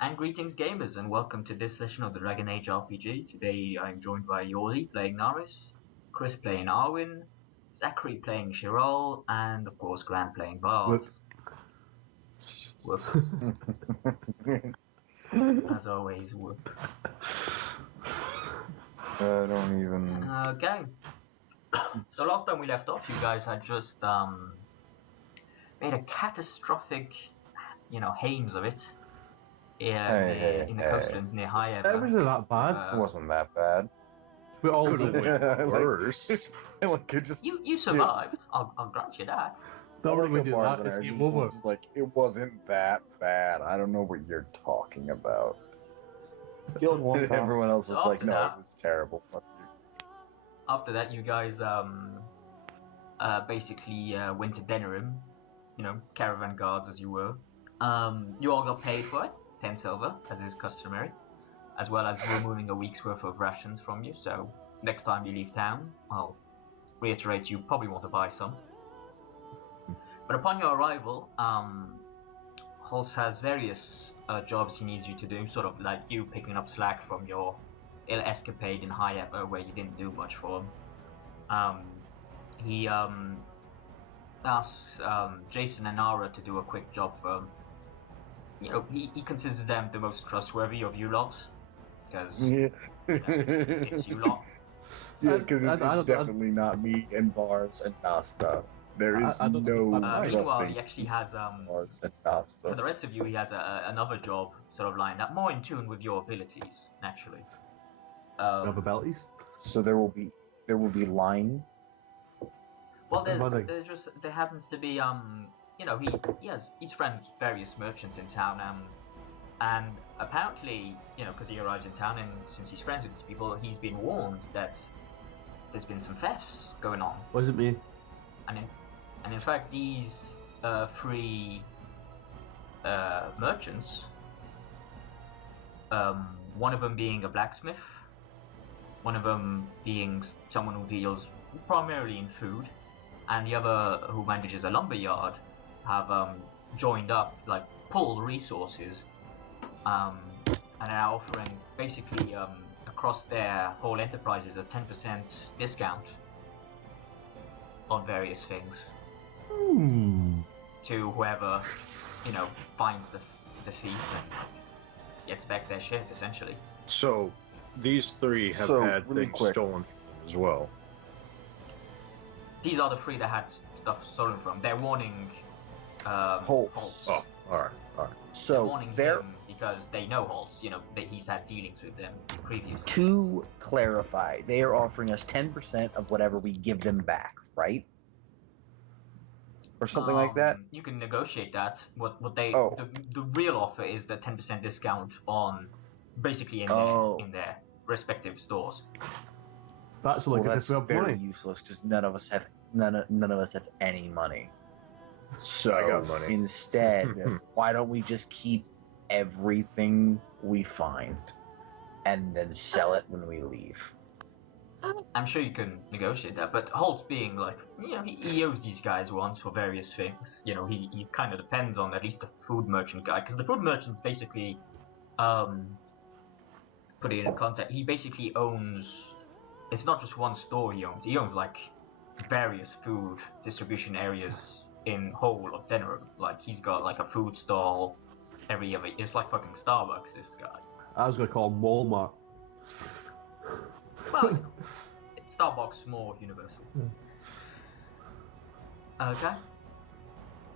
And greetings, gamers, and welcome to this session of the Dragon Age RPG. Today I'm joined by Yori playing Naris, Chris playing Arwen, Zachary playing Shirol, and of course Grant playing Barz. Whoops. As always, whoop. I don't even... Okay. So last time we left off, you guys had just made a catastrophic, hames of it. In the coastlands near High Ever. It wasn't that bad. It wasn't that bad. We all Could have did it. went worse. You survived. I'll grant you that. Don't we do that? It's game over. It wasn't that bad. I don't know what you're talking about. Killed one time. Everyone else is After like, no, that- it was terrible. After that, you guys basically went to Denerim, caravan guards as you were. You all got paid for it, 10 silver, as is customary, as well as removing a week's worth of rations from you. So next time you leave town, I'll reiterate you probably want to buy some. But upon your arrival, Holst has various jobs he needs you to do, sort of like you picking up slack from your ill escapade in High Ever, where you didn't do much for him. He asks Jason and Nara to do a quick job for him. He considers them the most trustworthy of you lot, because it's you lot. Yeah, because it's definitely not me and Barz and Nasta. There is no Meanwhile, trusting he actually has Barz and Nasta. for the rest of you, he has another job sort of lined up, more in tune with your abilities, naturally. Of abilities? So there will be line. Well, there happens to be he's friends with various merchants in town, and apparently, because he arrives in town and since he's friends with these people, he's been warned that there's been some thefts going on. Was it me? And in fact, these three merchants, one of them being a blacksmith, one of them being someone who deals primarily in food, and the other who manages a lumberyard, have joined up, pooled resources, and are offering basically across their whole enterprises a 10% discount on various things to whoever finds the thief and gets back their shit, essentially. So, these three have had really things quick. stolen from them as well. These are the three that had stuff stolen from. They're warning Holtz. Oh, alright. They're So warning there. him because they know Holtz. That he's had dealings with them previously. To clarify, they are offering us 10% of whatever we give them back, right? Or something like that. You can negotiate that. What they Oh. the real offer is the 10% discount on basically in their respective stores. That's Well, like that's a bit very money. useless because none of us have any money. So I got money. instead, why don't we just keep everything we find and then sell it when we leave? I'm sure you can negotiate that, but Holtz being he owes these guys once for various things. He kind of depends on at least the food merchant guy, because the food merchant basically, put it in context, he basically owns. It's not just one store he owns. He owns various food distribution areas in whole of Denerim. He's got a food stall every other. It's like fucking Starbucks. This guy. I was going to call him Walmart. Well, Starbucks more universal. Okay.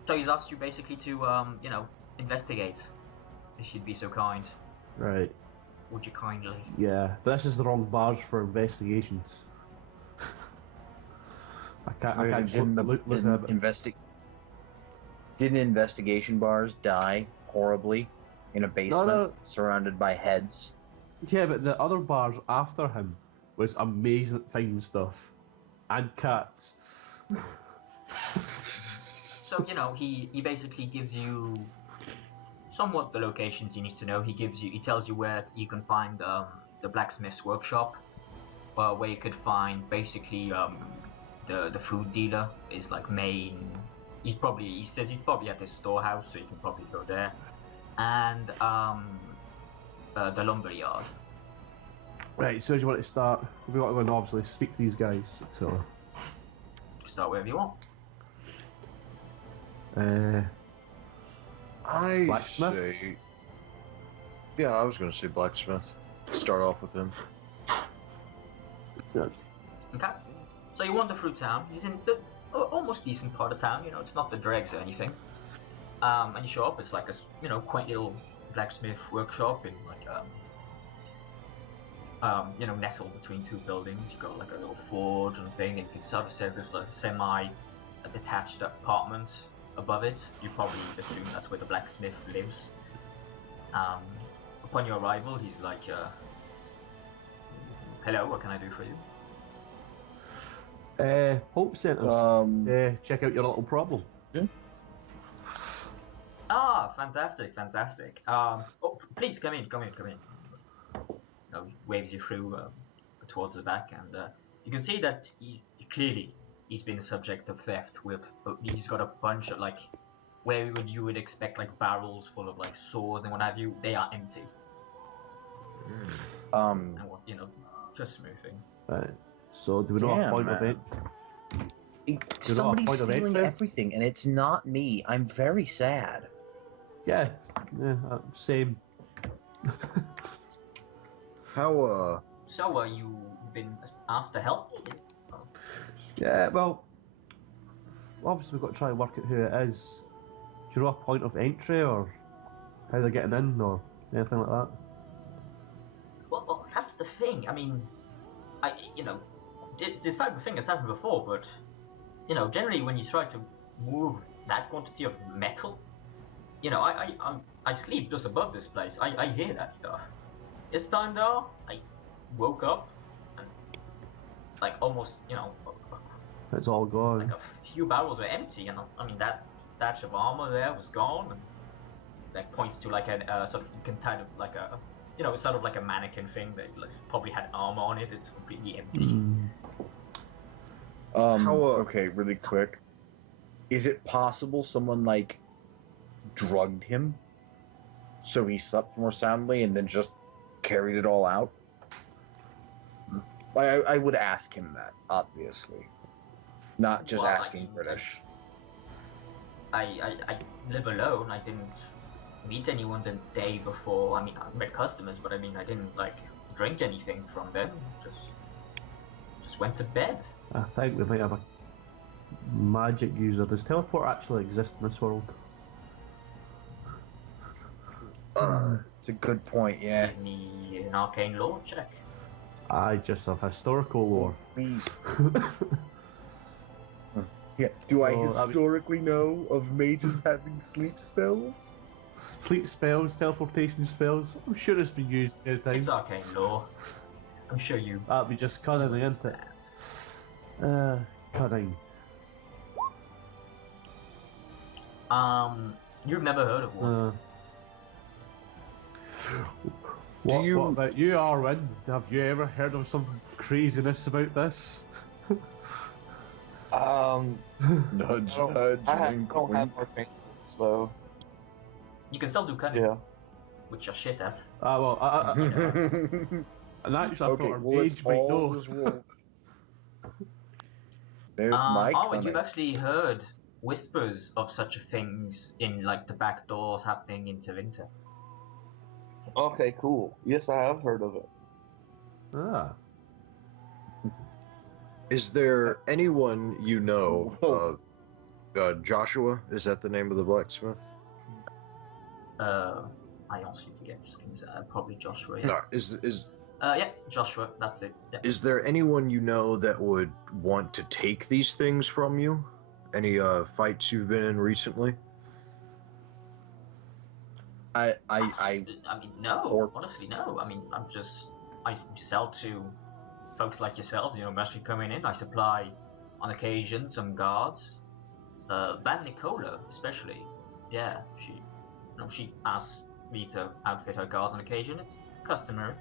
So he's asked you basically to investigate. If you'd be so kind. Right. Would you kindly? Yeah, but this is the wrong bars for investigations. I can't look at it. Didn't investigation bars die horribly in a basement surrounded by heads? Yeah, but the other bars after him was amazing at finding stuff. And cats. So, he basically gives you somewhat the locations you need to know. He tells you where you can find the blacksmith's workshop, where you could find basically the food dealer is main. He says he's probably at this storehouse, so you can probably go there. And the lumberyard. Right, so do you want to start? We got to go and obviously speak to these guys, so... Start wherever you want. I Blacksmith? say... Yeah, I was going to say blacksmith. Start off with him. Yeah. Okay. So you wander through town. He's in the almost decent part of town. You know, it's not the dregs or anything. And you show up. It's like a quaint little blacksmith workshop in like nestled between two buildings. You got like a little forge and thing, and you can sort of say there's like semi-detached apartment above it. You probably assume that's where the blacksmith lives. Upon your arrival, he's like, "Hello, what can I do for you?" Hope sent us. Check out your little problem. Yeah. Ah, fantastic. Oh, please come in. Waves you through towards the back, and you can see that he's been a subject of theft. He's got a bunch of like, where you would expect like barrels full of like swords and what have you. They are empty. And just smoothing. Right. So do we know a point of it? Somebody's stealing everything, and it's not me. I'm very sad. Yeah, same. How, So, you been asked to help me? Yeah, well, obviously we've got to try and work out who it is. Do you know a point of entry, or how they're getting in, or anything like that? Well, that's the thing. I mean, this type of thing has happened before, but generally when you try to move that quantity of metal, I sleep just above this place. I hear that stuff. This time though, I woke up and like almost, It's all gone. like a few barrels were empty, and I mean that stash of armor there was gone, and that points to like a sort of, you can kind of like a, sort of like a mannequin thing that like, probably had armor on it. It's completely empty. Okay, really quick. Is it possible someone like drugged him so he slept more soundly and then just carried it all out? I would ask him that, obviously. Not just Well, asking British. I live alone. I didn't meet anyone the day before. I mean, I met customers, but I mean, I didn't like drink anything from them. Just went to bed. I think we might have a magic user. Does teleport actually exist in this world? It's a good point, yeah. Give me an arcane lore check. I just have historical lore. Yeah. Do I So, historically know of mages having sleep spells? Sleep spells, teleportation spells. I'm sure it's been used many times. It's arcane lore. I'm sure you. That'd be just cunning, isn't it? Cunning. You've never heard of one. What about you, Arwen? Have you ever heard of some craziness about this? Nudge, nudge, I wink, don't have wink. arcane, so You can still do cunning, yeah. which you're shit at. And actually, I Okay, thought our well, let's mage might all know. just roll. There's Mike. And you've actually heard whispers of such things in like the back doors happening into winter. Okay, cool. Yes, I have heard of it. Ah. is there anyone you know, Joshua, is that the name of the blacksmith? I honestly forget. Just give me a second. Probably Joshua. Yeah. No, Yeah, Joshua. That's it. Yeah. is there anyone you know that would want to take these things from you? Any fights you've been in recently? I mean, no. Honestly, no. I mean, I sell to folks like yourselves. Mostly coming in. I supply, on occasion, some guards. Van Nicola, especially. Yeah, she asks me to outfit her guards on occasion. It's customary.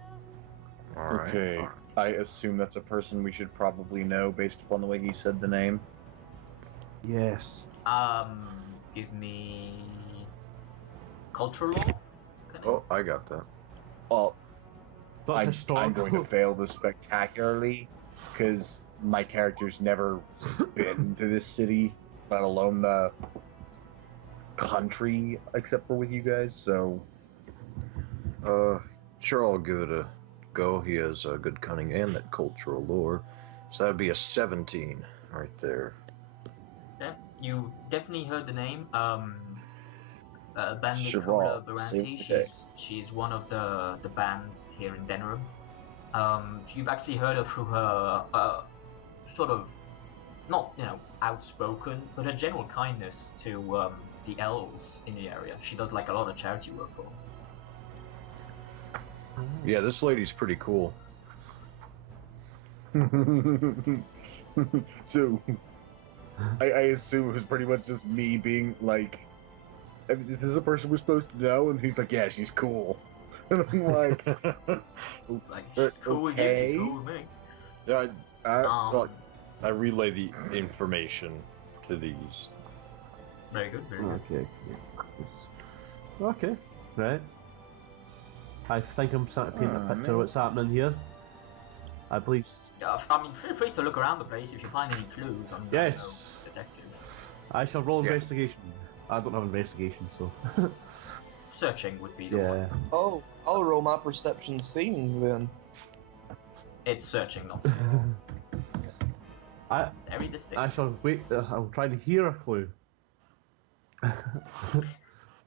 All right. Okay, all right. I assume that's a person we should probably know based upon the way he said the name. Yes. Give me cultural law. Oh, I got that. Well, Not I'm historical. going to fail this spectacularly because my character's never been to this city, let alone the country, except for with you guys. So, Sure, I'll give it a go. He has good cunning and that cultural lore. So that'd be a 17 right there. Yeah, you definitely heard the name. Band Cheval, Nicola Baranti. save the day. She's one of the bands here in Denerim. You've actually heard her through her sort of not outspoken, but her general kindness to the elves in the area. She does like a lot of charity work for them. Yeah, this lady's pretty cool. So, I assume it was pretty much just me being like, is this a person we're supposed to know? And he's like, yeah, she's cool. And I'm like, Like, she's cool with you, she's cool with me. Yeah, Um, I relay the information to these. Very good, very good. Okay. Okay. Right. I think I'm starting to paint a picture of what's happening here. I believe. I mean, feel free to look around the place if you find any clues. I'm Yes. detective. I shall roll Yeah. investigation. I don't have investigation, so. Searching would be the Yeah. one. Oh, I'll roll my perception seeing then. It's searching, not seeing. Very distinct. I shall wait. I'll try to hear a clue.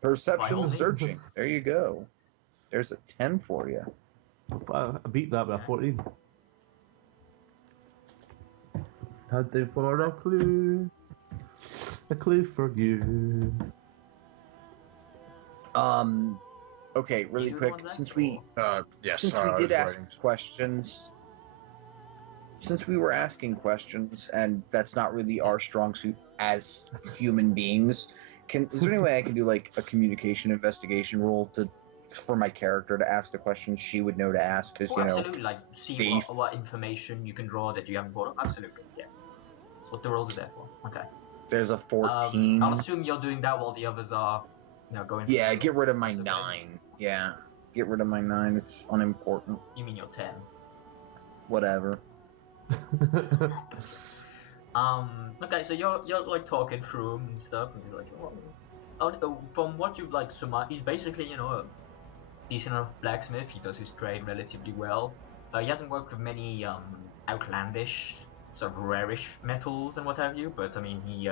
perception means. searching. There you go. There's a 10 for you. I beat that with a 14. Hunting for a clue. A clue for you. Okay, really You quick, want that? since we Yes, since I we was did ask writing. questions, since we were asking questions, and that's not really our strong suit as human beings, is there any way I can do like a communication investigation roll for my character to ask the questions she would know to ask? Because Oh, absolutely, like, see thief. what information you can draw that you haven't brought up. Absolutely, yeah. That's what the rolls are there for. Okay. there's a 14. I'll assume you're doing that while the others are, going. Yeah, through get rid of my That's okay. 9. Yeah, get rid of my 9. It's unimportant. You mean your 10? Whatever. Okay, so you're like talking through him and stuff, and you're like, from what you like surmise, he's basically a decent enough blacksmith. He does his trade relatively well. He hasn't worked with many outlandish, sort of rarish metals and what have you, but I mean he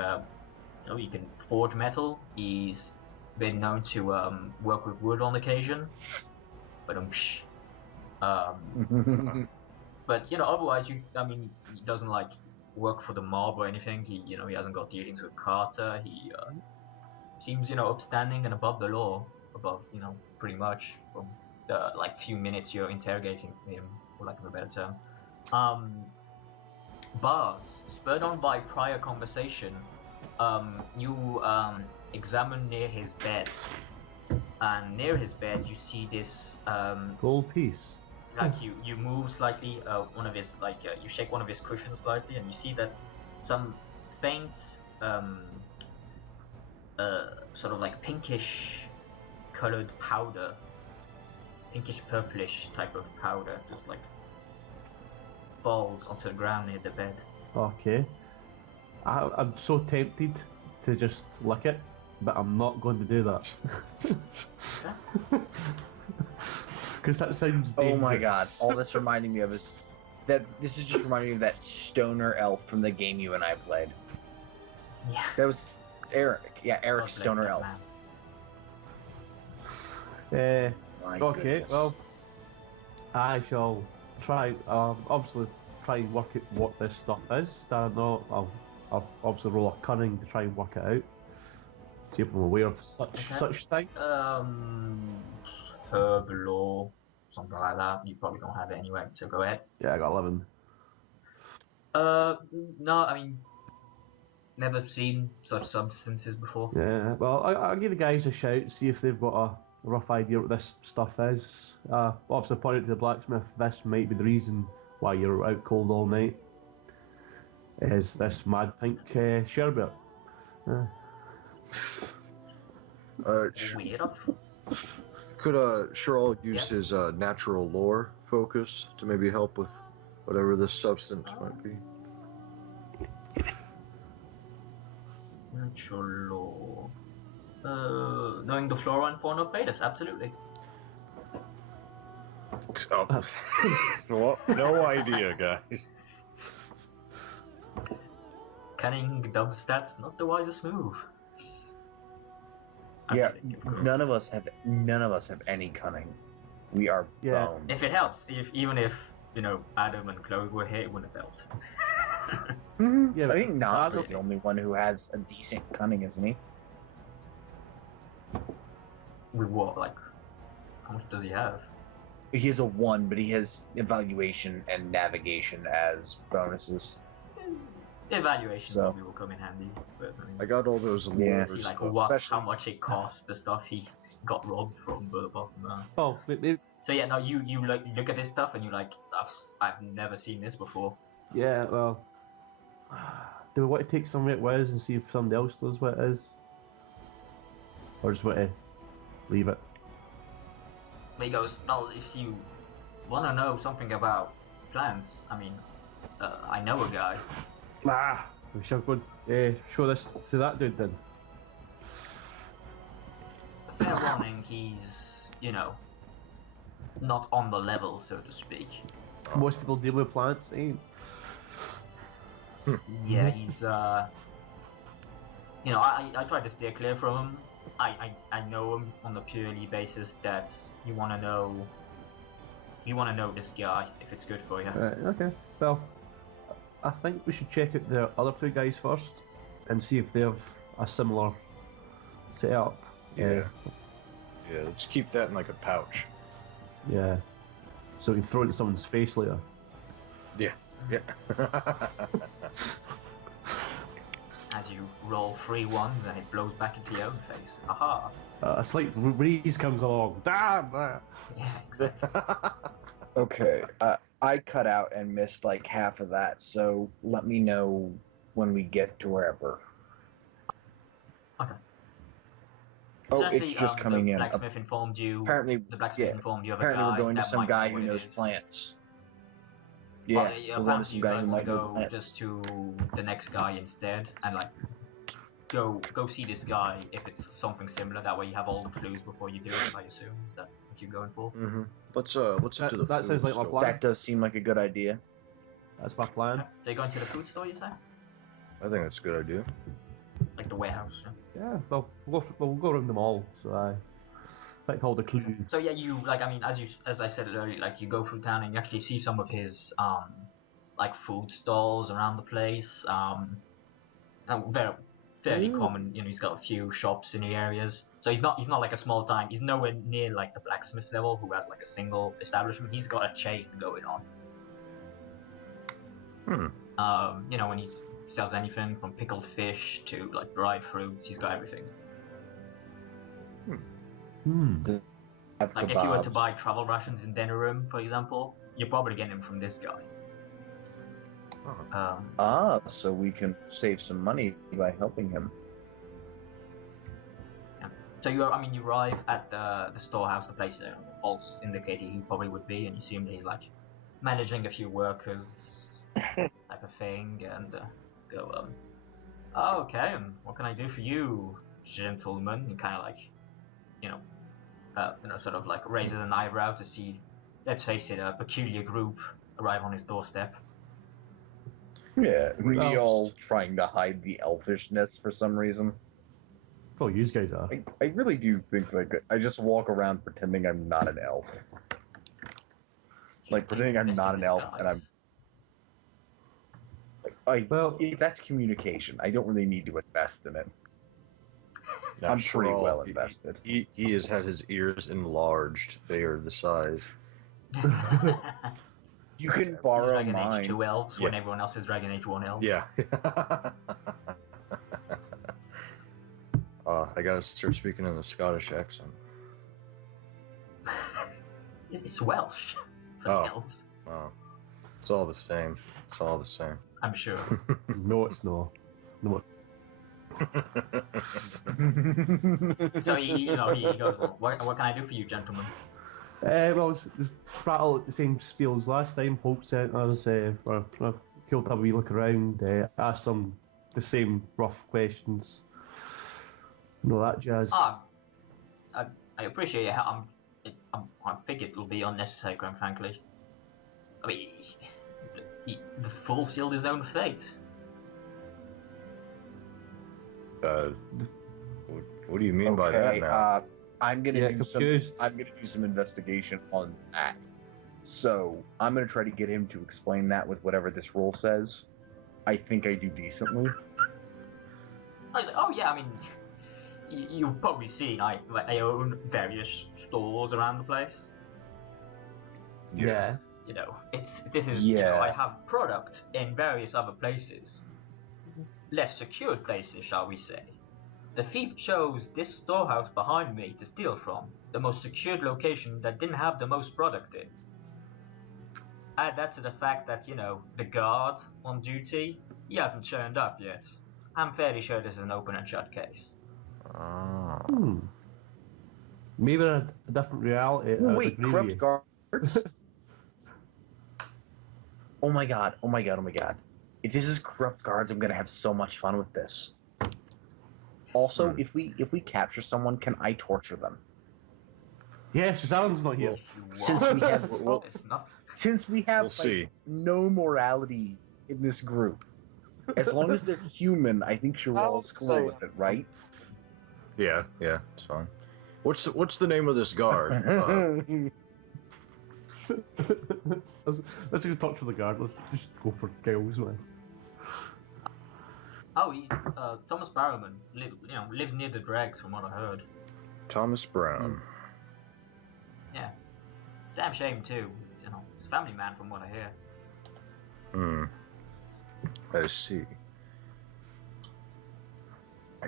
he can forge metal. He's been known to work with wood on occasion, but But otherwise, he doesn't like work for the mob or anything. He hasn't got dealings with Carter. He seems upstanding and above the law, pretty much from the like few minutes you're interrogating him, for lack of a better term. Barz, spurred on by prior conversation, you examine near his bed, and near his bed you see this Gold piece. like you move slightly one of his you shake one of his cushions slightly, and you see that some faint sort of like pinkish colored powder, pinkish purplish type of powder, just like falls onto the ground near the bed. Okay. I'm so tempted to just lick it, but I'm not going to do that. Because that sounds dangerous. Oh my god, all that's reminding me of is that this is just reminding me of that stoner elf from the game you and I played. Yeah. That was Eric. Yeah, God Eric bless Stoner that Elf. man. My Okay, goodness. well, I shall try, obviously try and work out what this stuff is. I know I'll obviously roll a cunning to try and work it out. See if I'm aware of such thing. Herb law, something like that. You probably don't have it anyway, so go ahead. Yeah, I got 11. No, I mean, never seen such substances before. Yeah, well, I'll give the guys a shout, see if they've got a rough idea what this stuff is. Obviously, pointed to the blacksmith, this might be the reason why you're out cold all night. Is this mad pink sherbet? Weird. Could Sherall use his natural lore focus to maybe help with whatever this substance might be? Natural law. Knowing the flora and fauna of Betas, absolutely. Oh. Well, no idea, guys. Cunning, dumb stats, not the wisest move. Yeah, Absolutely. none of us have any cunning. We are Yeah. boned. If it helps, even if Adam and Chloe were here, it wouldn't have helped. Yeah, I think Nas is Adam- the only one who has a decent cunning, isn't he? With what? Like, how much does he have? He has a 1, but he has evaluation and navigation as bonuses. Evaluation So- probably will come in handy. But, I got all those Yeah. lore see, like, stuff. especially- how much it costs, the stuff he got robbed from, but apart from that. Oh, maybe, So yeah, no, you look at this stuff and you're like, I've never seen this before. yeah, well. Do we want to take some of it with us and see if somebody else knows what it is? Or just want to leave it? He goes, well, if you want to know something about plants, I mean, I know a guy. Ah, we shall go show this to that dude then. Fair warning, he's, not on the level, so to speak. Most people deal with plants, ain't. Yeah, he's, I try to steer clear from him. I know him on the purely basis that you want to know this guy if it's good for you. Right, okay. Well, I think we should check out the other two guys first and see if they have a similar setup. Yeah. Yeah, let's keep that in like a pouch. Yeah. So we can throw it in someone's face later. Yeah. Yeah. As you roll 3 ones and it blows back into your own face. Aha! A slight breeze comes along. Damn! Yeah, exactly. Okay, I cut out and missed like half of that, so let me know when we get to wherever. Okay. Oh, Essentially, it's just coming the in. blacksmith informed you. Apparently, The blacksmith yeah. informed you of Apparently a guy we're going to that some might guy know who what it knows is. plants. Well, Yeah, we're going to apparently some you guy guys who want might to know go plants. just to the next guy instead, and like go see this guy if it's something similar. That way you have all the clues before you do it. I assume is that what you're going for? Mm-hmm. Let's into the That food sounds like my store. plan. That does seem like a good idea. That's my plan. Okay. So you're going to the food store, you say? I think that's a good idea. Like the warehouse. Yeah? Yeah, well, we'll go around them all. So I think all the clues. So yeah, you like. I mean, as I said earlier, like you go through town and you actually see some of his like food stalls around the place. Very fairly Ooh. common. He's got a few shops in the areas. So he's not like a small time. He's nowhere near like the blacksmith level who has like a single establishment. He's got a chain going on. When he sells anything from pickled fish to like dried fruits, he's got everything. Have Like if you were to kebabs. buy travel rations in Denerim, for example, you're probably getting them from this guy. So we can save some money by helping him. So you arrive at the storehouse, the place that Pulse indicated he probably would be, and you assume that he's like managing a few workers type of thing, and go, oh, okay, and what can I do for you, gentlemen? And kind of like, sort of like raises an eyebrow to see, let's face it, a peculiar group arrive on his doorstep. Yeah, we Well- all trying to hide the elfishness for some reason. Oh, you guys are. I really do think like I just walk around pretending I'm not an elf. Like pretending I'm not an elf and I'm Well- that's communication. I don't really need to invest in it. Now, I'm pretty Sherall, well invested. He has had his ears enlarged. They are the size. You can He's borrow Dragon Age mine. 2 elves when Yeah. everyone else is Dragon Age 1 elves. Yeah. I gotta start speaking in the Scottish accent. It's Welsh for Oh. elves, Oh, it's all the same. It's all the same. I'm sure. No, it's not. No. So you know, he goes, what can I do for you, gentlemen? Well, it's battle at the same spiel as last time. Hope sent us, killed a wee look around, asked them the same rough questions. And all that jazz. I appreciate it. I think it will be unnecessary, quite frankly. I mean, the fool sealed his own fate. What do you mean by that now? I'm gonna do confused. I'm gonna do some investigation on that. So I'm gonna try to get him to explain that with whatever this role says. I think I do decently. I was like, oh yeah, I mean, you've probably seen I own various stores around the place. Yeah. You know, you know, I have product in various other places, less secured places, shall we say. The thief chose this storehouse behind me to steal from, the most secured location that didn't have the most product in. Add that to the fact that, you know, the guard on duty, he hasn't turned up yet. I'm fairly sure this is an open and shut case. Maybe a different reality. Wait, corrupt guards? Oh my god. If this is corrupt guards, I'm gonna have so much fun with this. Also, if we capture someone, can I torture them? Yes, because Alan's not here. Since we have We'll see. no morality in this group. As long as they're human, I think Shiral's cool with it, right? Yeah, it's fine. What's the name of this guard? Let's just talk to the guard. Let's just go for kills, man. Oh, he, Thomas Barrowman, lives near the dregs, from what I heard. Thomas Brown. Yeah, damn shame too. He's a family man, from what I hear. I see.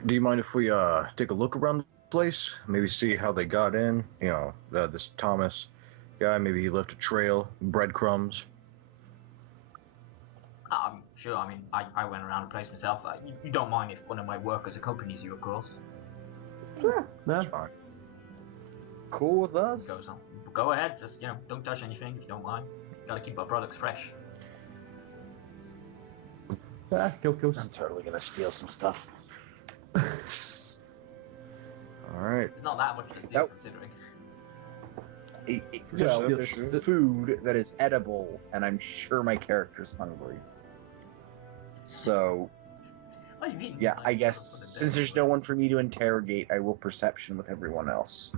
Do you mind if we take a look around the place? Maybe see how they got in? You know, this Thomas guy, maybe he left a trail, breadcrumbs. Sure, I mean, I went around the place myself. You don't mind if one of my workers accompanies you, of course. Yeah, That's fine. Cool with us. Go ahead, just, don't touch anything if you don't mind. Gotta keep our products fresh. Kills. I'm totally gonna steal some stuff. Alright. It's not that much to steal, considering. Well, there's food that is edible, and I'm sure my character's hungry. So, Oh, you mean? yeah, I guess since there's no one for me to interrogate, I will perception with everyone else.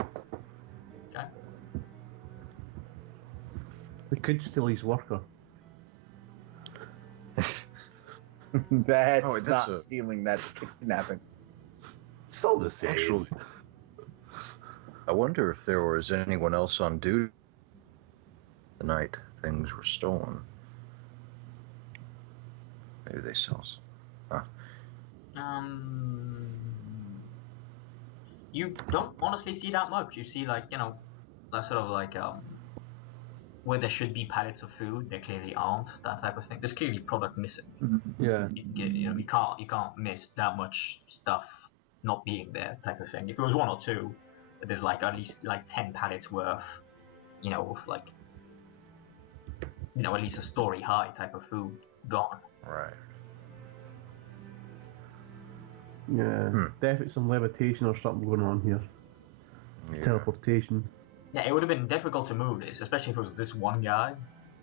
Okay. We could steal his worker. That's that's not a- stealing, that's kidnapping. It's all the same. Actually, I wonder if there was anyone else on duty the night things were stolen. Maybe they saw some. You don't honestly see that much. You see, like, that sort of like, where there should be pallets of food, there clearly aren't, that type of thing. There's clearly product missing. Yeah. You can't miss that much stuff not being there, type of thing. If it was one or two, there's like at least like 10 pallets worth, of like, at least a story high type of food gone. Right. Yeah. Definitely some levitation or something going on here. Yeah. Teleportation. Yeah, it would have been difficult to move this, especially if it was this one guy.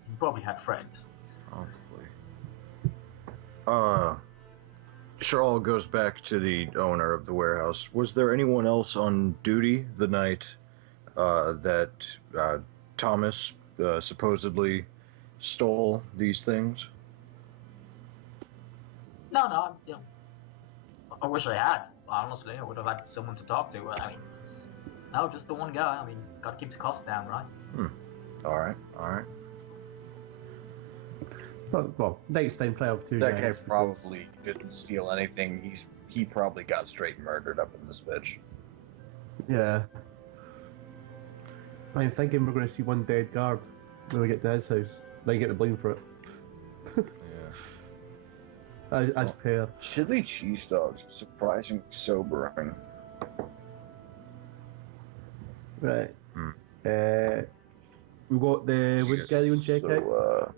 He probably had friends. Probably. Charles goes back to the owner of the warehouse. Was there anyone else on duty the night that Thomas supposedly stole these things? No, I wish I had. Honestly, I would have had someone to talk to. I mean, no, just the one guy. I mean, gotta keep the costs down, right? All right. Well, next time try out two That guy guys. probably didn't steal anything. He probably got straight murdered up in this bitch. Yeah. I'm thinking we're going to see one dead guard when we get to his house. They get the blame for it. Yeah. as per. Chili cheese dogs are surprisingly sobering. Right. Hmm. We've got the wood guy you want to check out. So,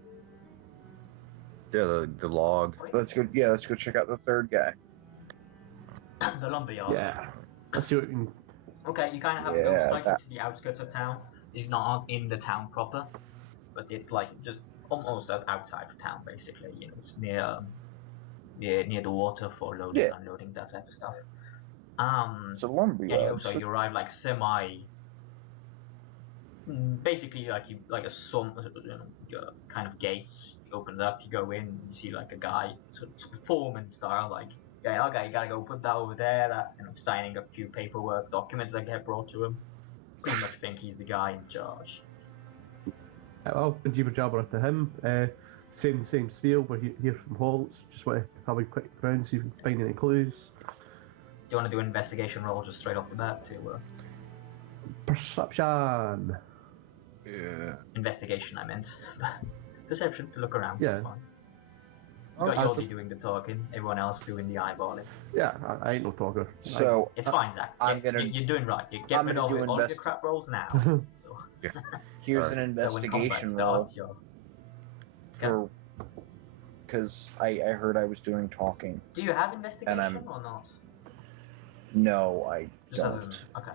Yeah, the log. let's go. Yeah, let's go check out the third guy. The lumberyard. Yeah. Let's see what we can. Okay, you kind of have to go Yeah, slightly that- to the outskirts of town. It's not in the town proper, but it's like just almost outside of town, basically. You know, it's near the water for loading, Yeah. unloading, that type of stuff. It's a And lumberyard. also you arrive like basically like a kind of gates. It opens up, you go in, you see like a guy sort of foreman style, like, yeah, okay, you gotta go put that over there. That's signing a few paperwork documents that get brought to him. Pretty much think he's the guy in charge. Well, jibber jabber to him. Same spiel. We're here from Holtz. Just want to have a quick round, see if we can find any clues. Do you want to do an investigation roll just straight off the bat to Perception. Yeah. investigation? I meant perception to look around. Yeah. That's fine. Oh, You'll that's be doing the talking. Everyone else doing the eyeballing. Yeah, I ain't no talker. So It's fine, Zach. I'm gonna- You're doing right. You get I'm rid gonna of do all of your invest- crap rolls now. So, here's Alright. an so when combat investigation roll starts, you're... for because I heard I was doing talking. Do you have investigation I'm- or not? No, I Just don't. as a, okay.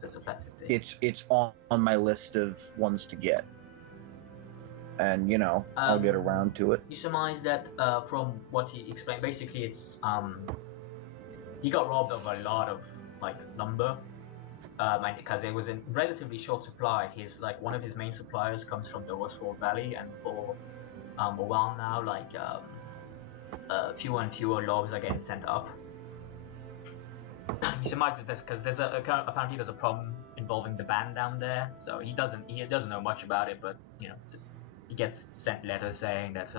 Just a flat 15. It's on my list of ones to get, and I'll get around to it. You surmise that from what he explained, basically it's he got robbed of a lot of like lumber, because it was in relatively short supply. His one of his main suppliers comes from the Westfall Valley, and for a while now, fewer and fewer logs are getting sent up. You surmise this because apparently there's a problem involving the band down there. So he doesn't know much about it, but just. He gets sent letters saying that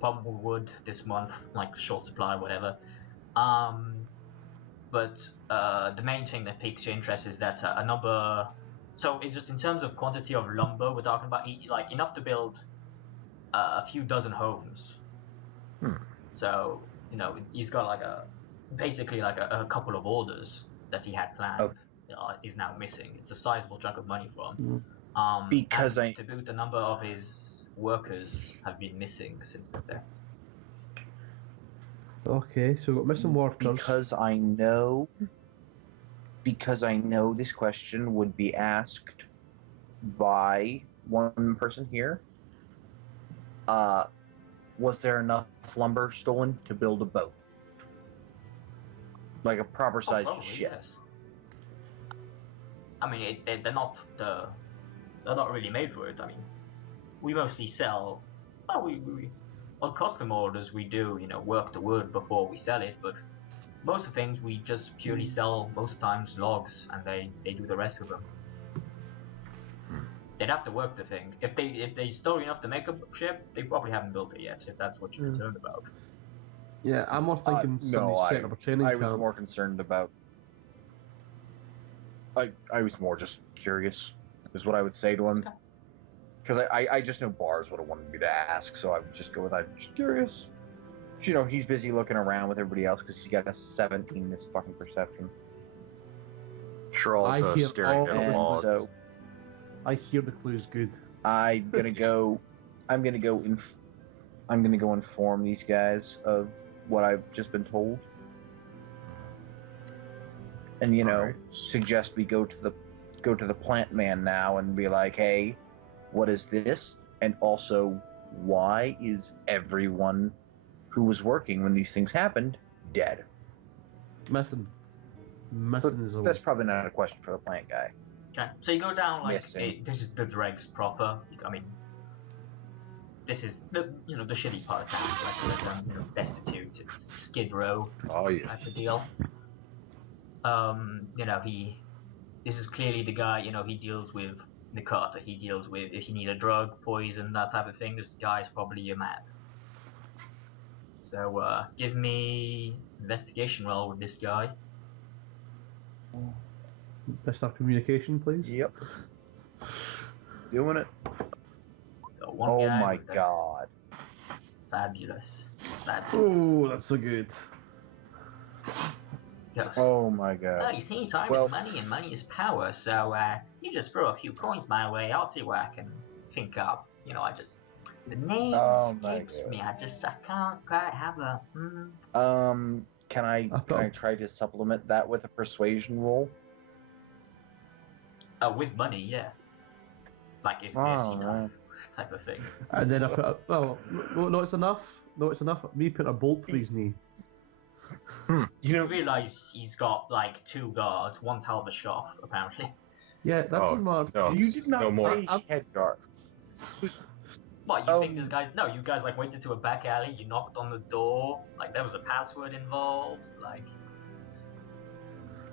problem with wood this month, like short supply, whatever. But the main thing that piques your interest is that a number. So it's just in terms of quantity of lumber, we're talking about like enough to build a few dozen homes. So he's got basically a couple of orders that he had planned is now missing. It's a sizable chunk of money from. Because and to boot, a number of his workers have been missing since the theft. Okay, so we've got missing workers. Because I know this question would be asked by one person here. Was there enough lumber stolen to build a boat? Like a proper sized Probably, ship. yes. I mean, they're not really made for it. I mean, we mostly sell. Well, we on custom orders we do work the wood before we sell it, but most of the things we just purely sell most times logs, and they do the rest of them. They'd have to work the thing. If they store enough to make a ship, they probably haven't built it yet. If that's what you're concerned about. Yeah, I'm more thinking somebody setting up a training I camp. was more concerned about. I was more just curious, is what I would say to him. Okay. Because I just know Barz would have wanted me to ask, so I would just go with I'm just curious. He's busy looking around with everybody else because he's got a 17 in his fucking perception. Sherald's I hear staring all at a And log. so I hear the clues good. I'm gonna go inform these guys of what I've just been told. And Alright. suggest we go to the plant man now and be like, hey, what is this? And also, why is everyone who was working when these things happened dead? Missing is a That's probably not a question for the plant guy. Okay, so you go down Missing. this is the dregs proper. I mean, this is the the shitty part of town, destitute. It's Skid Row Oh yeah. type of deal. This is clearly the guy. He deals with the Carter. He deals with if you need a drug, poison, that type of thing. This guy's probably your man. So give me investigation roll with this guy. best of communication, please. Yep. Doing it. Got one Oh guy my with a god. Fabulous. That Oh, that's so good. yes. Oh my god. You see, time Well- is money and money is power, so you just throw a few coins my way, I'll see what I can think up. You know, the name Oh my escapes God. me, I can't quite have a, Can I try to supplement that with a persuasion roll? with money, yeah. Like, is this Oh, enough? right. Type of thing. And then I put a, oh, no, it's enough. No, it's enough. Me put a bolt through his knee. You You know, realise he's got, like, 2 guards, 1 Talbashov, apparently. Yeah, that's Oh, not. no. you did not No more. say head guards. What, you think this guy's... No, you guys, like, went into a back alley, you knocked on the door, like, there was a password involved, like...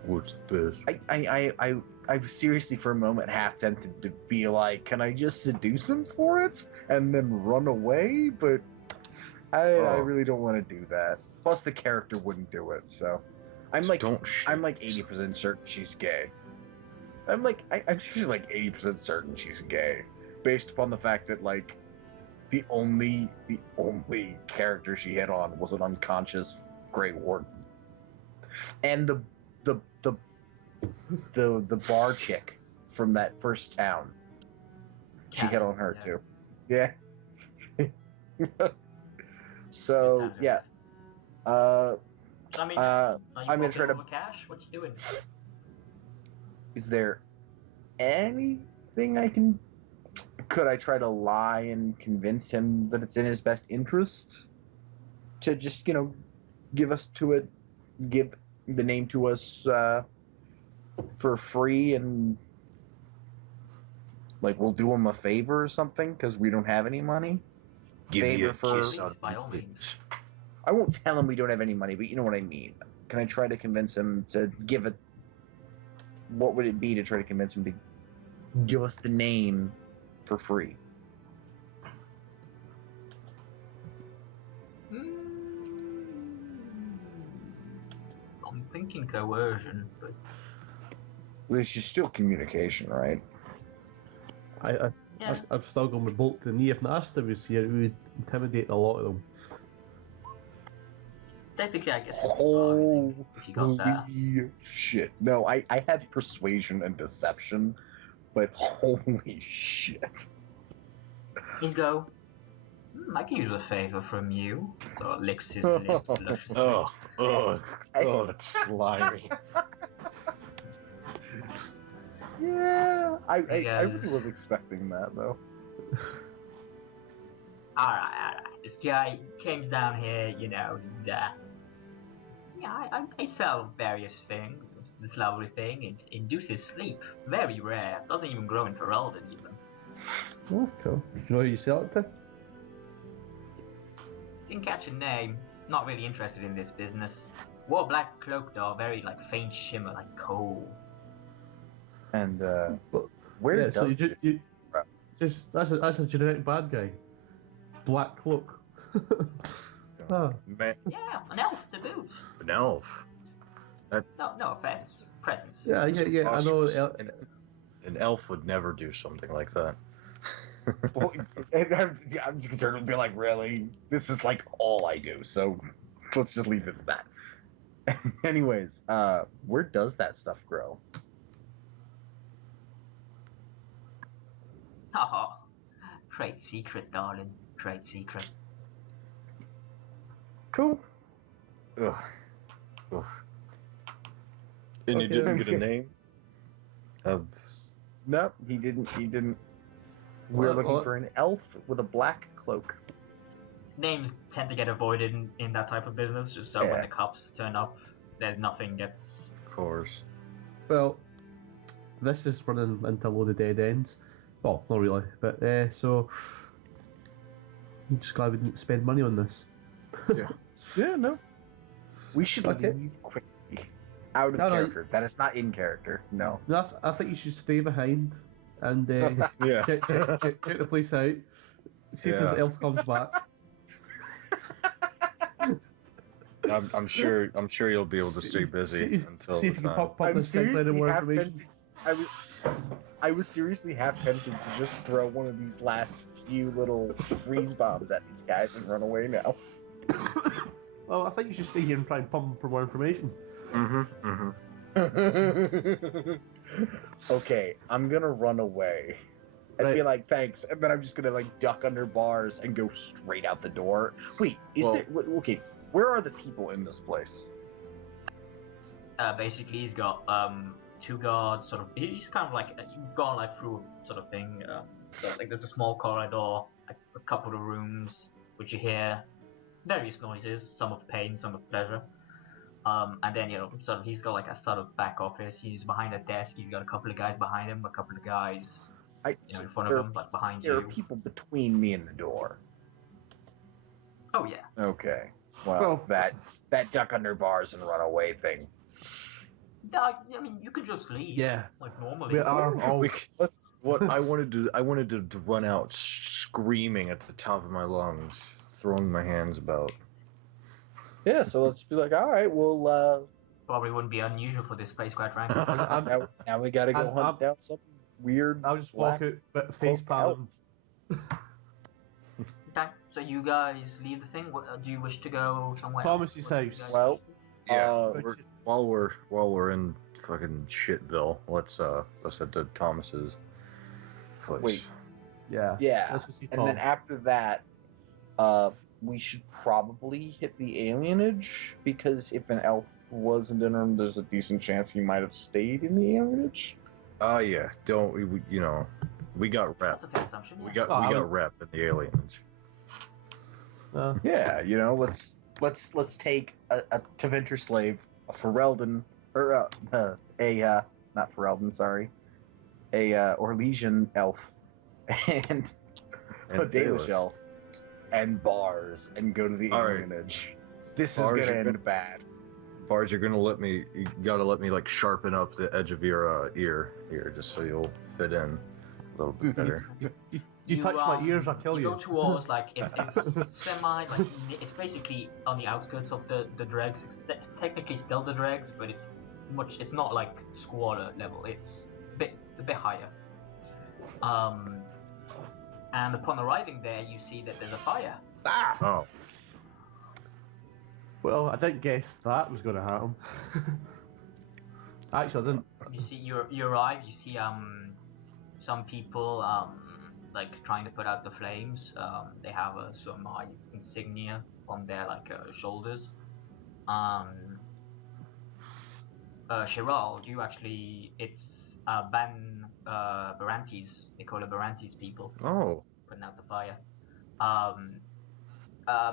What's this? I seriously for a moment half tempted to be like, can I just seduce him for it and then run away? But I really don't want to do that. Plus, the character wouldn't do it. So I'm like 80% certain she's gay. I'm she's like 80% certain she's gay, based upon the fact that like the only character she hit on was an unconscious Grey Warden, and the bar chick from that first town. She hit on her too. Yeah. So yeah. I mean, are you I'm gonna try to. over cash? What you doing? Is there anything I can? Could I try to lie and convince him that it's in his best interest to just give the name to us for free, and like we'll do him a favor or something because we don't have any money. Give Favor you a for- kiss on By the all lips. means. I won't tell him we don't have any money, but you know what I mean. Can I try to convince him to give it? What would it be to try to convince him to give us the name for free? I'm thinking coercion, but Which is still communication, right? yeah. I've still gone with bolt to the knee. If Nasta was here, we would intimidate a lot of them. Technically, I guess it's Holy if you got that. shit. No, I have persuasion and deception, but holy shit. He's go. I can use a favor from you. So it licks his lips lusciously. Oh, that's slimy. Yeah, I really Yes. was expecting that though. Alright. This guy comes down here, and, I sell various things. This lovely thing, it induces sleep. Very rare. Doesn't even grow in Fereldan, even. Oh, cool. Do you know who you sell it to? Didn't catch a name. Not really interested in this business. Wore a black cloak though, very like faint shimmer, like coal. And But- where yeah, does so this? that's a generic bad guy. Black cloak. Ah. Man, Yeah, an elf to boot. an elf. No offense. Presence. Yeah, That's I know. preposterous. An elf would never do something like that. Well, I'm just gonna be like, really? This is like all I do, so let's just leave it at that. Anyways, where does that stuff grow? Haha. Trade secret, darling. Trade secret. Cool. Ugh. Ugh. And you Okay. didn't get a name? Of Nope, he didn't. We're Well, looking well- for an elf with a black cloak. Names tend to get avoided in that type of business, just so when Yeah. the cops turn up, there's nothing gets. course. Well, this is running into a load of dead ends. Well, not really, but so I'm just glad we didn't spend money on this. Yeah, no. We should Okay. leave quickly. Out of No, no, character. That is not in character. No. No, I think you should stay behind and Yeah. check the place out. See if this Yeah. elf comes back. I'm sure you'll be able to stay busy until see the if you can time. pop this thing for any more information. I was seriously half tempted to just throw one of these last few little freeze bombs at these guys and run away now. Well, I think you should stay here and try and pump him for more information. Okay, I'm gonna run away and be Right. like, thanks, and then I'm just gonna like duck under bars and go straight out the door. Wait, okay? Where are the people in this place? Basically, he's got 2 guards. Sort of, he's kind of like you've gone like through sort of thing. So like there's a small corridor, like a couple of rooms, which you hear various noises, some of pain, some of pleasure. And then sort of he's got like a sort of back office. He's behind a desk. He's got a couple of guys behind him, a couple of guys in front of him, but behind There are you. people between me and the door. Oh yeah. Okay. Well, that duck under bars and run away thing. I mean, you could just leave. Yeah. Like normally. We are all. What I wanted to run out screaming at the top of my lungs, throwing my hands about. Yeah, so let's be like, all right, well, Probably wouldn't be unusual for this place, quite frankly. now we gotta go I'm- hunt down some weird. I'll just walk black out, but face cloak palm. Okay, so you guys leave the thing. Do you wish to go somewhere? Thomas's What do you house. guys Well, Yeah, Which- while we're in fucking Shitville, let's head to Thomas's place. Wait. Yeah. yeah, Let's go see and Tom. then after that, we should probably hit the alienage because if an elf was in Dinner, there's a decent chance he might have stayed in the alienage. Oh yeah, don't we we got That's wrapped. a fair assumption. We Yeah. got Oh, I got would- wrapped in the alienage. Yeah, let's take a Tevinter slave, a Fereldan, or not Fereldan, sorry, a Orlesian elf, and a Dalish Athelas. elf, and Barz, and go to the All right. alienage. This Barz, is you're gonna end gonna- bad. Barz, you gotta let me like sharpen up the edge of your ear here, just so you'll fit in a little bit better. You touch my ears, I'll kill You you. go towards like it's semi like it's basically on the outskirts of the dregs. It's technically still the dregs, but it's not like squalor level. It's a bit higher. And upon arriving there, you see that there's a fire. Oh, Well, I didn't guess that was going to happen. Actually, I didn't. You see, you arrive. You see some people like trying to put out the flames. They have some insignia on their shoulders. Chiral, you actually it's Barantes. They call it Barantes people oh, putting out the fire.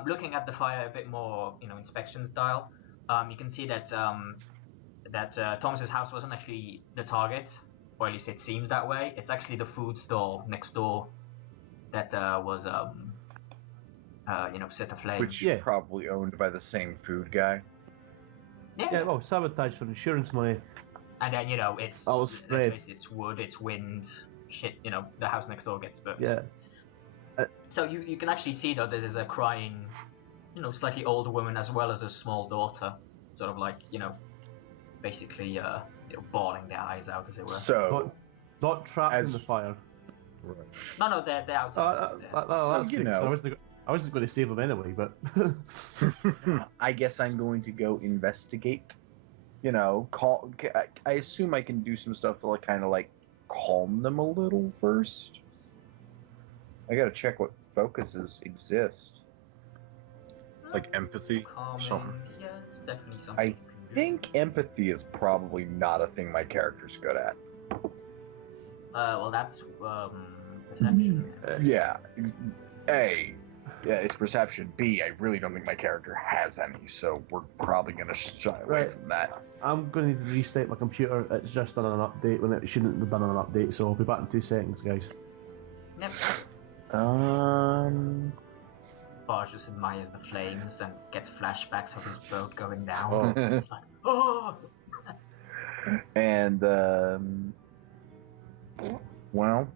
Looking at the fire a bit more, inspection style, you can see that Thomas's house wasn't actually the target, or at least it seems that way. It's actually the food store next door that was set aflame. Which Yeah. probably owned by the same food guy. Yeah, well, sabotage for insurance money. And then it's I'll let's spread. face it, it's wood, it's wind, shit. The house next door gets burnt. Yeah. So you can actually see though that there's a crying, slightly older woman as well as a small daughter, sort of basically bawling their eyes out as it were. So, Not trapped in As- the fire. right. No, they're outside. That's you good, 'cause know. I wasn't going to save him anyway, but. I guess I'm going to go investigate. I assume I can do some stuff to kind of calm them a little first. I gotta check what focuses exist. Like empathy, Calming, something. yeah, it's definitely something. I you can do. think empathy is probably not a thing my character's good at. Well, that's perception. Yeah. A, yeah, it's perception. B, I really don't think my character has any, so we're probably gonna shy away Right. from that. I'm going to reset my computer. It's just done an update when it shouldn't have done an update, so I'll be back in 2 seconds, guys. Yep. Barz just admires the flames and gets flashbacks of his boat going down. Oh. It's like, oh! And well,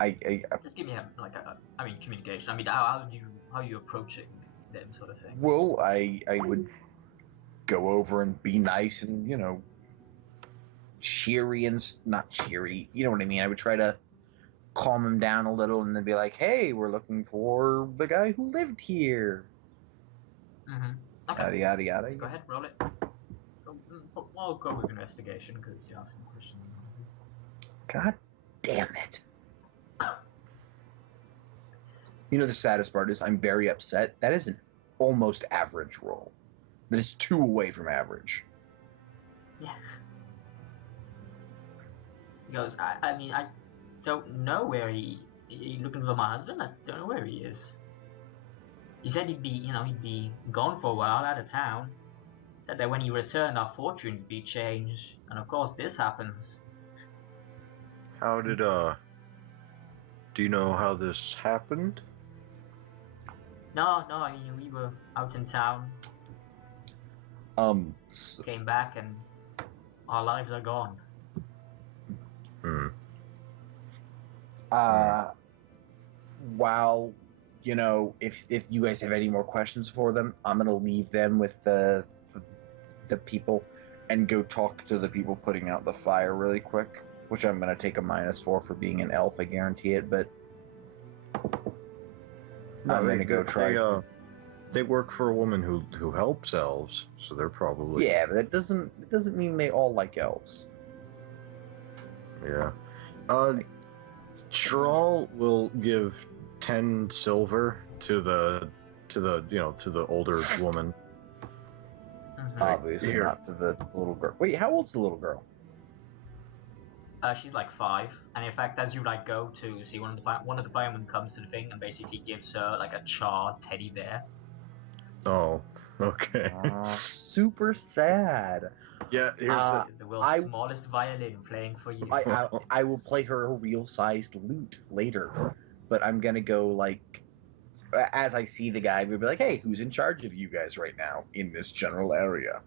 I Just give me communication. I mean, how are you approaching them, sort of thing? well, I would go over and be nice and cheery and not cheery. You know what I mean? I would try to calm him down a little and then be like, "Hey, we're looking for the guy who lived here." Mm-hmm. Okay. Yada yada yada. Go ahead, roll it. I'll go with investigation because you're asking questions. God damn it. You know the saddest part is I'm very upset. That is an almost average roll. That is 2 away from average. Yeah. He goes, I mean, I don't know where he looking for my husband? I don't know where he is. He said he'd be gone for a while, out of town. Said that when he returned, our fortune would be changed. And of course, this happens. How did, do you know how this happened? No, I mean, we were out in town, came back, and our lives are gone. While, you know, if you guys have any more questions for them, I'm gonna leave them with the people and go talk to the people putting out the fire really quick, which I'm gonna take a -4 for being an elf, I guarantee it, but No, I'm gonna go try. They work for a woman who helps elves, so they're probably Yeah, but it doesn't mean they all like elves. yeah. Shrall will give 10 silver to the older woman. Mm-hmm. Obviously, Here. not to the little girl. Wait, how old's the little girl? She's like 5, and in fact, as you like go to see one of the firemen comes to the thing and basically gives her like a charred teddy bear. Oh, okay. Super sad. Yeah, here's The world's smallest violin playing for you. I will play her a real sized lute later, but I'm gonna go like, as I see the guy, we'll be like, hey, who's in charge of you guys right now in this general area?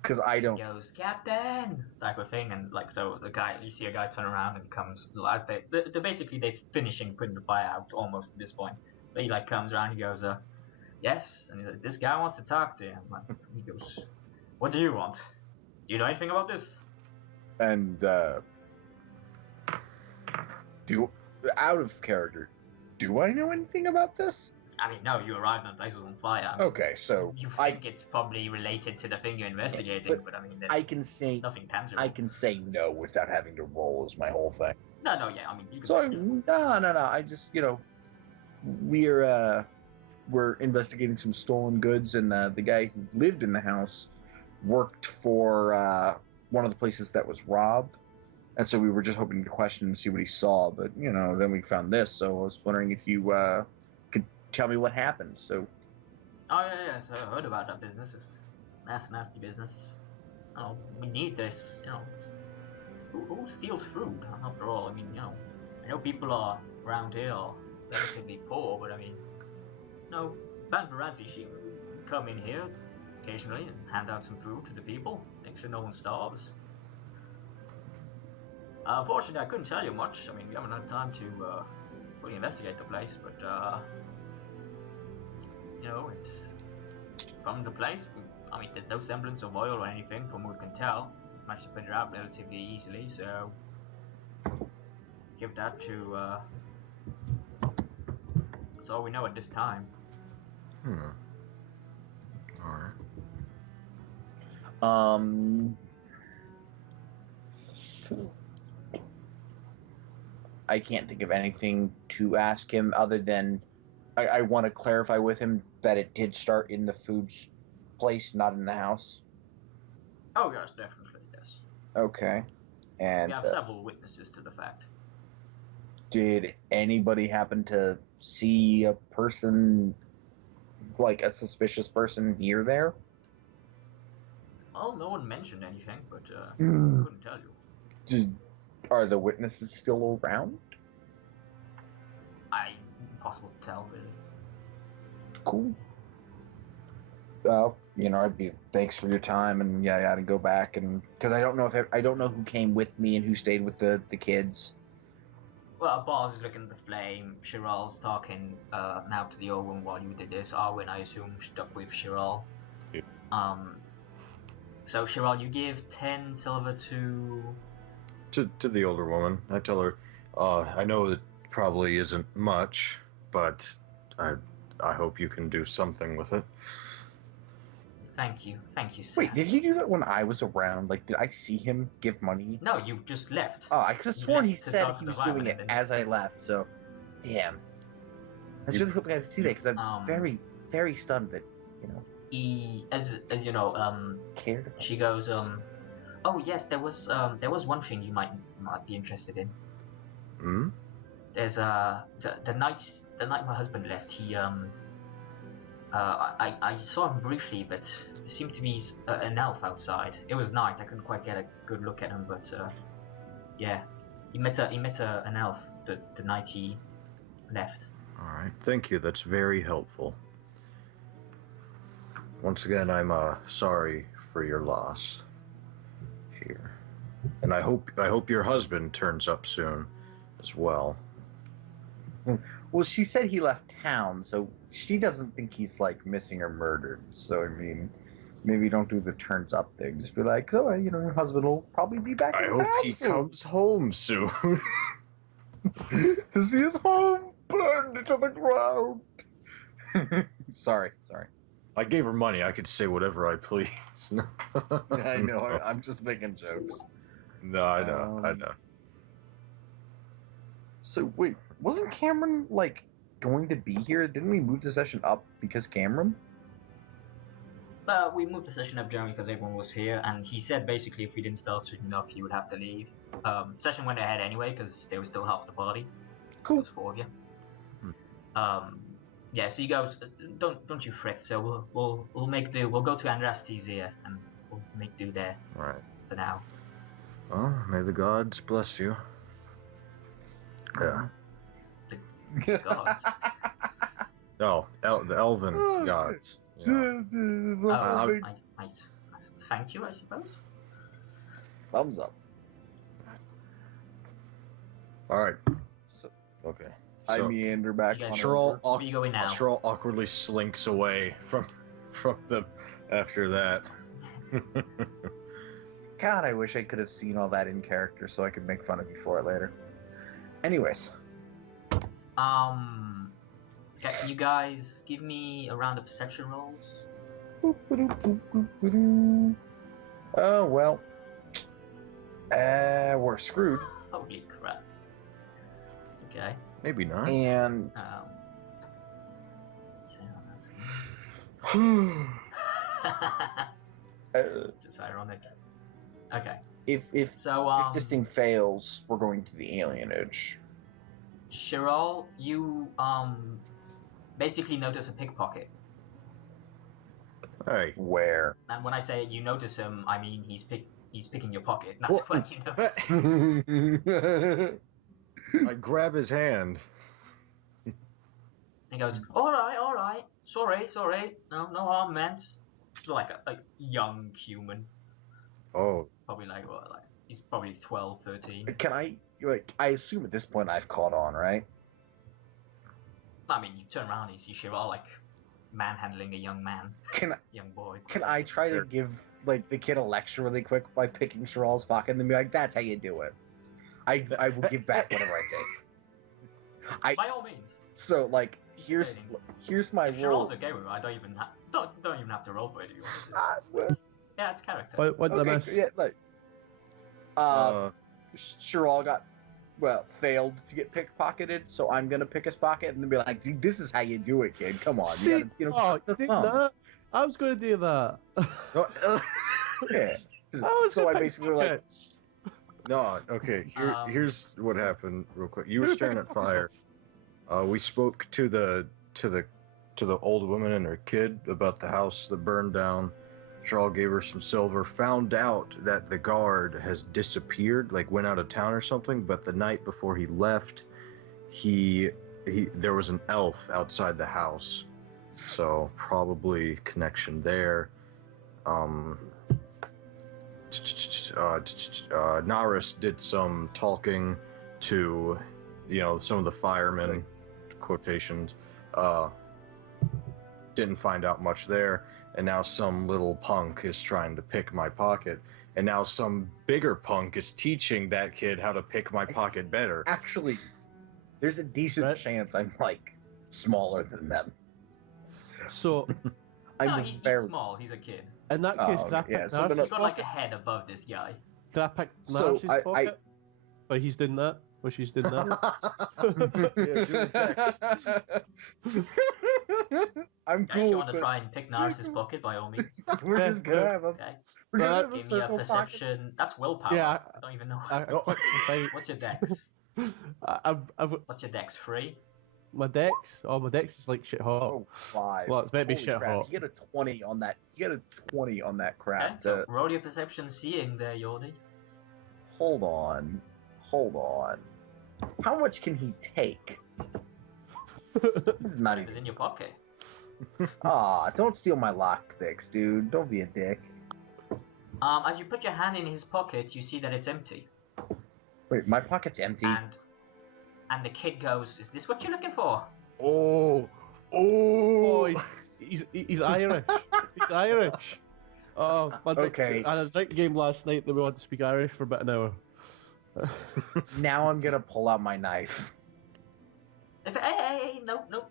Because I don't. He goes, Captain, type of thing, and like so you see a guy turn around and comes as they're basically finishing putting the fire out almost at this point. But he like comes around, he goes, yes, and he's like, this guy wants to talk to him. And he goes, what do you want? Do you know anything about this? And out of character, do I know anything about this? I mean, no, you arrived and the place was on fire. Okay, so You think it's probably related to the thing you're investigating, but I mean, there's I can say nothing tangible. I can say no without having to roll is my whole thing. No, yeah, I mean, you can So say no. no. I just we're investigating some stolen goods, and the guy who lived in the house worked for one of the places that was robbed, and so we were just hoping to question and see what he saw. But then we found this, so I was wondering if you could tell me what happened. So. Oh yeah, so I heard about that business. It's nasty business. Oh, we need this. Who steals food? After all, I mean, I know people are around here are relatively poor, but I mean, Van Varanti, she would come in here occasionally and hand out some food to the people, make sure no one starves. Unfortunately, I couldn't tell you much. I mean, we haven't had time to fully investigate the place, but it's from the place. I mean, there's no semblance of oil or anything from what we can tell. Managed to put it out relatively easily, so give that to. That's all we know at this time. Alright. I can't think of anything to ask him other than I want to clarify with him that it did start in the food place, not in the house. Oh yes, definitely yes. Okay. And We have several witnesses to the fact. did anybody happen to see a person, like a suspicious person near there? Well, no one mentioned anything, but couldn't tell you. Are the witnesses still around? Impossible to tell, really. Cool. Well, I'd be thanks for your time, and yeah, I gotta go back, and because I don't know who came with me and who stayed with the kids. Well, Barz is looking at the flame. Shiral's talking now to the old one while you did this. Arwen, I assume, stuck with Shiral. Yep. So Shiral, you give 10 silver to the older woman. I tell her, I know it probably isn't much, but I hope you can do something with it. Thank you, Sam. Wait, did he do that when I was around? Like, did I see him give money? No, you just left. Oh, I could have You sworn left he to said talk he to was the doing fireman it and then- as I left. So, damn. I was really hoping I could see that because I'm very, very stunned that He, as you know, cared about. she goes, oh yes, there was one thing you might be interested in. Hmm? There's the night my husband left, he I saw him briefly, but it seemed to be an elf outside. It was night, I couldn't quite get a good look at him, but yeah, he met an elf the night he left. All right. Thank you. That's very helpful. Once again, I'm sorry for your loss here, and I hope your husband turns up soon, as well. Well, she said he left town, so she doesn't think he's like missing or murdered. So I mean, maybe don't do the turns up thing. Just be like, so your husband will probably be back I in hope town he soon comes home soon. to see his home burned to the ground. Sorry. I gave her money. I could say whatever I please. I know. I'm just making jokes. No, I know. So wait, wasn't Cameron like going to be here? Didn't we move the session up because Cameron? We moved the session up generally because everyone was here, and he said basically if we didn't start soon enough, he would have to leave. Session went ahead anyway because there was still half the party. Cool. There was 4 of you. Yeah, so he goes, don't you fret, sir. We'll make do. We'll go to Andraste's here, and we'll make do there All right. for now. Well, may the gods bless you. Yeah. Gods. Oh, the elven gods. Yeah. I thank you, I suppose. Thumbs up. All right. So, Okay. I So, meander back You guys on Sherall, Where are you going now? Sherall awkwardly slinks away from them after that. God, I wish I could have seen all that in character so I could make fun of you for it later. Anyways. Can you guys give me a round of perception rolls? Oh, well. We're screwed. Holy crap. Okay. Maybe not. And So that's just ironic. Okay. if So this thing fails, we're going to the alienage. Sherall, you basically notice a pickpocket. Hey. Where? And when I say you notice him, I mean he's picking your pocket. That's what you notice. I grab his hand. He goes, all right, sorry, no harm meant. It's like a young human. Oh, Probably he's probably 12, 13. Can I assume at this point I've caught on, right? I mean, you turn around and you see Sherall manhandling a young young boy. Can I try to give the kid a lecture really quick by picking Sherall's pocket and then be like, "That's how you do it." I will give back whatever I take. By all means. So here's my If role. Sherall's okay with it, I don't even have to roll for it if you want to. Ah, well, Yeah, it's character. What did I okay, miss? yeah, Sherall failed to get pickpocketed, so I'm gonna pick his pocket and then be like, "Dude, this is how you do it, kid. Come on, See, you oh, cut the you did thumb." that. I was going to do that. Yeah. I was So gonna I pick basically like, pockets. no. Okay. Here's what happened, real quick. You were Who staring picked at up fire. We spoke to the old woman and her kid about the house that burned down. Charles gave her some silver. Found out that the guard has disappeared, went out of town or something. But the night before he left, there was an elf outside the house, so probably connection there. Naris did some talking to, some of the firemen, quotations. Didn't find out much there, and now some little punk is trying to pick my pocket, and now some bigger punk is teaching that kid how to pick my pocket better. actually, there's a decent Right. chance I'm smaller than them. So, No, I'm he's very. small. He's a kid. in that case, can I okay, yeah, pick so then Nars's He's got like a pocket? head above this guy. Can I pick So, Nars's pocket? While he's doing that? While she's doing that? Yeah, do a dex. I'm Guys, cool. you want to with try and pick Nars's pocket by all means? it. We're Yeah, just gonna yeah. have a. Okay. We're gonna Well, have a Give me a circle pocket. perception. That's willpower. Yeah, I don't even know. I No. clicked the thing. What's your dex? I've What's your dex? 3? my dex. Oh, my dex is like shit hot. Oh, 5. Well, it's meant to be Holy shit crap, hot. You get a 20 on that. You get a 20 on that Okay, crap. so roll your perception seeing there, Yordi. Hold on. How much can he take? This is not It was even. in your pocket. Ah, don't steal my lockpicks, dude. Don't be a dick. As you put your hand in his pocket, you see that it's empty. Wait, my pocket's empty. And the kid goes, "Is this what you're looking for?" Oh, Oh, he's Irish. He's Irish. Oh, Okay. I had a drink game last night that we wanted to speak Irish for about an hour. Now I'm gonna pull out my knife. It's like, hey, no, no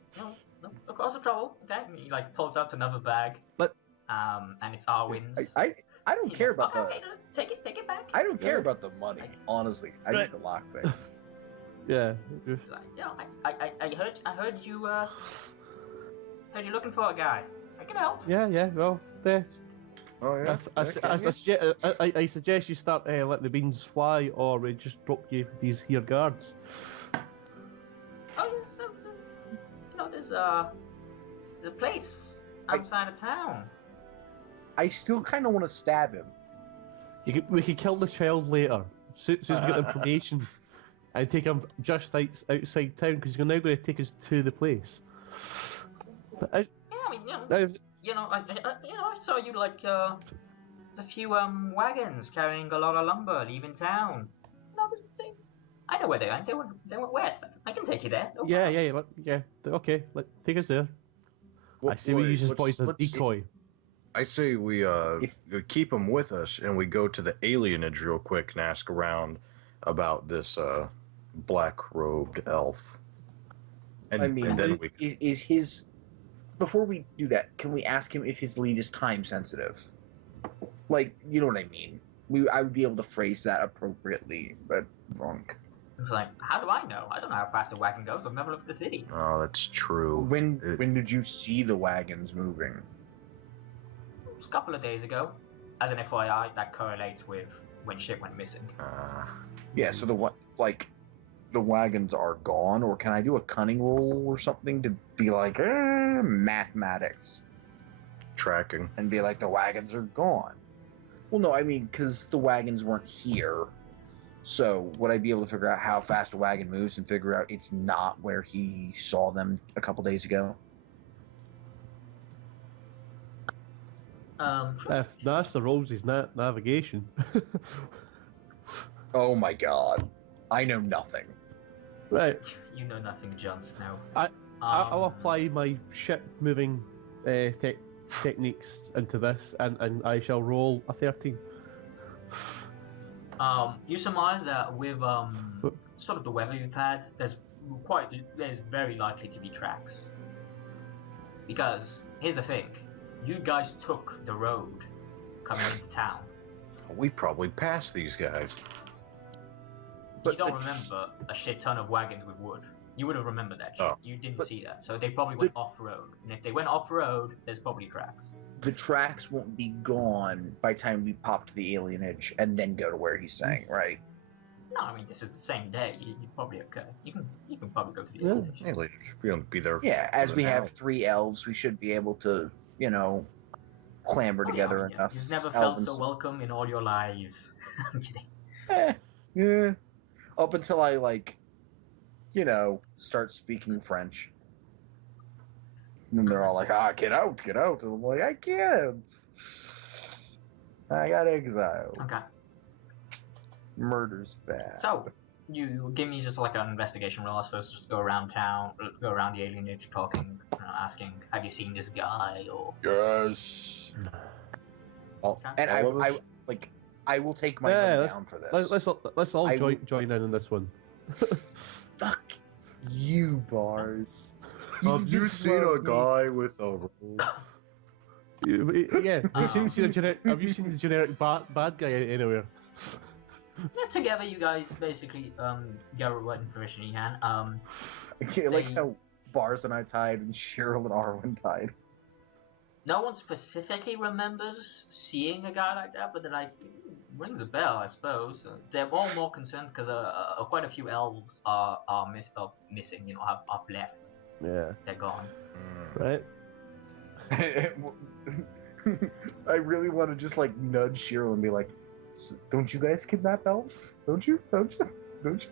cause of trouble, okay? And he like pulls out another bag. But- and it's Arwen's. I don't care about the. Okay, take it back. I don't care about the money. Honestly, I Right. need the lockpicks. Yeah. Like, you know, I heard you heard you looking for a guy. I can help. Yeah. Well, there. oh yeah. I suggest you start letting the beans fly, or we just drop you these here guards. Oh, you know, there's a place outside of town. I still kind of want to stab him. We could kill the child later. Soon as we get information, and take him just outside town because he's now going to take us to the place. Yeah, I mean, I saw you like there's a few wagons carrying a lot of lumber leaving town. I know where they went. They went west. I can take you there. No problem. Yeah. Okay, take us there. Well, I say we wait, use his let's- voice as a let's- decoy. I say we keep him with us, and we go to the alienage real quick and ask around about this black-robed elf. And, I mean, and then we is his. Before we do that, can we ask him if his lead is time sensitive? Like, you know what I mean? I would be able to phrase that appropriately, but wrong. It's like, how do I know? I don't know how fast a wagon goes. I've never left the city. Oh, that's true. When did you see the wagons moving? It was a couple of days ago. As an FYI, that correlates with when shit went missing. Yeah, so the wagons are gone, or can I do a cunning roll or something to be like mathematics Tracking. and be like the wagons are gone? Well, no, I mean because the wagons weren't here. So would I be able to figure out how fast a wagon moves and figure out it's not where he saw them a couple days ago? If that's the rolls, is navigation. Oh my god, I know nothing. Right. You know nothing, Jon Snow. I'll apply my ship moving techniques into this, and I shall roll a 13. You surmise that with sort of the weather you've had, there's very likely to be tracks. Because here's the thing, you guys took the road coming into town. We probably passed these guys. You don't remember a shit ton of wagons with wood. You would have remembered that shit. Oh. You didn't see that, so they probably went off road. And if they went off road, there's probably tracks. The tracks won't be gone by the time we pop to the alienage and then go to where he's saying, right? No, I mean this is the same day. You're probably okay. You can probably go to the Yeah. village. Hey, we should be able to be there. Yeah, as we now. have 3 elves, we should be able to, clamber Oh, yeah, together I mean, enough. You've never felt elven so welcome in all your lives. I'm kidding. Yeah. Up until I, start speaking French. And then they're all like, get out. And I'm like, I can't. I got exiled. Okay. Murder's bad. So, you give me just like an investigation roll, I suppose, just go around town, go around the alienage, talking, asking, have you seen this guy, or... Yes. And all of us? I will take my Yeah, money down for this. Let's all I will- join in on this one. Fuck you, Barz. Have you just seen a loves me. guy with a robe? Yeah, have you seen the generic bad guy anywhere? Yeah, together you guys basically go what information you can. I like They- how Barz and I tied and Cheryl and Arwen tied. No one specifically remembers seeing a guy like that, but they're like, rings a bell, I suppose. They're all more concerned because quite a few elves are missing. You know, have left. Yeah. They're gone. Right. I really want to just like nudge Cheryl and be like, "Don't you guys kidnap elves? Don't you? Don't you? Don't you?"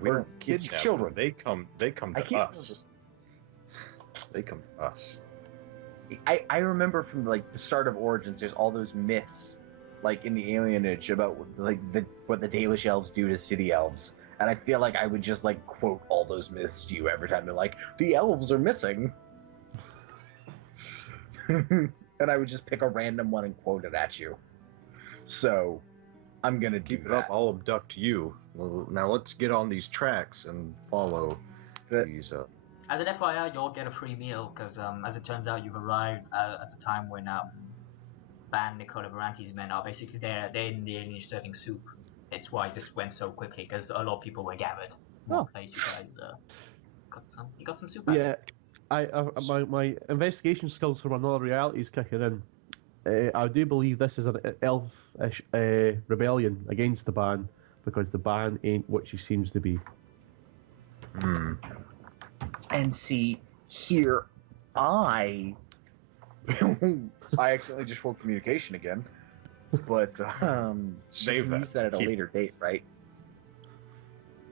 We Or don't kids, kidnap children. them. They come I to can't us. They come to us. I remember from like the start of Origins, there's all those myths, like in the alienage about like what the Dalish elves do to city elves, and I feel like I would just like quote all those myths to you every time they're like, the elves are missing, and I would just pick a random one and quote it at you. So I'm gonna do Keep it that. up. I'll abduct you. Well, now let's get on these tracks and follow these. As an FYI, you'll get a free meal because, as it turns out, you've arrived at the time when Ban Nicola Baranti's men are basically they're in the alienage serving soup. It's why this went so quickly because a lot of people were gathered. Oh. Place you guys got some soup. out. Yeah. My investigation skills from another reality is kicking in. I do believe this is an elfish rebellion against the ban because the ban ain't what she seems to be. And see, here, I accidentally just rolled communication again, but Save we can that. use that at a Keep- later date, right?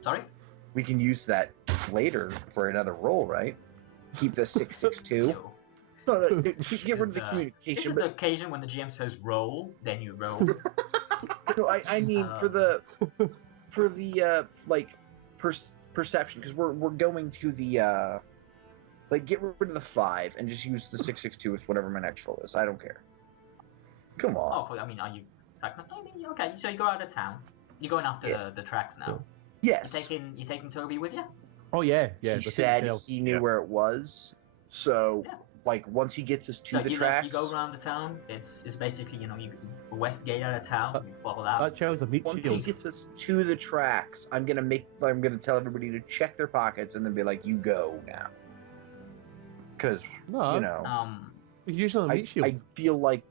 Sorry. We can use that later for another roll, right? Keep the 662. No. No, get rid of the This communication. is the occasion when the GM says roll, then you roll. No, I mean for the like perception, because we're going to the like get rid of the 5 and just use the 662 as whatever my next roll is. I don't care. Come on. Oh, I mean, are you? Okay, so you go out of town. You're going after the tracks now. Yes. You taking Toby with you? Oh yeah, yeah. He the said tail. he knew Yeah. where it was, so Yeah. like once he gets us to So the you tracks. you go around the town. It's basically you west gate out of town. You follow that. That child's a meat Once he shield. gets us to the tracks, I'm gonna tell everybody to check their pockets and then be like, "You go now," because No, you know you're using a meat shield. I feel like,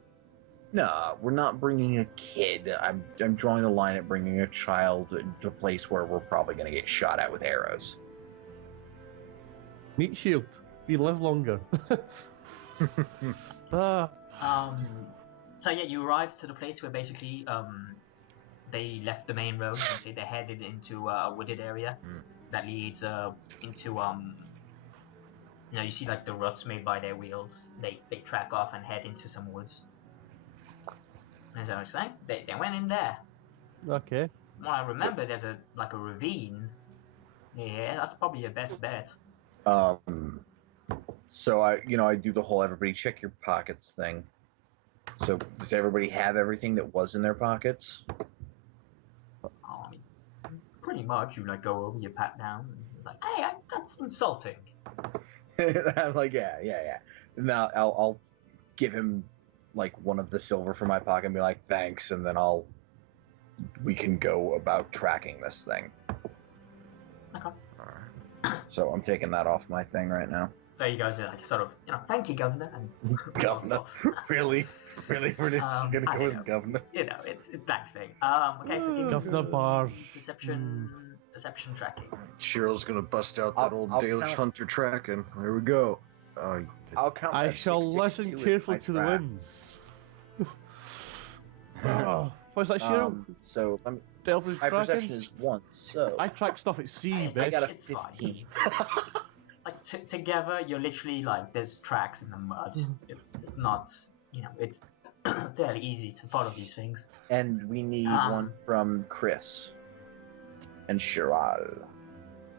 nah, we're not bringing a kid. I'm drawing the line at bringing a child to a place where we're probably gonna get shot at with arrows. Meat shield. We live longer. Ah, So yeah, you arrive to the place where basically they left the main road and say they headed into a wooded area that leads into you see like the ruts made by their wheels. They track off and head into some woods. As I was saying, they went in there. okay. Well, I remember there's a ravine. Yeah, that's probably your best bet. So I do the whole everybody check your pockets thing. So does everybody have everything that was in their pockets? I mean, pretty much. You like go over, you pat down, and it's like, hey, that's insulting. I'm like, yeah. And then I'll give him like one of the silver from my pocket and be like, thanks, and then we can go about tracking this thing. Okay. So I'm taking that off my thing right now. So you guys are like sort of, thank you, Governor, and Governor, really, we're just I gonna go don't with know. governor. It's that thing. Okay, so give me Governor Barz. perception tracking. Cheryl's gonna bust out that old I'll Dalish count. hunter tracking. There we go. I'll count. I that shall 662 listen as carefully my to the track. winds. Oh, what's that, Cheryl? So let me, Delphi's my tracking? perception is 1. So I track stuff at sea, I bitch. got a It's fine. 15. Like together, you're literally like there's tracks in the mud. It's not it's fairly easy to follow these things. And we need one from Chris and Shiral.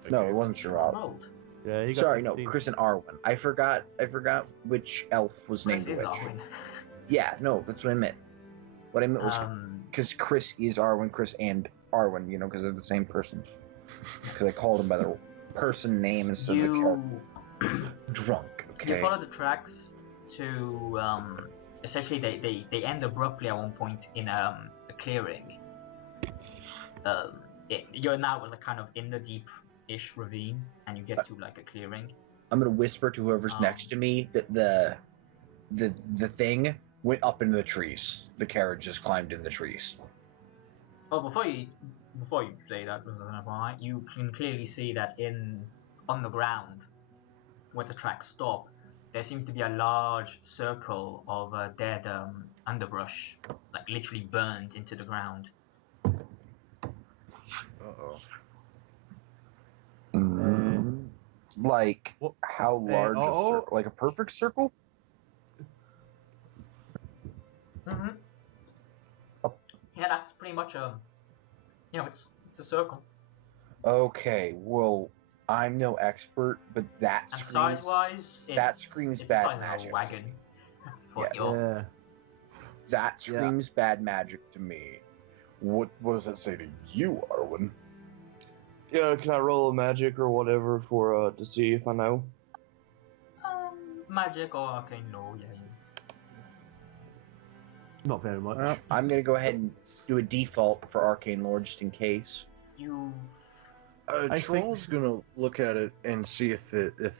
No, it wasn't Shiral. Rolled. Yeah, you got Sorry, no, 15. Chris and Arwen. I forgot which elf was Chris named is which. Arwen. Yeah, no, that's what I meant. What I meant was Um, because Chris is Arwen, Chris and Arwen, because they're the same person. Because I called him by their person name instead of the character. Drunk. Okay. You follow the tracks to essentially they end abruptly at one point in a clearing. You're now like kind of in the deep-ish ravine, and you get to like a clearing. I'm gonna whisper to whoever's next to me that the thing went up into the trees. The carriage just climbed in the trees. Oh, before you say that, you can clearly see that on the ground, where the tracks stop, there seems to be a large circle of dead underbrush, like literally burned into the ground. Uh-oh. Like What? how large a circle? Like a perfect circle? Mm-hmm. Yeah, that's pretty much it's a circle. Okay, well, I'm no expert, but that And screams size-wise, screams it's bad the size magic. of a wagon. For Yeah. your- Yeah. That screams bad magic to me. What does that say to you, Arwen? Yeah, can I roll a magic or whatever for to see if I know? Magic or arcane law, yeah. Not very much. Well, I'm gonna go ahead and do a default for arcane lore just in case. You Troll's gonna look at it and see if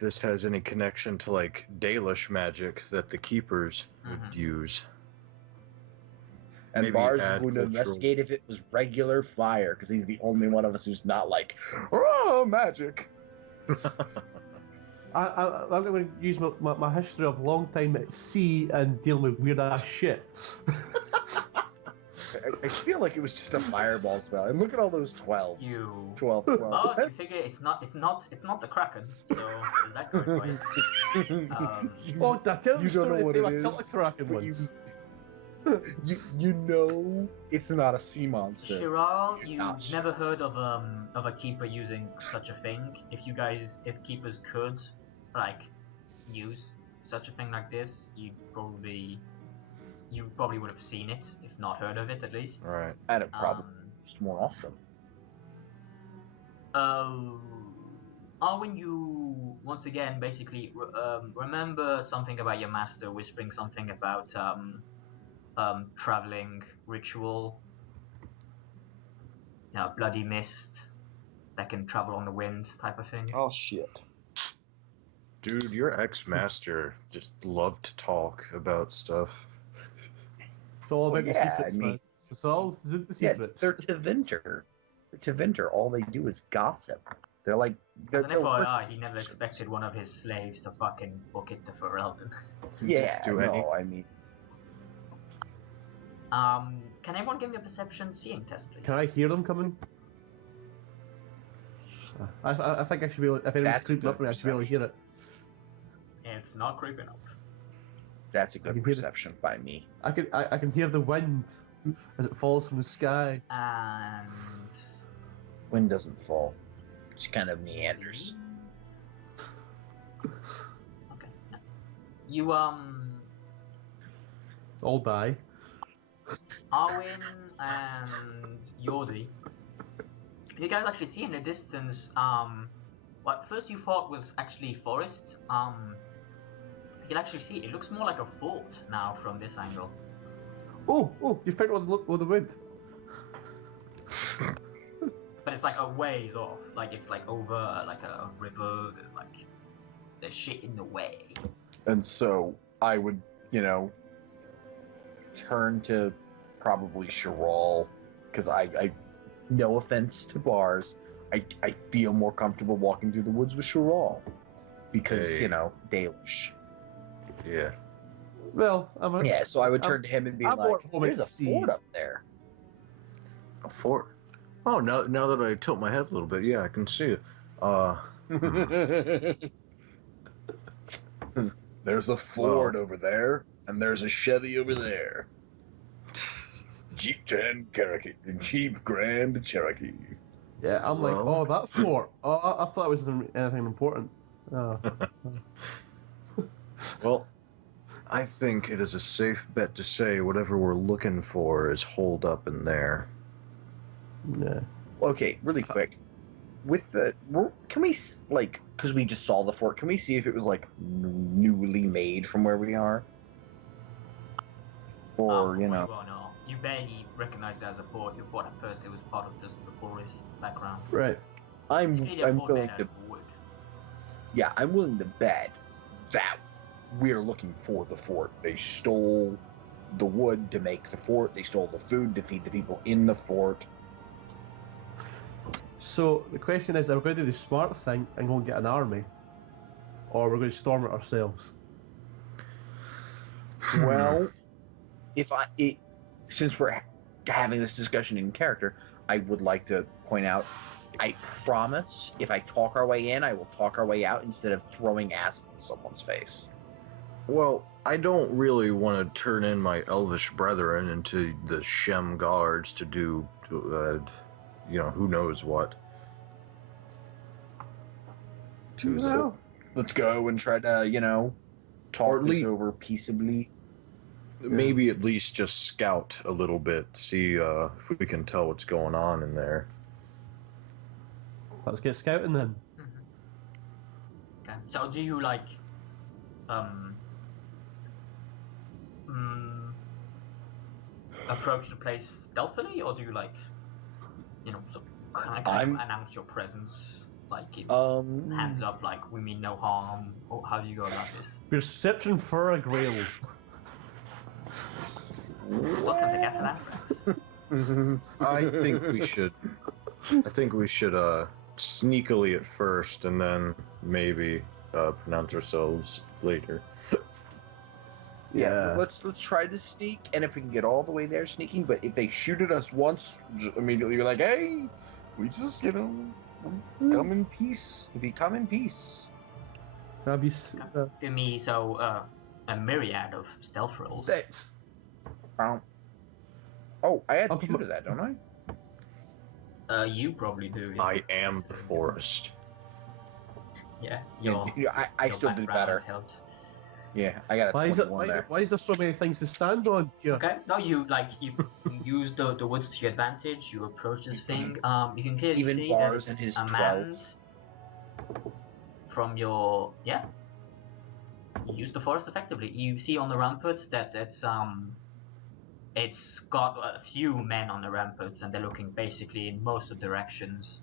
this has any connection to like Dalish magic that the keepers would use. And Maybe Barz is add going to cultural- investigate if it was regular fire, because he's the only one of us who's not like, oh, magic. I'm going to use my history of long time at sea and dealing with weird ass shit. I feel like it was just a fireball spell. And look at all those 12s. you 12. Oh, you figure it's not the Kraken, so is that good, right? Oh, did I tell You the don't story know what of it I killed is, a kraken but once? you know it's not a sea monster. Shiral, You're you've not never heard of a keeper using such a thing. If keepers could, like, use such a thing like this, you probably would have seen it, if not heard of it at least. Right. And it probably used more often. When you once again basically remember something about your master whispering something about traveling ritual, bloody mist that can travel on the wind type of thing. Oh shit. Dude, your ex-master just loved to talk about stuff. It's all about the yeah, secrets, I mean- man. It's all the Yeah, secrets. they're Tevinter. All they do is gossip. They're like... As an they're worse FYI, than he never Christians. expected one of his slaves to fucking book it to Fereldan. Yeah, Do any- no, I mean... Can everyone give me a perception seeing test, please? Can I hear them coming? I think I should be able, if anyone's That's creeping good up to me, I should be able to hear it. It's not creeping up. That's a I can good hear the- perception by me. I can hear the wind as it falls from the sky. And Wind doesn't fall. It just kind of meanders. okay, no. You All die. Arwen and Yordi, you guys actually see in the distance what first you thought was actually forest. You can actually see it looks more like a fort now from this angle. Oh, you found one the wind. But it's like a ways off, like it's like over like a river, like there's shit in the way. And so I would, turn to probably Chiral, because I no offense to Barz, I feel more comfortable walking through the woods with Chiral. Because, Hey. Dalish. Yeah. Well, Yeah, so I would turn to him and be I'm more like, home there's at a sea." fort up there. A fort. Oh, now that I tilt my head a little bit, yeah, I can see it. There's a Ford over there, and there's a Chevy over there. Jeep Grand Cherokee. Yeah, I'm like, Well. oh, that fort. Oh, I thought it was anything important. Oh. Well, I think it is a safe bet to say whatever we're looking for is holed up in there. Yeah. Okay, really quick. With the, can we because we just saw the fort, can we see if it was like newly made from where we are? Or, From you where know. are now. You barely recognize it as a fort. You thought at first it was part of just the forest background. Right. I'm It's clearly a fort willing made out to, of wood. yeah, I'm willing to bet that we're looking for the fort. They stole the wood to make the fort. They stole the food to feed the people in the fort. So the question is, are we going to do the smart thing and go and get an army? Or we're going to storm it ourselves? Well, since we're having this discussion in character, I would like to point out, I promise, if I talk our way in, I will talk our way out instead of throwing acid in someone's face. Well, I don't really want to turn in my elvish brethren into the Shem guards to do, who knows what. So, let's go and try to, talk this over peaceably. Maybe at least just scout a little bit, see if we can tell what's going on in there. Let's get scouting then. Okay. So do you like approach the place stealthily, or do you sort of kind of announce your presence, hands up, like we mean no harm? Or how do you go about this? We're searching for a grail. Welcome to Gas and Anthrax. I think we should sneakily at first, and then maybe pronounce ourselves later. Yeah, let's try to sneak, and if we can get all the way there sneaking, but if they shoot at us once, immediately be like, hey, we just, come in peace. We come in peace. Have you... Give me a myriad of stealth rolls. Dex. Oh, I add 2 to that, don't I? You probably do. Yeah. I am the forest. Yeah, I still do better. Helped. Yeah, I got a 21 there. Why is there so many things to stand on here? Okay, no, you use the woods to your advantage. You approach this thing. You can clearly Even see Barz that and his a 12. man from your You use the forest effectively. You see on the ramparts that it's got a few men on the ramparts, and they're looking basically in most of directions.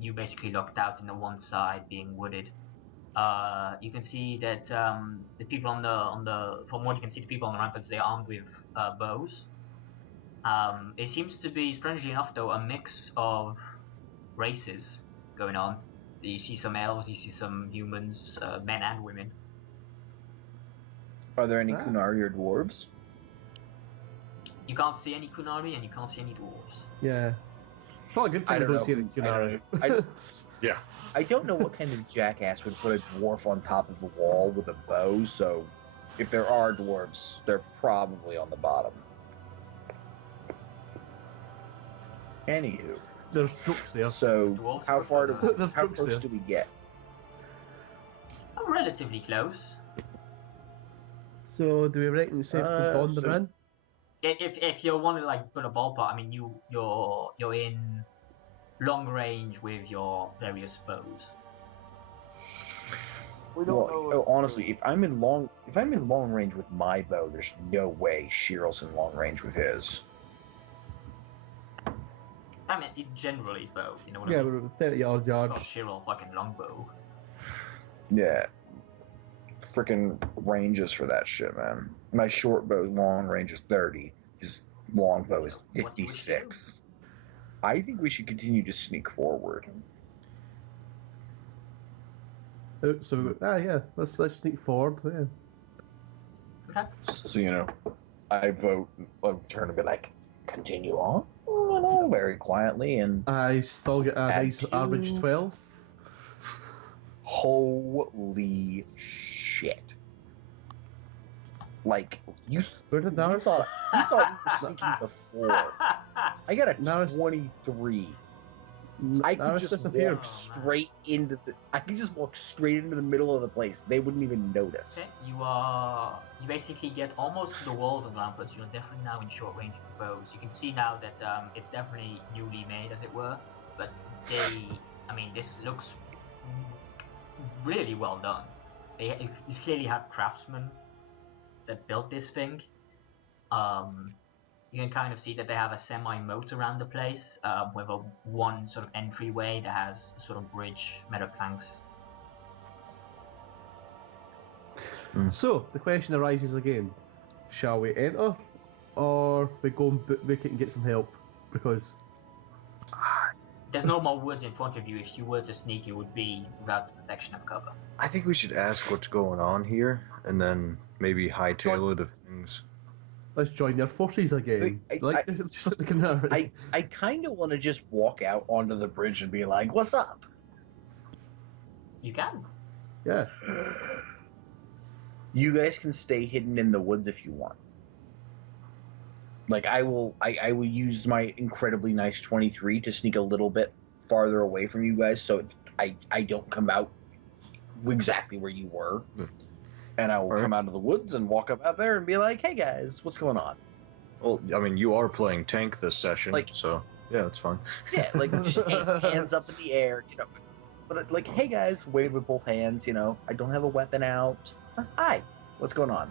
You basically locked out in the one side being wooded. You can see that the people from what you can see, the people on the ramparts, they're armed with bows. It seems to be, strangely enough though, a mix of races going on. You see some elves, you see some humans, men and women. Are there any Kunari or dwarves? You can't see any Kunari and you can't see any dwarves. Yeah. Probably a good thing I don't see any Kunari. Yeah. I don't know what kind of jackass would put a dwarf on top of a wall with a bow, so if there are dwarves, they're probably on the bottom. Anywho. There's troops there. So, how close do we get? I'm relatively close. So, do we reckon it's safe to don the run? If you want to put a ballpark, I mean you're in long range with your various bows. Well, honestly, if I'm in long range with my bow, there's no way Shirl's in long range with his. I mean, generally bow. You know what I mean? Yeah, we're 30 yards. Not Shirl fucking longbow. Yeah. Freaking ranges for that shit, man. My short bow's long range is 30. His long bow is 56. I think we should continue to sneak forward. So let's sneak forward. Yeah. Okay. So I vote. I turn to be like, continue on, very quietly, and I still get a nice average 12. Holy shit! You Where did that? You thought we were sneaking before. I got a 23. I could just walk straight into the middle of the place. They wouldn't even notice. Okay. You basically get almost to the walls of ramparts. You're definitely now in short range of the bows. You can see now that it's definitely newly made, as it were. But this looks really well done. You clearly have craftsmen that built this thing. You can kind of see that they have a semi-moat around the place with one sort of entryway that has a sort of bridge, metal planks. So, the question arises again. Shall we enter? Or we go and book it and get some help? Because... There's no more woods in front of you. If you were to sneak, it would be without the protection of cover. I think we should ask what's going on here, and then maybe hightail it if things... Let's join their forces again. Just like the canary. I kind of want to just walk out onto the bridge and be like, "What's up?" You can. Yeah. You guys can stay hidden in the woods if you want. Like I will use my incredibly nice 23 to sneak a little bit farther away from you guys, so I don't come out exactly where you were. And I will come out of the woods and walk up out there and be like, "Hey guys, what's going on?" Well, I mean, you are playing tank this session, so yeah, it's fine. Yeah, like just hands up in the air, you know. But like, "Hey guys," wave with both hands, you know. I don't have a weapon out. Hi, what's going on?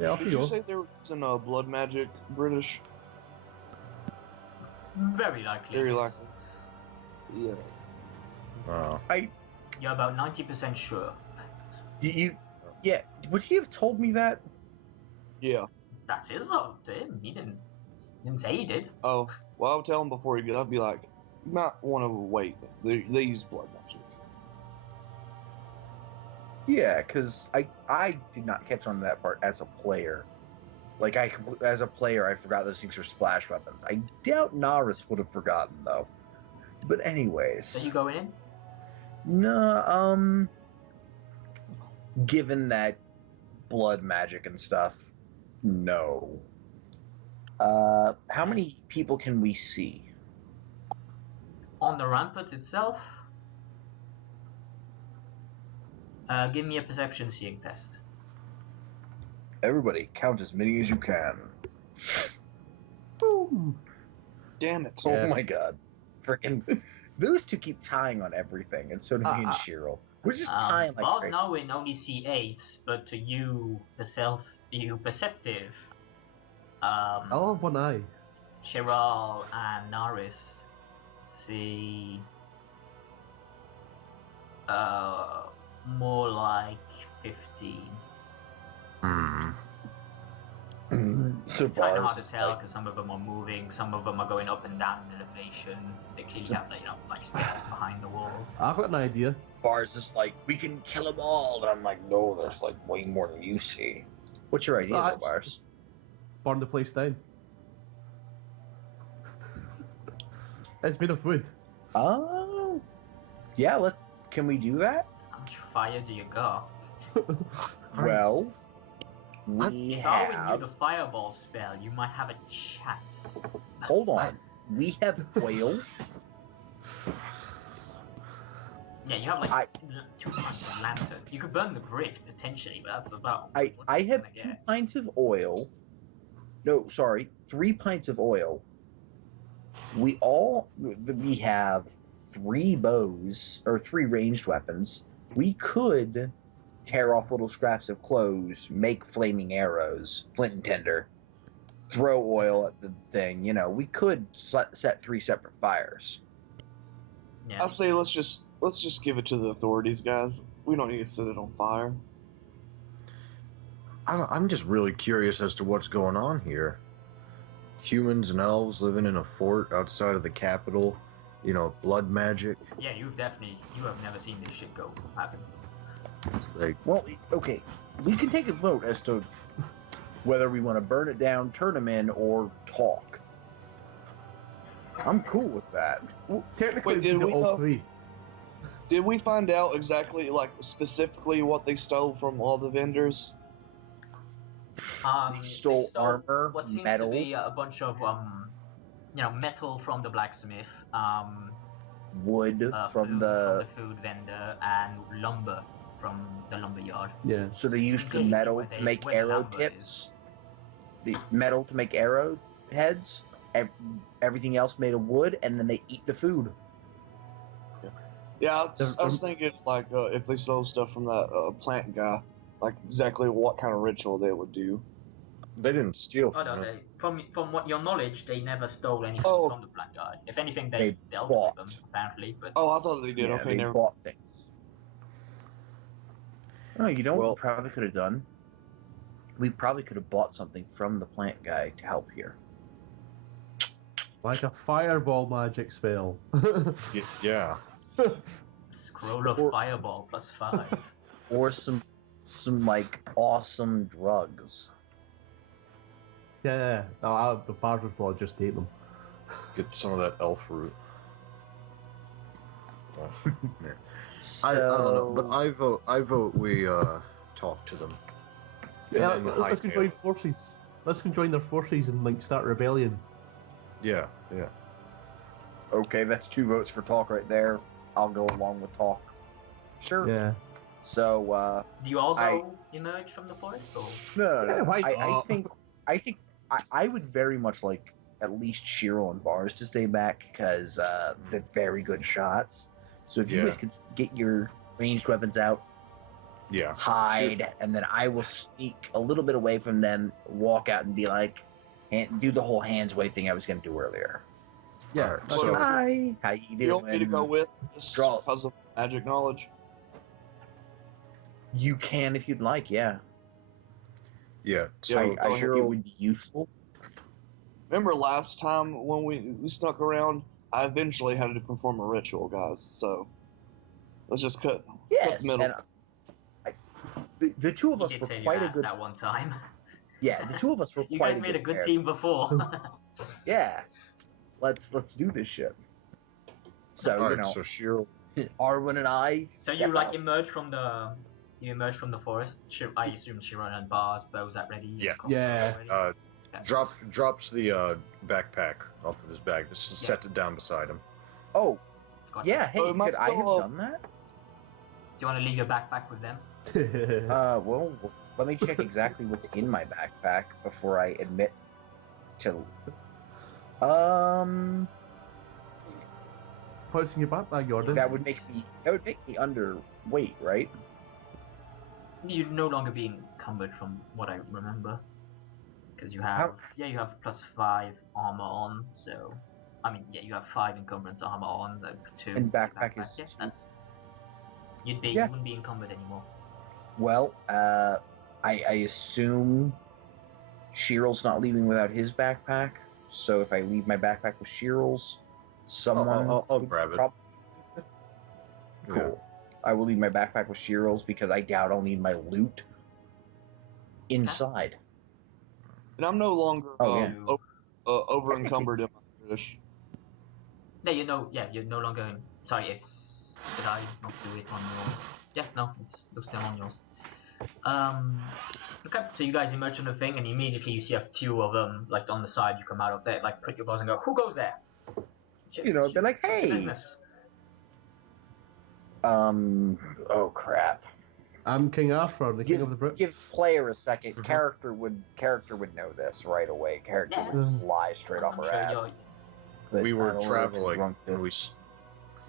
Yeah, off Did you you go. say there was an blood magic British? Very likely. Very likely. Yeah. Wow. You're about 90% sure. Yeah. Would he have told me that? Yeah. That's his up to him. He didn't say he did. Oh, well, I'll tell him before he goes. I'll be like, you might want to wait. They use blood magic. Yeah, because I did not catch on to that part as a player. Like as a player, I forgot those things are splash weapons. I doubt Naris would have forgotten though. But anyways, Are you going in? no. Given that blood magic and stuff, no. How many people can we see? On the rampart itself? Give me a perception seeing test. Everybody, count as many as you can. Boom. Damn it. Yeah. Oh my god. Freaking those two keep tying on everything, and so do me and Shirl. We're just tying like Barz crazy. now we only see 8, but to you perceptive, I'll have one eye. Chiral and Naris see more like 15. So It's kind of Barz hard to is tell like, because some of them are moving, some of them are going up and down in elevation. They clearly have like steps behind the walls. I've got an idea. Barz is like, we can kill them all, and I'm like, no, there's like way more than you see. What's your idea, though, Barz? Burn the place down. It's made of wood. Oh, yeah. Can we do that? How much fire do you got? Well, we If I were you have. the fireball spell, you might have a chance. Hold on. We have oil. Yeah, you have like I- 2 pints of lantern. You could burn the bridge potentially, but that's about. I what have you're gonna 2 get. pints of oil. No, sorry, 3 pints of oil. We have 3 bows or 3 ranged weapons. We could tear off little scraps of clothes, make flaming arrows, flint and tinder, throw oil at the thing. You know, we could set 3 separate fires. Yeah. I say let's just give it to the authorities, guys. We don't need to set it on fire. I'm just really curious as to what's going on here. Humans and elves living in a fort outside of the capital, you know, blood magic. Yeah, you have never seen this shit go happen. Like, Well, okay, we can take a vote as to whether we want to burn it down, turn them in, or talk. I'm cool with that. Well, technically, Wait, we did do we, all 3. Did we find out exactly, like, specifically what they stole from all the vendors? They stole armor, what seems metal. to be a bunch of metal from the blacksmith, Wood from food the. from the food vendor, and lumber from the lumberyard. Yeah. So they used the Clearly see metal what to they- make what the arrow lumber tips. The metal to make arrow heads. Everything else made of wood, and then they eat the food. Yeah, I was thinking like if they stole stuff from that plant guy, like exactly what kind of ritual they would do. They didn't steal Oh from no, him. from what your knowledge, they never stole anything Oh. from the black guy. If anything, They they dealt bought. with them apparently. But Oh, I thought they did. Yeah, Okay, they never. bought things. Oh, you know what Well- we probably could have done? We probably could have bought something from the plant guy to help here. Like a fireball magic spell. Yeah. scroll of Or- fireball +5. Or some like awesome drugs. Yeah, no, the Barz would probably just take them. Get some of that elf root. Oh, yeah. So, I don't know, but I vote we talk to them. And Yeah, then let's go hightail. join forces. Let's go join their forces and like start a rebellion. Yeah, yeah. okay, that's 2 votes for talk right there. I'll go along with talk. Sure. Yeah. So, Do you all I- go emerge from the forest? Or? no, Yeah, why I not? think I would very much like at least Shiro and Barz to stay back because they're very good shots. So if you Yeah. guys could get your ranged weapons out, Yeah. hide, and then I will sneak a little bit away from them, walk out, and be like, and do the whole hands wave thing I was going to do earlier. Yeah. Alright, that's so- all. Hi, how you You want me to doing? go with just Draw. because of magic knowledge? You can if you'd like. Yeah, Yeah. So I think Shiro- it would be useful. Remember last time when we snuck around? I eventually had to perform a ritual, guys. So let's just cut Yes, the middle. and the 2 of You us did were say you quite a asked good. that one time. Yeah, the 2 of us were You quite guys made a good pair. team before. Yeah, let's do this shit. So All you right, know, so Shiro. Arwen and I. So step you like out. emerge from the forest. I assume Chiron and Barz, bows at ready. Yeah. combat Yeah. ready? Drops the backpack off of his bag. Just set it down beside him. Oh, Gotcha. yeah. Hey, Oh, it might could I have still, done that? Do you want to leave your backpack with them? Well, let me check exactly what's in my backpack before I admit to. What's in your backpack, Jordan? That would make me underweight, right? You'd no longer be encumbered from what I remember. Because you have, How- you have +5 armor on, so... I mean, yeah, you have 5 encumbrance armor on, 2... And backpack is yeah, 2. that's... You Yeah. wouldn't be encumbered anymore. Well, I assume Shiro's not leaving without his backpack. So if I leave my backpack with Shiro's, someone I'll would grab it. Cool. I will leave my backpack with Shiro's because I doubt I'll need my loot inside. And I'm no longer Oh, yeah. over encumbered in my British. Yeah, you're no longer... Sorry, it's... Did I not do it on yours? Yeah, no, it's still on yours. Okay, so you guys emerge on the thing, and immediately you see a few of them, like, on the side. You come out of there, like, put your bows and go, who goes there? You know, be like, What's your hey. business? Oh crap. I'm King Arthur, the king Give, of the Brits. give player a second. Mhm. Character would know this right away. Character Yeah. would just lie straight off I'm her sure ass. you're- But We I were don't know, traveling drunk and to-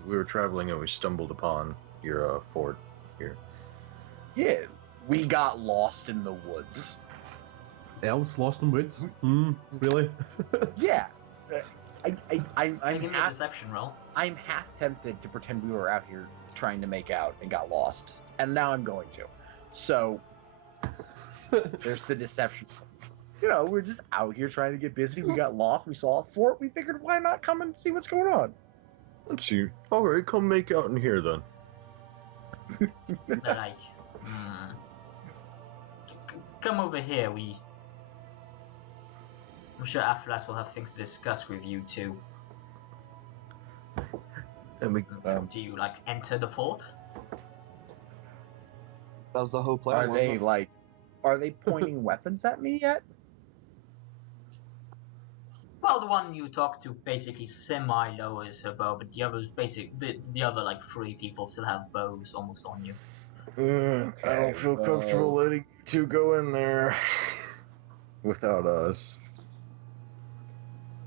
we were traveling and we stumbled upon your fort here. Yeah, we got lost in the woods. Elves lost in woods. Really? Yeah. Give I'm me a half deception roll. I'm half tempted to pretend we were out here trying to make out and got lost, and now I'm going to. So there's the deception. You know, we're just out here trying to get busy. We got lost. We saw a fort. We figured, why not come and see what's going on? Let's see. All right, come make out in here then. They're like, come over here. I'm sure Athelas will have things to discuss with you too. And we So do you like enter the fort? That was the whole plan. Are they pointing weapons at me yet? Well, the one you talked to basically semi-lowers her bow, but the others the other like 3 people still have bows almost on you. I don't feel comfortable letting you two go in there without us.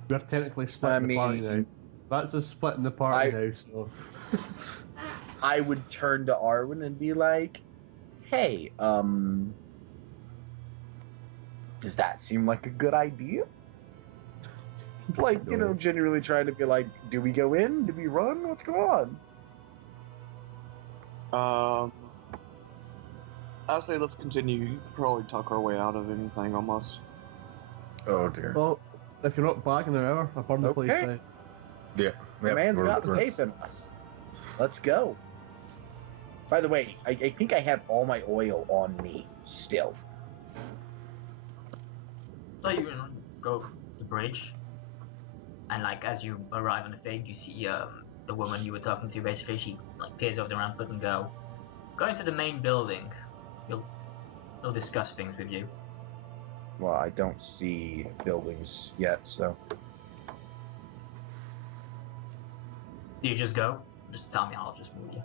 We're technically splitting the party now. That's a split in the party now, so. I would turn to Arwen and be like, "Hey, does that seem like a good idea?" Like, you know, genuinely trying to be like, "Do we go in? Do we run? What's going on?" I say let's continue. You could probably talk our way out of anything almost. Oh dear. Well, if you're not back in an hour, I burn the place Okay. down. Yeah. The man's got the faith in us. Let's go. By the way, I think I have all my oil on me still. So you know, go the bridge, and like as you arrive on the thing, you see the woman you were talking to. Basically, she like peers over the rampart and go into the main building. He'll discuss things with you. Well, I don't see buildings yet, so. Do you just go? Just tell me, I'll just move you.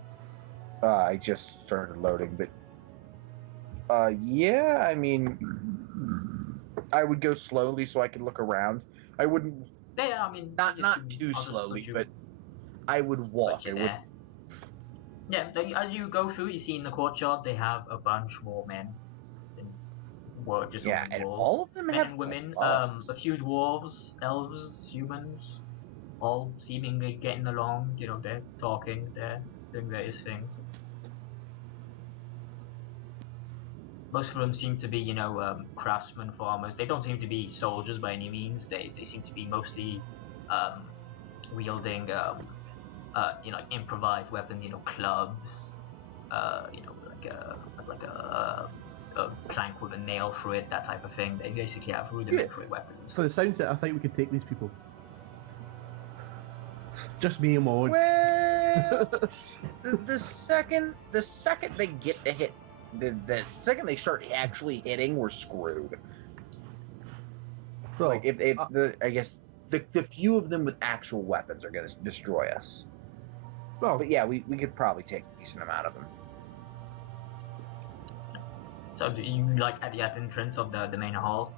I just started loading, but. Yeah, I mean. I would go slowly so I could look around. I wouldn't. Yeah, I mean, Not I'll too just slowly, put you- but I would walk. put you I there. would. Yeah, as you go through, you see in the courtyard they have a bunch more men. Just Yeah, on the and walls. all of them Men have and women, clubs. a few dwarves, elves, humans, all seemingly getting along. You know, they're talking, they're doing various things. Most of them seem to be, you know, craftsmen, farmers. They don't seem to be soldiers by any means. They seem to be mostly wielding, you know, improvised weapons. You know, clubs. You know, like a plank with a nail through it, that type of thing. They basically have rudimentary weapons. So it sounds like I think we could take these people. Just me and Maud. Well, the second they get to hit, the second they start actually hitting, we're screwed. Well, Like if I guess the few of them with actual weapons are going to destroy us. well, But yeah, we could probably take a decent amount of them. So do you like at the entrance of the main hall?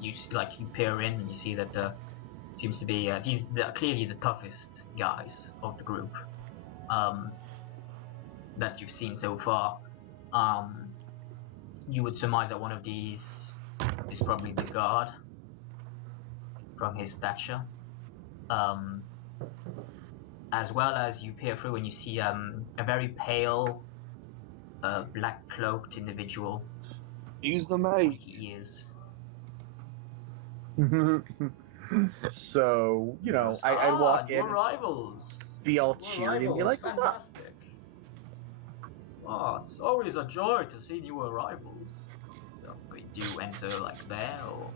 You peer in and you see that seems to be these are clearly the toughest guys of the group that you've seen so far. You would surmise that one of these is probably the guard from his stature. As well as you peer through and you see a very pale, black-cloaked individual. He's the mate. He is. So, you know, I'd walk in, Your rivals. be all Your cheery and be like, rivals, "What's up?" fantastic. Oh, it's always a joy to see new arrivals. So, wait, do you enter like there or?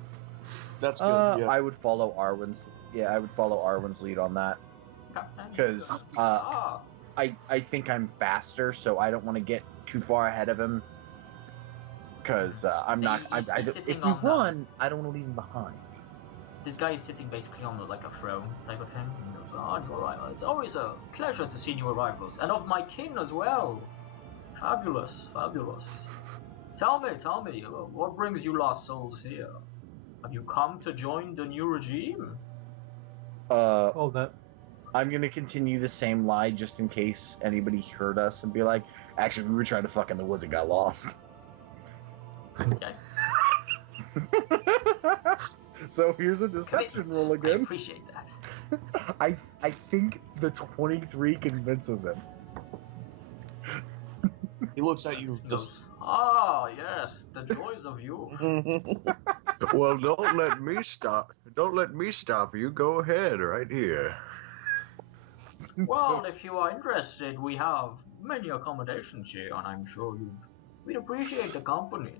That's good. Yeah. I would follow Arwen's. Yeah, I would follow Arwen's lead on that. 'Cause, I think I'm faster, so I don't want to get too far ahead of him. Because I'm not. He's if sitting we on the- run, I don't want to leave him behind. This guy is sitting basically on like a throne type of thing. He goes, "Oh, new arrival. It's always a pleasure to see new arrivals, and of my kin as well. Fabulous, fabulous. Tell me, what brings you lost souls here? Have you come to join the new regime?" all that. I'm gonna continue the same lie just in case anybody heard us and be like, "Actually, we were trying to fuck in the woods and got lost." Okay. So here's a deception roll I again. appreciate that. I think the 23 convinces him. He looks at you He just. goes, "Ah, yes, the joys of you." Well, don't let me stop. Don't let me stop you. Go ahead, right here. Well, if you are interested, we have many accommodations here, and I'm sure we'd appreciate the company.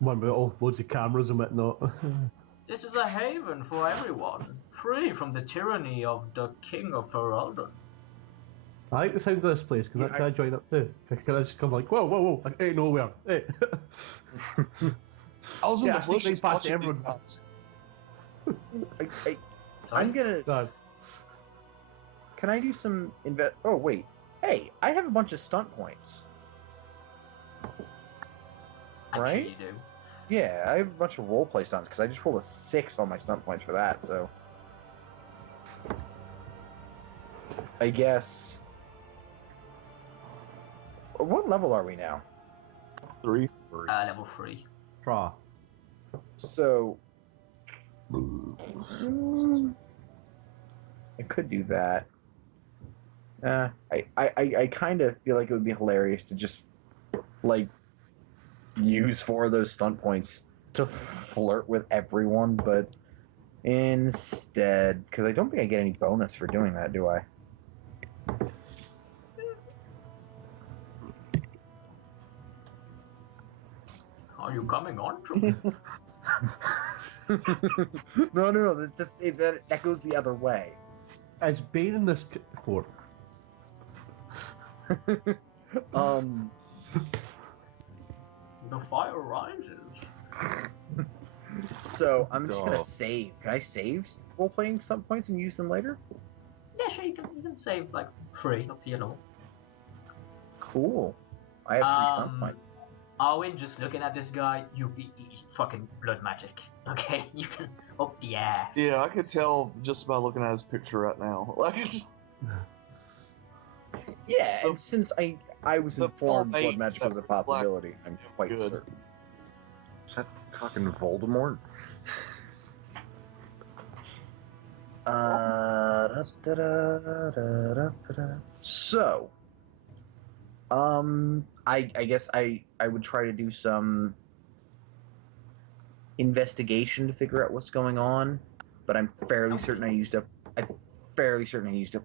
One with all loads of cameras and whatnot. This is a haven for everyone, free from the tyranny of the King of Fereldan. I like the sound of this place. Can I join up too? Can I just come like, whoa, I ain't nowhere. Hey. I was in Yeah, I the sneak bushes past watching these everyone. guys. I'm gonna. God. Can I do some Oh wait, hey, I have a bunch of stunt points. I'm sure Right? you do. Yeah, I have a bunch of roleplay stunts because I just rolled a 6 on my stunt points for that. So I guess. What level are we now? 3. Level 3. Tra. So. I could do that. I kind of feel like it would be hilarious to just, like, use 4 of those stunt points to flirt with everyone, but instead, because I don't think I get any bonus for doing that, do I? Are you coming on to? No. That's just, that goes the other way. Is Bane in this fort? The fire rises. So I'm just gonna Oh. save. Can I save role-playing stunt points and use them later? Yeah, sure, you can save like 3 up to your level. Cool. I have 3 stunt points. Arwen, just looking at this guy, fucking blood magic. Okay, you can up the ass. Yeah, I could tell just by looking at his picture right now. Like, it's, Yeah, and since I was the informed full blood magic was a eight, black- possibility, I'm quite good. certain. Is that fucking Voldemort? So, I guess I would try to do some investigation to figure out what's going on, but I'm fairly certain I used up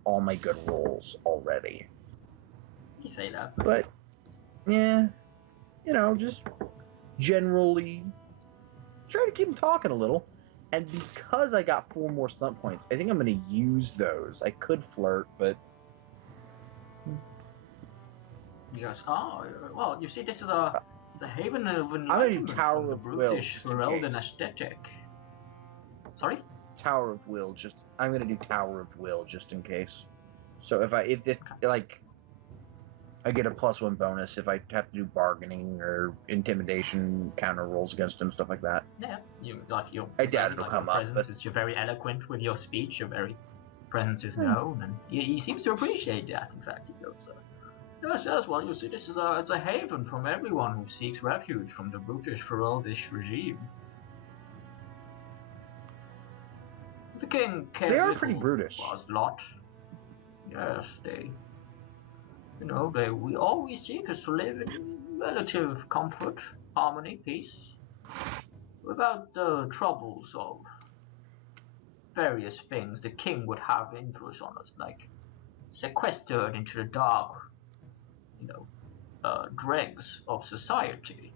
all my good rolls already. You say that. But yeah, just generally try to keep them talking a little. And because I got 4 more stunt points, I think I'm going to use those. I could flirt, but He goes, oh, well, you see, this is a haven of gonna do enlightenment Tower from the of Will, brutish just in Fereldan case. aesthetic. Sorry? Tower of Will. I'm going to do Tower of Will just in case. So if I get a +1 bonus if I have to do bargaining or intimidation counter rolls against him, stuff like that. Yeah, I doubt it'll your come up, presence but- is, you're very eloquent with your speech, your very presence is known, and he seems to appreciate that, in fact. He goes, yes, well, you see, it's a haven from everyone who seeks refuge from the brutish Fereldish regime. The king cares They are little pretty brutish. for his lot. Yes, we always seek us to live in relative comfort, harmony, peace, without the troubles of various things the king would have influence on us, like sequestered into the dark, dregs of society.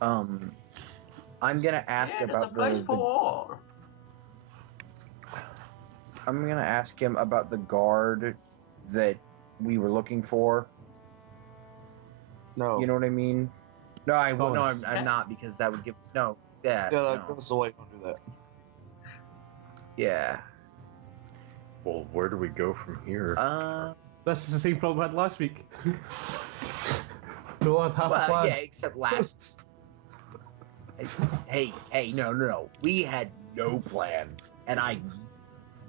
I'm gonna ask Yeah, there's a about place for war. I'm gonna ask him about the guard that we were looking for. No. You know what I mean? No, Bonus. I'm not, because that would give no. yeah, that No. goes away. Don't do that. Yeah. Well, where do we go from here? This is the same problem I had last week. We all had half a Well, plan. yeah, except last. hey, no. We had no plan, and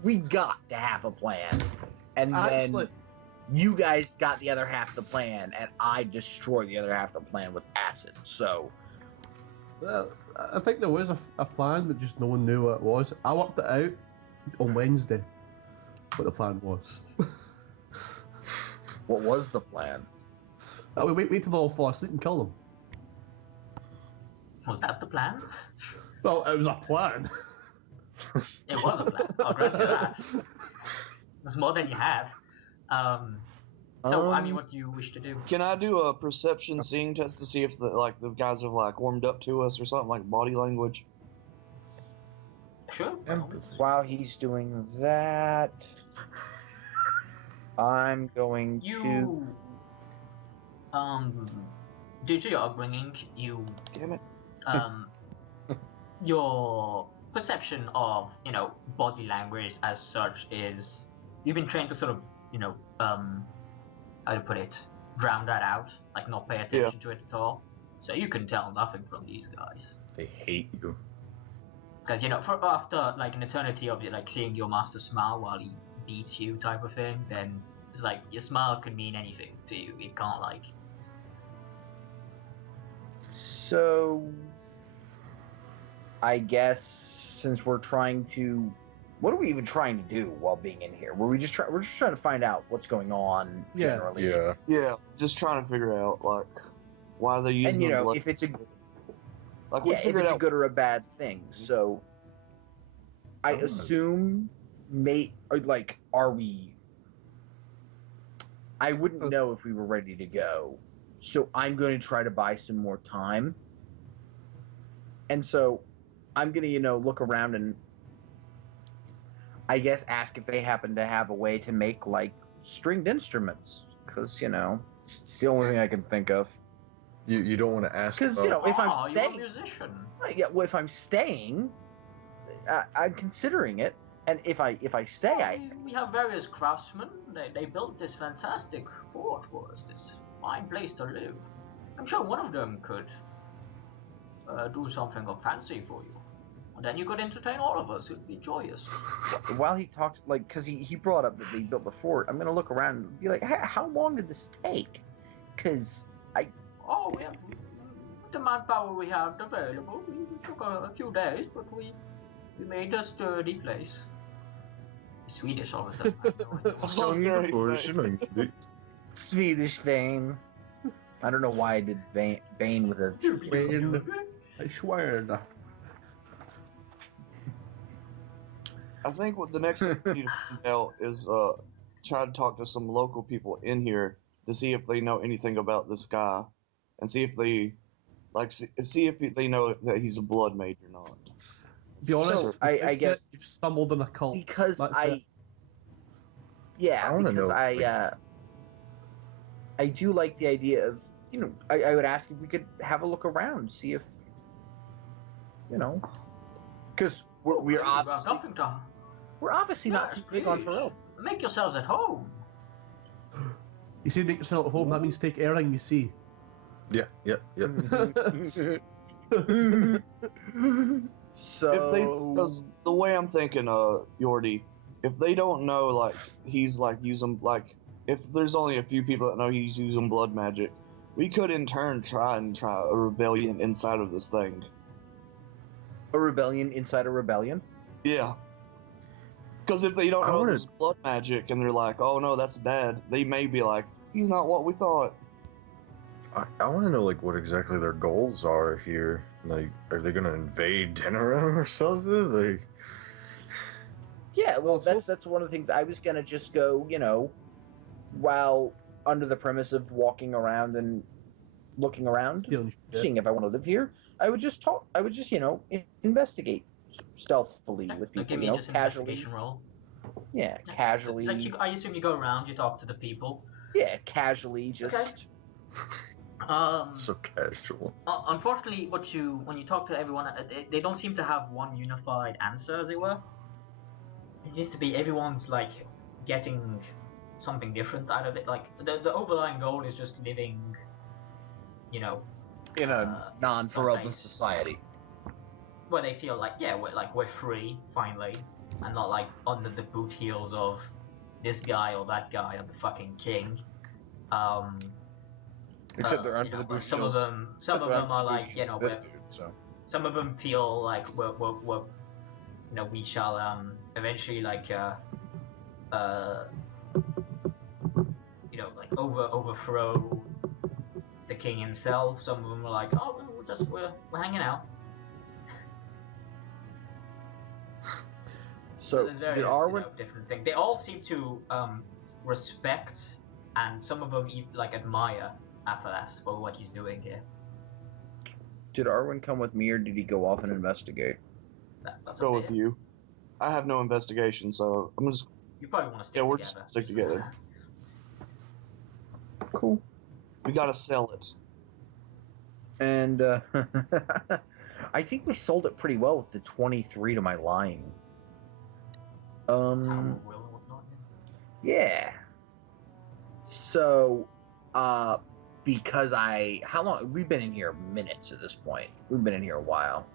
we got to have a plan, and Actually, then you guys got the other half of the plan, and I destroyed the other half of the plan with acid. So, well, I think there was a plan that just no one knew what it was. I worked it out on Wednesday, what the plan was. what was the plan? We wait till they all fall asleep and kill them. Was that the plan? Well, it was a plan. It was a plan. I'll grant you that. It's more than you had. What do you wish to do? Can I do a perception seeing test to see if the guys have warmed up to us or something, like body language? Sure. And while he's doing that, I'm going to. You, due to your upbringing, Damn it. your perception of, body language as such is, you've been trained to sort of, how to put it, drown that out, like not pay attention to it at all. So you can tell nothing from these guys. They hate you. Because for after like an eternity of like seeing your master smile while he beats you, type of thing, then it's like your smile could mean anything to you. It can't like. So, I guess since we're trying to, what are we even trying to do while being in here? We're just trying to find out what's going on Yeah. generally. Yeah. Yeah, just trying to figure out like why they're using. And the blood. if it's a Like we if figured it's a out. good or a bad thing. So, I assume, are we? I wouldn't know if we were ready to go, so I'm going to try to buy some more time. And so, I'm going to look around and, I guess, ask if they happen to have a way to make like stringed instruments, because the only thing I can think of. You don't want to ask. Because if I'm you're a staying, musician. yeah, well, if I'm staying, I'm considering it, and if I stay, We have various craftsmen. They built this fantastic fort for us. This fine place to live. I'm sure one of them could do something of fancy for you. And then you could entertain all of us. It'd be joyous. while he talked, like, because he brought up that they built the fort, I'm gonna look around and be like, how long did this take? Because Oh, we have the manpower we have available. It took a few days, but we made a sturdy place. Swedish, all of a sudden. That's what I was gonna say. Swedish vein. I don't know why I did vein with a. Wayne, I swear. I think what the next thing we need to find out is try to talk to some local people in here to see if they know anything about this guy, and see if they see if they know that he's a blood mage or not. Be honest, So, I guess you've stumbled on a cult. because That's I. it. Yeah, I wanna because know, I do like the idea of I would ask if we could have a look around, see if because we're obviously nothing to. not Yes, too big on please. Fereldan. Make yourselves at home. You say make yourself at home, that means take everything you see. Yeah. So If they, because the way I'm thinking, Yordi, if they don't know, like he's like using if there's only a few people that know he's using blood magic, we could in turn try a rebellion inside of this thing. a rebellion inside a rebellion. Yeah. Because if they don't I know wanna- there's blood magic and they're like, oh no, that's bad, they may be like, he's not what we thought. I want to know like what exactly their goals are here. Like, are they gonna invade Denerim or something? Like, Yeah, well, Also- that's one of the things I was gonna just go, while under the premise of walking around and looking around, Stealing shit. seeing if I want to live here. I would just talk. I would just, investigate stealthily with Like, give people, me just an casually. investigation roll. Yeah, casually. Like I assume you go around, you talk to the people. Yeah, casually, just. so casual. Unfortunately, when you talk to everyone, they don't seem to have one unified answer, as it were. It seems to be everyone's like getting something different out of it. Like the overlying goal is just living, In a non-Fereldan someplace. society. Where they feel like we're free finally, and not like under the boot heels of this guy or that guy or the fucking king. Except they're under the boot Some heels. of them Except they're are under the boot like heels of this dude, so. some of them feel like we're we shall eventually like overthrow the king himself. Some of them are like, oh, we're hanging out. So there's various did Arwen? different things. They all seem to respect, and some of them admire Athelas for what he's doing here. Did Arwen come with me, or did he go off and investigate? That's Go okay. with you. I have no investigation, so I'm just You probably want to stick yeah, we're together. just stick together. Cool. We gotta sell it. And I think we sold it pretty well with the 23 to my lying. Tower of Will and whatnot. Yeah. So, because how long we've been in here minutes at this point. We've been in here a while.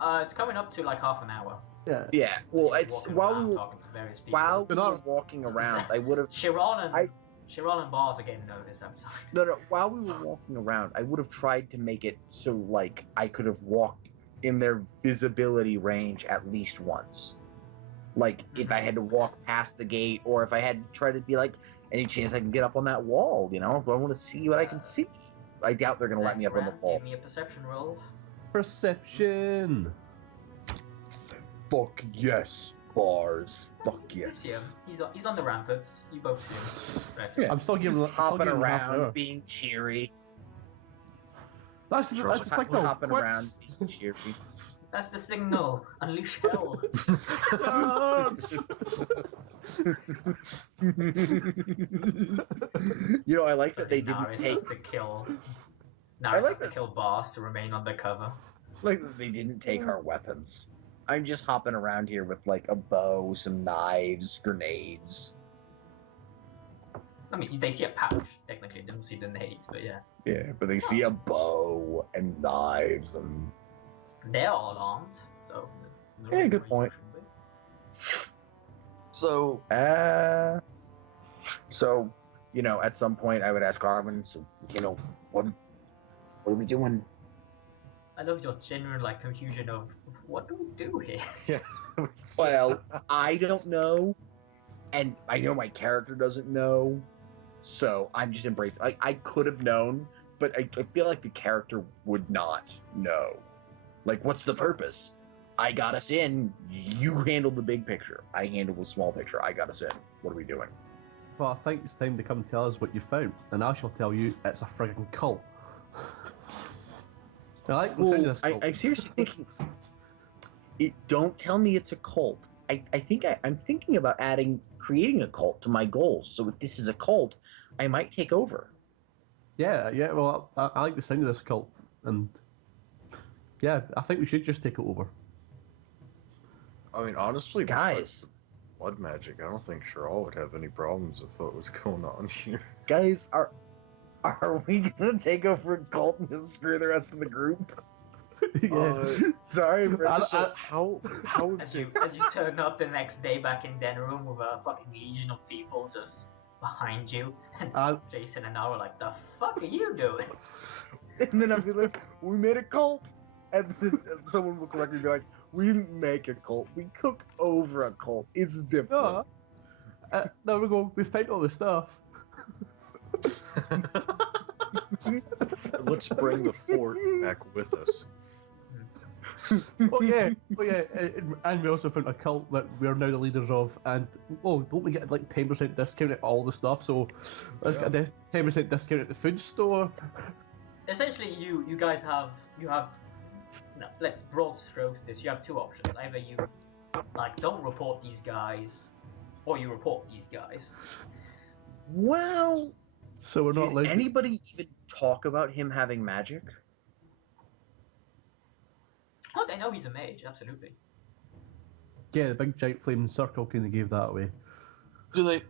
It's coming up to like half an hour. Yeah. Yeah. Well, Just it's walking while around we were talking to various people. while we We're were not- walking around, I would have Chiron and I- Chiron and Barz are getting noticed. I'm sorry. no. While we were walking around, I would have tried to make it so like I could have walked in their visibility range at least once. Like if I had to walk past the gate, or if I had to try to be like, any chance I can get up on that wall, you know? If I want to see what I can see. I doubt they're gonna let me up on the Grant, wall. Give me a perception roll. Perception. Fuck yes, Barz. Fuck You see him. yes. He's on the ramparts. You both see him. Right. Yeah. I'm still giving. Just hopping half an around, hour. being cheery. That's Charles, the signal. Hopping Quick. around, being cheery. That's the signal. Unleash hell. You know, I like that they Fucking didn't Naris take has to kill. I Naris like has to that- kill Barz to remain undercover. like that they didn't take our weapons. I'm just hopping around here with like a bow, some knives, grenades. I mean, they see a pouch. Technically, they don't see the nades, but yeah. Yeah, but they see a bow and knives and They're all armed, so. no Yeah, reason good why you point. shouldn't be. So, so, you know, at some point I would ask Armin, so, you know, what are we doing? I love your genuine like confusion of what do we do here? Yeah. Well, I don't know, and I know my character doesn't know, so I'm just embracing. I could have known, but I feel like the character would not know. Like, what's the purpose? I got us in. You handle the big picture. I handle the small picture. I got us in. What are we doing? Well, I think it's time to come tell us what you found, and I shall tell you it's a friggin' cult. I like the sound of this cult. I'm seriously thinking. Don't tell me it's a cult. I think I'm thinking about creating a cult to my goals. So if this is a cult, I might take over. Yeah. Well, I like the sound of this cult, and yeah, I think we should just take it over. I mean, honestly, Guys. besides blood magic, I don't think Cheryl would have any problems with what was going on here. Guys, are we gonna take over a cult and just screw the rest of the group? Sorry, bro. So how would As you turn up the next day back in den room with a fucking legion of people just behind you, and Jason and I were like, "The fuck are you doing?" And then I'll be like, we made a cult, and then someone will correctly be like, we didn't make a cult. We took over a cult. It's different. No. There we go. We found all the stuff. Let's bring the fort back with us. Oh yeah. And we also found a cult that we are now the leaders of. And don't we get like 10% discount at all the stuff? So let's get a 10% discount at the food store. Essentially, you guys have no, let's broad strokes this. You have two options. Either you like don't report these guys, or you report these guys. Well, So we're not did allowed. anybody even talk about him having magic? Oh, they know he's a mage, absolutely. Yeah, the big giant flaming circle kind of gave that away. do they?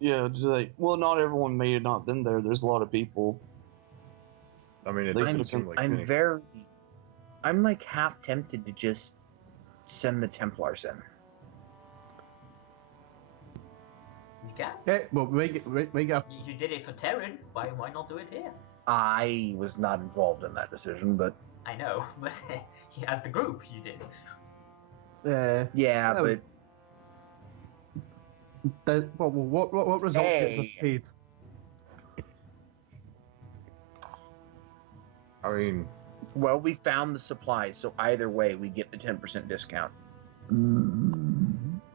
Yeah, do they? Well, not everyone may have not been there. There's a lot of people. I mean, it They doesn't could've seem been- like I'm I'm like half tempted to just send the Templars in. You can. Yeah, well, we get You did it for Terran. Why not do it here? I was not involved in that decision, but I know, but as the group, you did. yeah, Yeah, but what result gets us Hey. paid? I mean, well, we found the supplies, so either way, we get the 10% discount.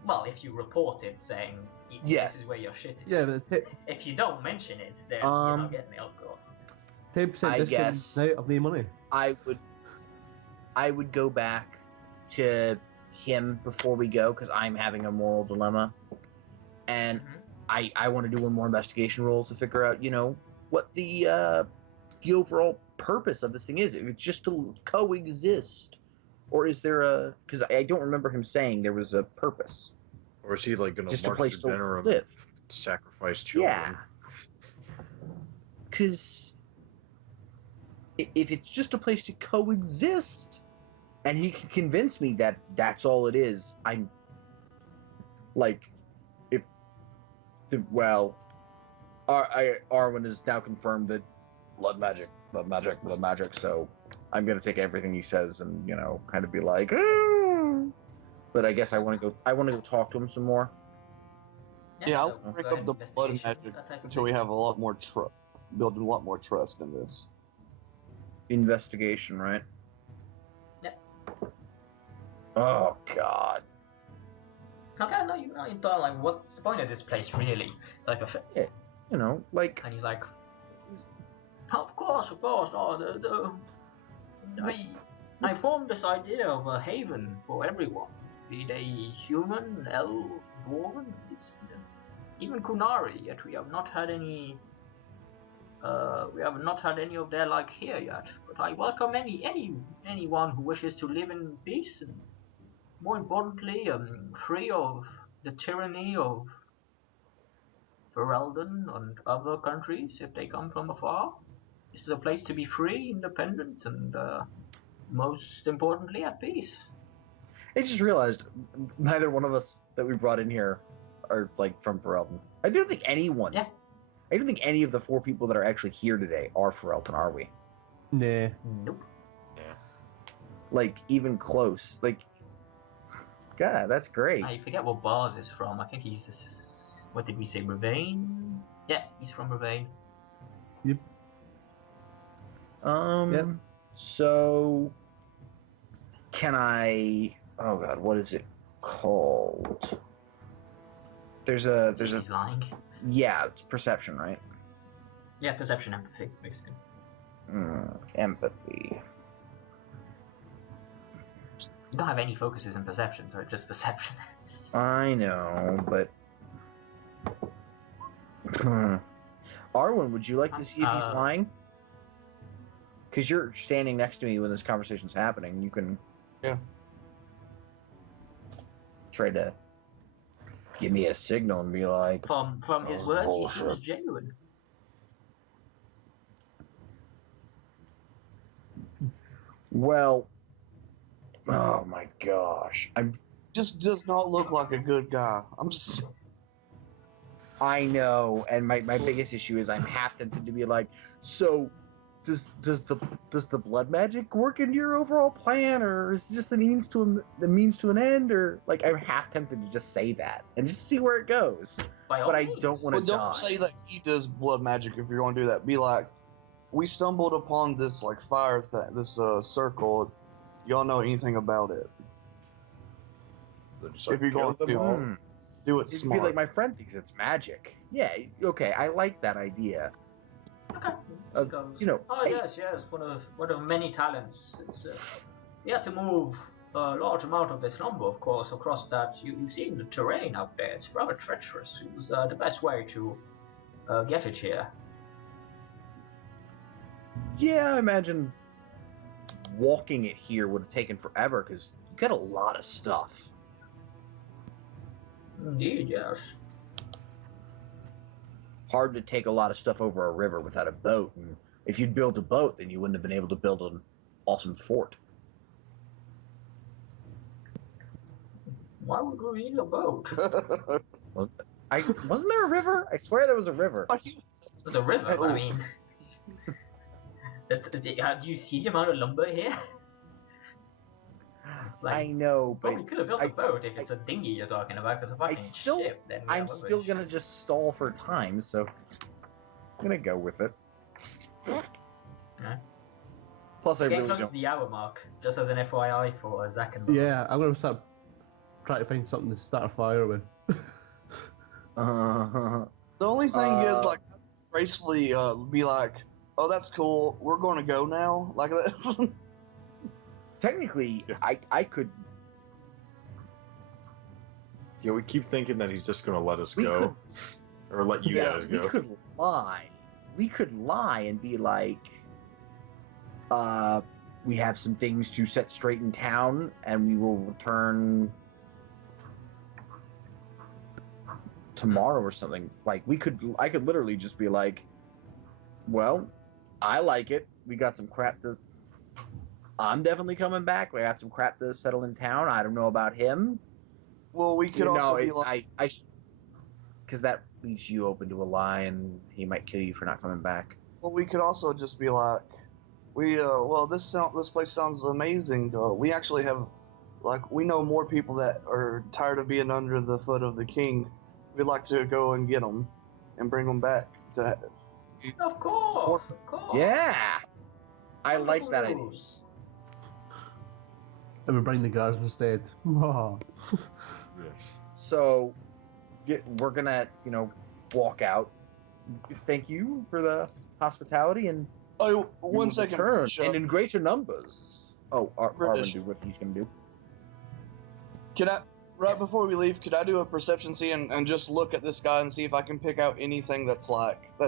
Well, if you report it saying Yes. this is where your shit is. Yeah, the If you don't mention it, then you're Um, not getting it, of course. 10% I discount guess- out of the money. I would go back to him before we go because I'm having a moral dilemma, and Mhm. I want to do one more investigation roll to figure out, what the overall purpose of this thing is. If it's just to coexist, or is there a? Because I don't remember him saying there was a purpose. or is he like going Just to a march place through to dinner and live. sacrifice children? Yeah. Because if it's just a place to coexist, and he can convince me that that's all it is, I'm like, if the well, Arwen has now confirmed that blood magic, blood magic, blood magic. So I'm gonna take everything he says and kind of be like, "Ah." But I guess I want to go. I want to go talk to him some more. Yeah, so I'll break go up ahead, the blood investigation, magic that type of until we thing. have a lot more build a lot more trust in this. Investigation, right? Yep. Oh God. Okay, no, you thought like, what's the point of this place really? Like, Yeah, like and he's like, of course, no, I formed this idea of a haven for everyone, be they human, elf, dwarven, even Kunari. Yet we have not had any. We have not had any of their like here yet. But I welcome anyone who wishes to live in peace and, more importantly, free of the tyranny of Fereldan and other countries if they come from afar. This is a place to be free, independent, and most importantly, at peace. I just realized neither one of us that we brought in here are like from Ferelden. I don't think anyone. Yeah. I don't think any of the 4 people that are actually here today are Ferelden, are we? Nah. Nope. Like even close. Like, God, that's great. I forget what Barz is from. I think he's just. What did we say? Ravane? Yeah, he's from Ravane. Yep. Yep. So can I? Oh God, what is it called? There's a. He's lying. Yeah, it's perception, right? Yeah, perception, empathy, basically. Empathy. You don't have any focuses in perception, so it's just perception. I know, but Arwen, would you like to see if he's lying? Because you're standing next to me when this conversation's happening. You can try to give me a signal and be like, From his words, he seems genuine. well, oh my gosh, Just does not look like a good guy. I know, and my biggest issue is I'm half tempted to be like, so does the blood magic work into your overall plan, or is it just the means to an end, or like I'm half tempted to just say that and just see where it goes, but I don't want to die. Don't say that he does blood magic if you're going to do that. Be like, we stumbled upon this like fire thing, this circle. Y'all know anything about it? If you're going to do it It'd smart. be like my friend thinks it's magic. Yeah, okay, I like that idea. Okay. Oh, yes, one of many talents. It's we had to move a large amount of this lumber, of course, across that. You've seen the terrain out there. It's rather treacherous. It was the best way to get it here. Yeah, I imagine walking it here would have taken forever because you got a lot of stuff. Indeed, yes. Hard to take a lot of stuff over a river without a boat, and if you'd built a boat, then you wouldn't have been able to build an awesome fort. Why would we need a boat? Wasn't there a river? I swear there was a river. There's a river. I mean, do you see the amount of lumber here? Like, I know, but we could have built a boat if it's a dinghy you're talking about. Because a fucking ship. Then I'm still gonna just stall for time, so I'm gonna go with it. Yeah. Plus, I Getting really close don't. to the hour mark, just as an FYI for Zach and Barz. Yeah, I'm gonna start trying to find something to start a fire with. The only thing is, like, gracefully be like, "Oh, that's cool. We're going to go now," like this. Technically, I could. Yeah, we keep thinking that he's just going to let us We go. Or let you guys We go. could lie. We could lie and be like, we have some things to set straight in town, and we will return tomorrow or something. Like I could literally just be like, well, I like it. We got some crap. I'm definitely coming back. I got some crap to settle in town. I don't know about him. Well, we could also be Because that leaves you open to a lie, and he might kill you for not coming back. well, we could also just be like, this place sounds amazing. We actually have, we know more people that are tired of being under the foot of the king. We'd like to go and get them and bring them back to. Of course, of course. Yeah, I like Wonderful that idea. news. And we bring the guards instead. Yes. So, we're gonna, walk out. Thank you for the hospitality, and Oh, we one will second. return, Shut and up. in greater numbers. Oh, Arvin British. do what he's gonna do. Can I, right before we leave, could I do a perception see and just look at this guy and see if I can pick out anything that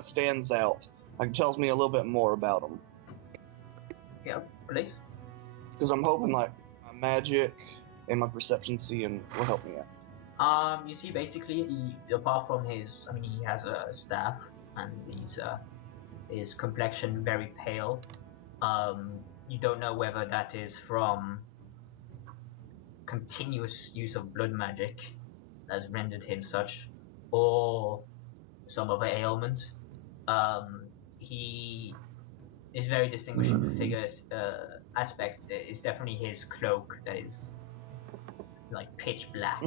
stands out, tells me a little bit more about him? Yeah, please. Because I'm hoping my magic and my perception see will help me out. You see, basically, apart from he has a staff, and his complexion very pale. You don't know whether that is from continuous use of blood magic has rendered him such, or some other ailment. He is very distinguishing figure aspect is definitely his cloak that is like pitch black.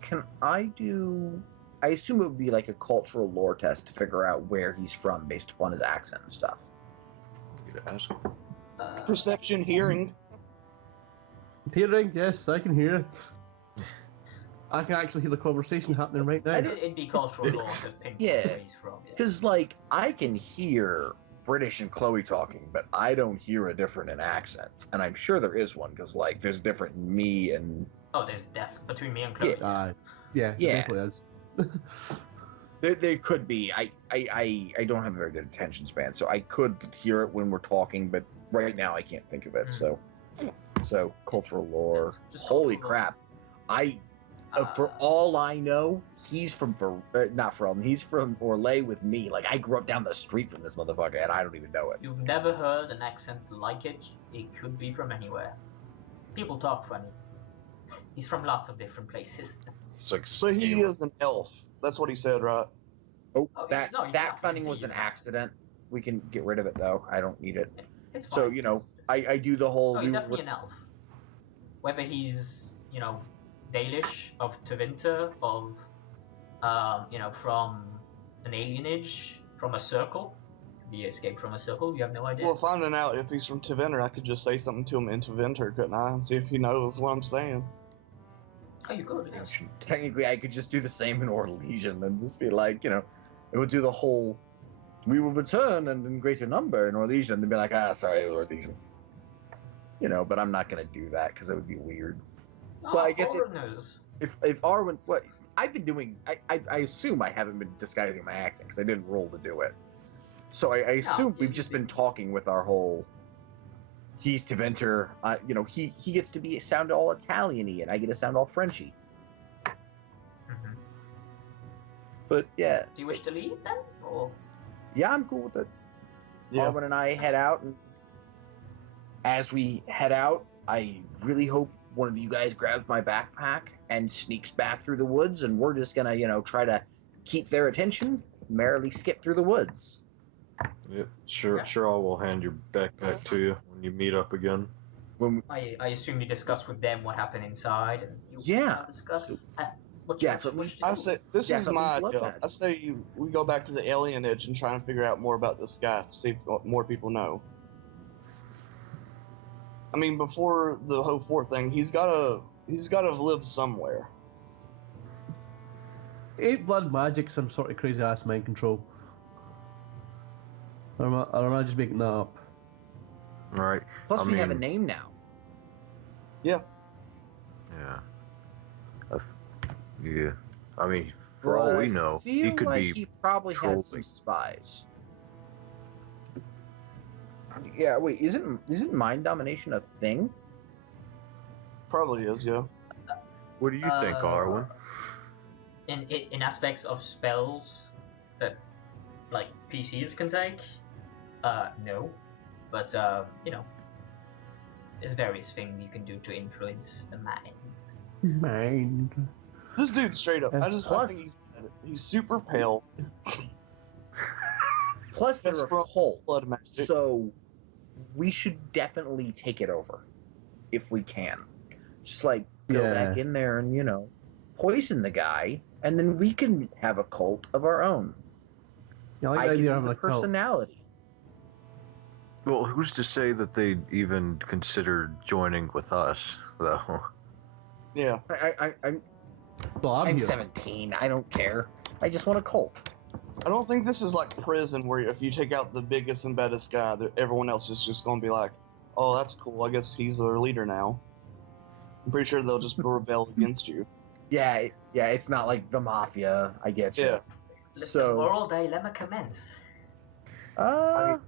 Can I do? I assume it would be like a cultural lore test to figure out where he's from based upon his accent and stuff. You could ask. Perception, hearing. Hearing, yes, I can hear. I can actually hear the conversation happening right now. It'd be cultural law to pinpoint Yeah. where he's from. Yeah. Because, I can hear British and Chloe talking, but I don't hear a different in accent. And I'm sure there is one, because, there's different in me and... Oh, there's death between me and Chloe. Yeah, Yeah. it definitely is. There could be. I don't have a very good attention span, so I could hear it when we're talking, but right now I can't think of it, So, cultural lore. Just Holy cultural lore. crap. For all I know, he's from not Fereldan. He's from Orlais with me. I grew up down the street from this motherfucker, and I don't even know it. You've never heard an accent like it. It could be from anywhere. People talk funny. He's from lots of different places. It's like So he is an elf. That's what he said, right? Oh, Oh, that no, he's that not. cunning He's was an evil. accident. We can get rid of it though. I don't need it. It's So fine. I do the whole. Oh, he's definitely an elf. Whether he's, Dalish, of Tevinter, of, from an alienage, from a circle, be escaped from a circle, you have no idea. Well, finding out if he's from Tevinter, I could just say something to him in Tevinter, couldn't I? And see if he knows what I'm saying. Oh, you could, yes. Technically, I could just do the same in Orlesian and just be like, it would do the whole. We will return and in greater number in Orlesian, and they'd be like, sorry, Orlesian. But I'm not gonna do that because it would be weird. Oh, Well, I guess foreigners. If Arwen, what I've been doing, I assume I haven't been disguising my accent because I didn't roll to do it. So I assume we've just been talking with our whole. He's Teventer, he gets to sound all Italian-y, and I get to sound all Frenchy. Mhm. But yeah, Do you wish to leave then? Or yeah, I'm cool with it. Yeah. Arwen and I head out, and as we head out, I really hope one of you guys grabs my backpack and sneaks back through the woods, and we're just gonna, try to keep their attention, merrily skip through the woods. Yep, sure. I will hand your backpack to you when you meet up again. When I assume you discuss with them what happened inside, and you Yeah. discuss what you Definitely. wish to I do. say this Yeah, is something my blood idea. bad. I say we go back to the alienage and try and figure out more about this guy. See if more people know. I mean, before the whole fourth thing, he's gotta live somewhere. Ain't blood magic some sort of crazy ass mind control? Or am I just making that up? All right. Plus, I we have a mean- name now. Yeah. Yeah. Yeah. I mean, for all we know, I feel he could like be. he probably has some trolling. spies. Yeah, wait, isn't mind domination a thing? Probably is, yeah. What do you think, Arwen? In aspects of spells that PCs can take, no, but there's various things you can do to influence the mind. Mind. This dude straight up. I Plus- think he's super pale. Plus, That's they're a from cult, blood magic. so we should definitely take it over if we can. Just like go back in there and poison the guy, and then we can have a cult of our own. Yeah, I like I the can idea be of having the a cult. personality. Well, who's to say that they'd even consider joining with us, though? Yeah. I'm Well, I'm here. 17. I don't care. I just want a cult. I don't think this is like prison where if you take out the biggest and baddest guy, everyone else is just going to be like, oh, that's cool. I guess he's their leader now. I'm pretty sure they'll just rebel against you. Yeah, it's not like the mafia. I get you. Yeah. Let So- the moral dilemma commence. Well,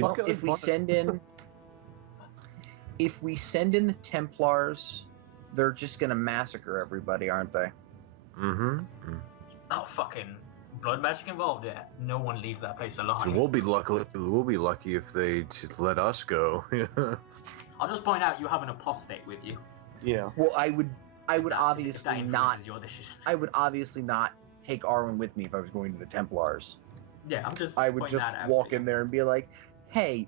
Fuck it, if we let's send in, the Templars, they're just gonna massacre everybody, aren't they? Mm-hmm. Oh, fucking blood magic involved, yeah. No one leaves that place alive. So we'll be lucky if they just let us go. I'll just point out you have an apostate with you. Yeah. Well, I would If obviously that not. influences your decision. I would obviously not take Arwen with me if I was going to the Templars. Yeah, I'm just. I would pointing just that out walk to in you. there and be like, "Hey,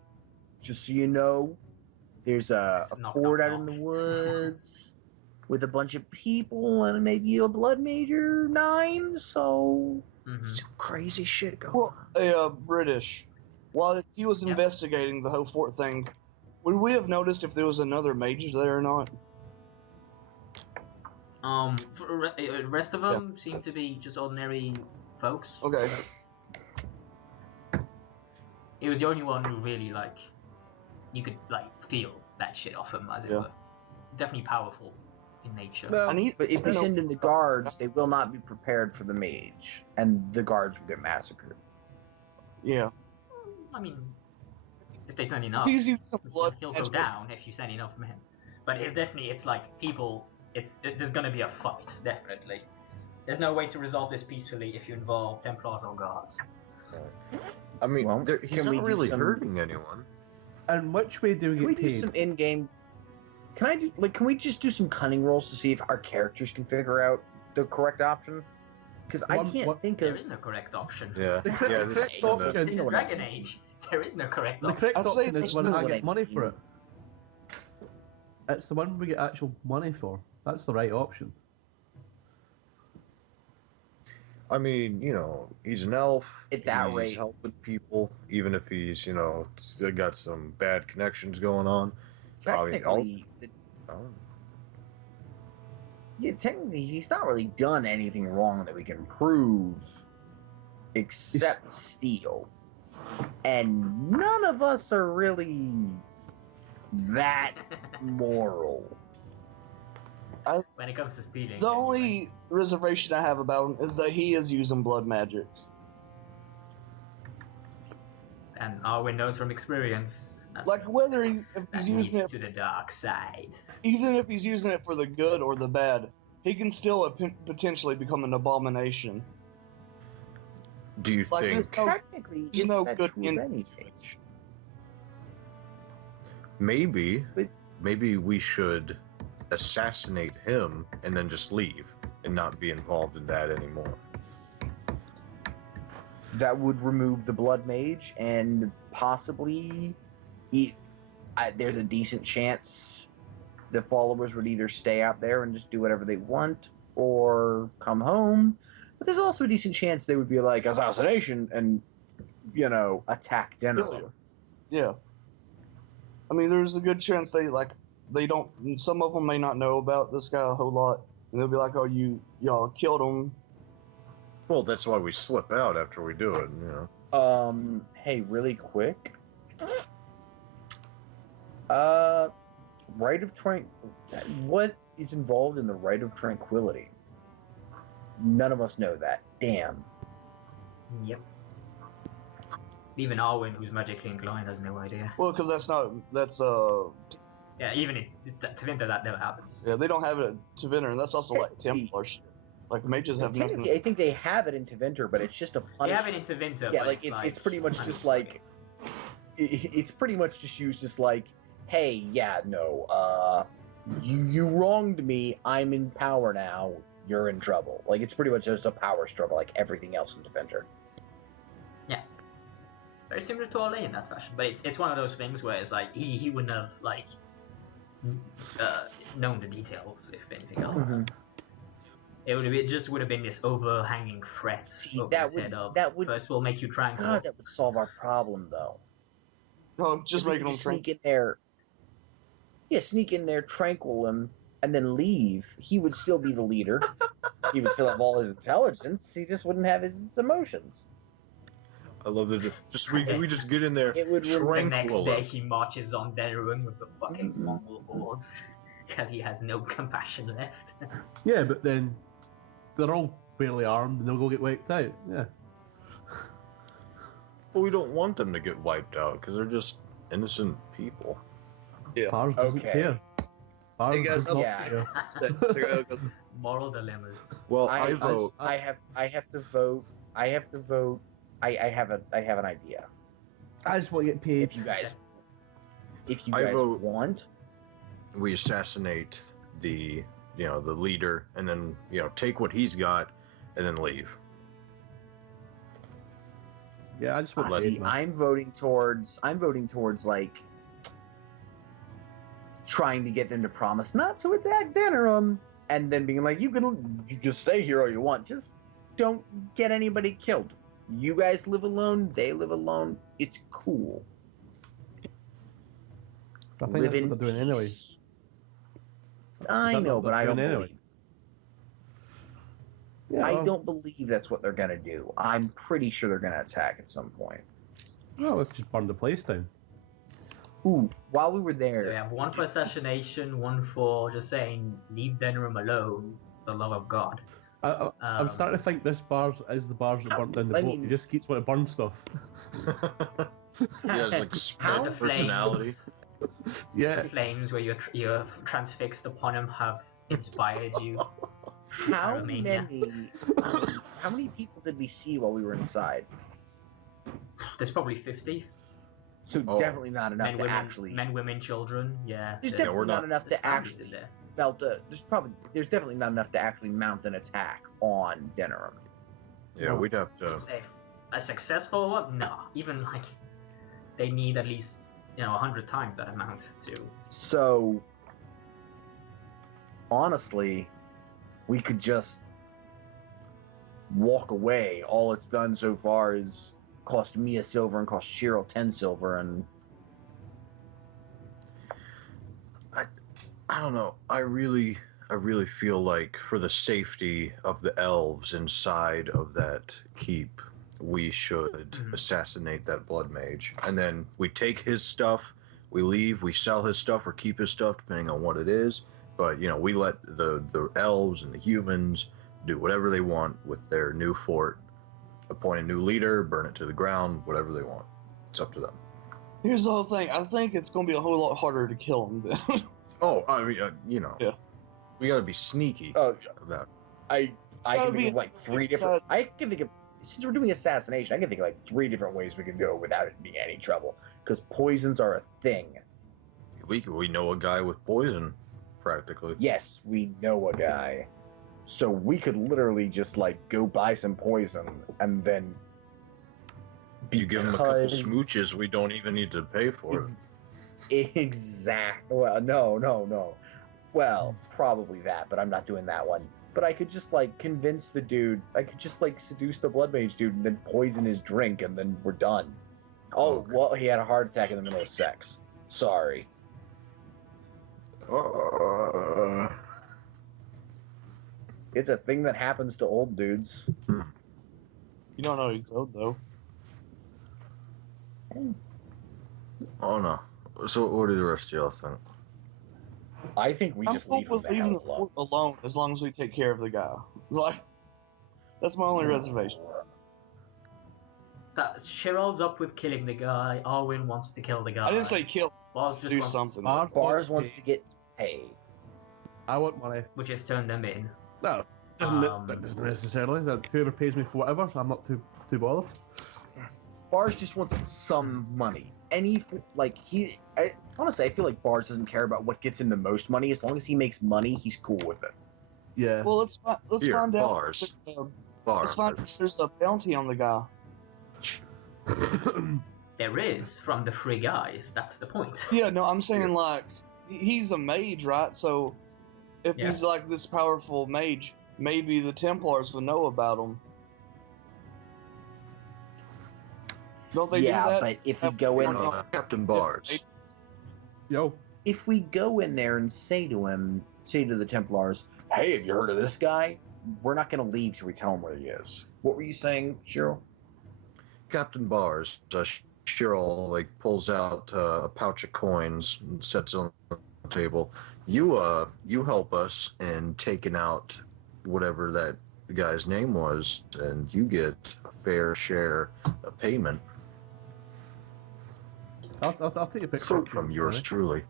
just so you know, there's a It's knock, fort knock, out in the knock. woods with a bunch of people and maybe a blood major 9. So Mhm. some crazy shit going Well, on." British. While he was Yeah. investigating the whole fort thing, would we have noticed if there was another mage there or not? For the rest of them seem to be just ordinary folks. Okay. He was the only one who really you could feel that shit off him, as it Yeah. were. Definitely powerful in nature. I need. But if we No. send in the guards, they will not be prepared for the mage, and the guards will get massacred. Yeah. I mean, if they send enough, He's using some blood he'll go magic. down if you send enough men. But it's like people. There's gonna be a fight, definitely. There's no way to resolve this peacefully if you involve Templars or guards. I mean, Well, he's can we not do really some- hurting anyone. And which way do we Can we get do paid? some in-game? Can we just do some cunning rolls to see if our characters can figure out the correct option? Because I can't think There of. is no correct option. Yeah, The correct- yeah. the This correct is option- This is Dragon Age. There is no correct The option. correct I'd say option is this when is I what get I money for mean. it. It's the one we get actual money for. That's the right option. I mean, he's an elf. At that he's rate. helping people, even if he's, still got some bad connections going on. Technically, Oh. technically, he's not really done anything wrong that we can prove, except steal. And none of us are really that moral. When it comes to stealing. The anyway. only reservation I have about him is that he is using blood magic. And Arwen knows from experience. Like whether if that he's leads using it, to the dark side. even if he's using it for the good or the bad, he can still potentially become an abomination. Do you Like, think? there's no- Technically, there's isn't no that good true of in- anything? Maybe But- we should assassinate him and then just leave and not be involved in that anymore. That would remove the blood mage and possibly there's a decent chance the followers would either stay out there and just do whatever they want or come home, but there's also a decent chance they would be like assassination and attack dinner. Kill you. Yeah. I mean, there's a good chance they don't. Some of them may not know about this guy a whole lot, and they'll be like, "Oh, y'all killed him." Well, that's why we slip out after we do it. Hey, really quick. Right of what is involved in the right of tranquility? None of us know that. Damn. Yep. Even Arwen, who's magically inclined, has no idea. Well, because that's Yeah, even in Tevinter, that never happens. yeah, they don't have it at Tevinter, and that's also like Hey, Templar shit. Like mages have nothing. Technically, I think they have it in Tevinter, but it's just a They punishment. have it in Tevinter, Yeah, but like it's pretty much just like it's pretty much just used as like, hey, yeah, no, you wronged me. I'm in power now. You're in trouble. Like, it's pretty much just a power struggle, like everything else in Defender. Yeah. Very similar to LA in that fashion, but it's one of those things where it's like he wouldn't have like known the details if anything else. It just would have been this overhanging threat See, over that his would- head of that would- first we'll make you tranquil. God, that would solve our problem, though. No, just If we making could them just drink. sneak in there. Yeah, sneak in there, tranquil him, and then leave. He would still be the leader. He would still have all his intelligence. He just wouldn't have his emotions. I love that. Just we just get in there, It would The next tranquil day him. he marches on Denerim with the fucking Mongol hordes because he has no compassion left. Yeah, but then they're all barely armed and they'll go get wiped out. Yeah. But we don't want them to get wiped out because they're just innocent people. Barz doesn't Okay. care. Barz Hey, guys, does not yeah. care. Moral dilemmas. Well, I I vote. I have to vote. I have to vote. I have an idea. I just want to get paid. If you guys I vote- want, We assassinate the the leader, and then take what he's got, and then leave. Yeah, I just want Let paid, see, man. I'm voting towards like trying to get them to promise not to attack Denerim, and then being like, you can stay here all you want, just don't get anybody killed. You guys live alone, they live alone. It's cool. I think Live that's in what they're doing anyway. peace. I that know, what but I they're don't doing believe. anyway? Yeah, I well, don't believe that's what they're gonna do. I'm pretty sure they're gonna attack at some point. well, we could just burn the place down. Ooh, while we were So we there, have one for assassination, one for just saying leave Denerim alone, for the love of God. I'm starting to think this Barz is the Barz that burnt down the I boat. mean- He just keeps wanting to burn stuff. Yeah, it's like How- split personality. Yeah. The flames where you're transfixed upon him have inspired you. how Pyromania. many people did we see while we were inside? There's probably 50 So Oh. definitely not enough men, to women, actually men, women, children. Yeah, There's we're definitely not not- enough there's to families actually in there. there's definitely not enough to actually mount an attack on Denerim. Yeah, we'd have to. If a successful one, no. Even like they need at least 100 times that amount to. So honestly, we could just walk away. All it's done so far is cost me a silver and cost Cheryl 10 silver, and I don't know. I really feel like for the safety of the elves inside of that keep, we should Mhm. assassinate that blood mage, and then we take his stuff, we leave, we sell his stuff or keep his stuff depending on what it is. But we let the elves and the humans do whatever they want with their new fort, appoint a new leader, burn it to the ground, whatever they want. It's up to them. Here's the whole thing. I think it's going to be a whole lot harder to kill him then. Oh, I mean, Yeah. we got to be sneaky oh, about. I gotta can be think of like three different. I can think of, since we're doing assassination, I can think of like 3 different ways we can go without it being any trouble. Because poisons are a thing. We know a guy with poison, practically. Yes, we know a guy. So we could literally just like go buy some poison and then. You give him a couple because- smooches, we don't even need to pay for it. Exact. Well, no. Well, probably that, but I'm not doing that one. But I could just like convince the dude. I could just like seduce the blood mage dude and then poison his drink, and then we're done. Oh, Okay. well, he had a heart attack in the middle of sex. Sorry. It's a thing that happens to old dudes. You don't know he's old though. Oh no. So what do the rest of y'all think? I think we I'm just cool leave him with the leaving hell the alone. fort alone as long as we take care of the guy. Like, that's my only reservation. Cheryl's up with killing the guy. Arwen wants to kill the guy. I didn't say kill. Barz just Do wants, something. Barz wants to get paid. I want money. which is turn them in. No, that doesn't necessarily. That whoever pays me for whatever, I'm not too bothered. Barz just wants some money. Any like he. Honestly, I feel like Barz doesn't care about what gets him the most money. As long as he makes money, he's cool with it. Yeah. Well, let's Here, find out. Barz. Let's find out if there's a bounty on the guy. There is from the three guys. That's the point. Yeah, no, I'm saying like he's a mage, right? So if Yeah. he's like this powerful mage, maybe the Templars would know about him. Don't they do Yeah, that? but if we go in, Captain Barz. Yo. if we go in there and say to the Templars, "Hey, have you heard of this guy?" We're not going to leave till we tell him where he is. What were you saying, Cheryl? Captain Barz. Cheryl like pulls out a pouch of coins and sets it on the table. You help us in taking out whatever that guy's name was, and you get a fair share of payment I'll take a picture So, from yours truly.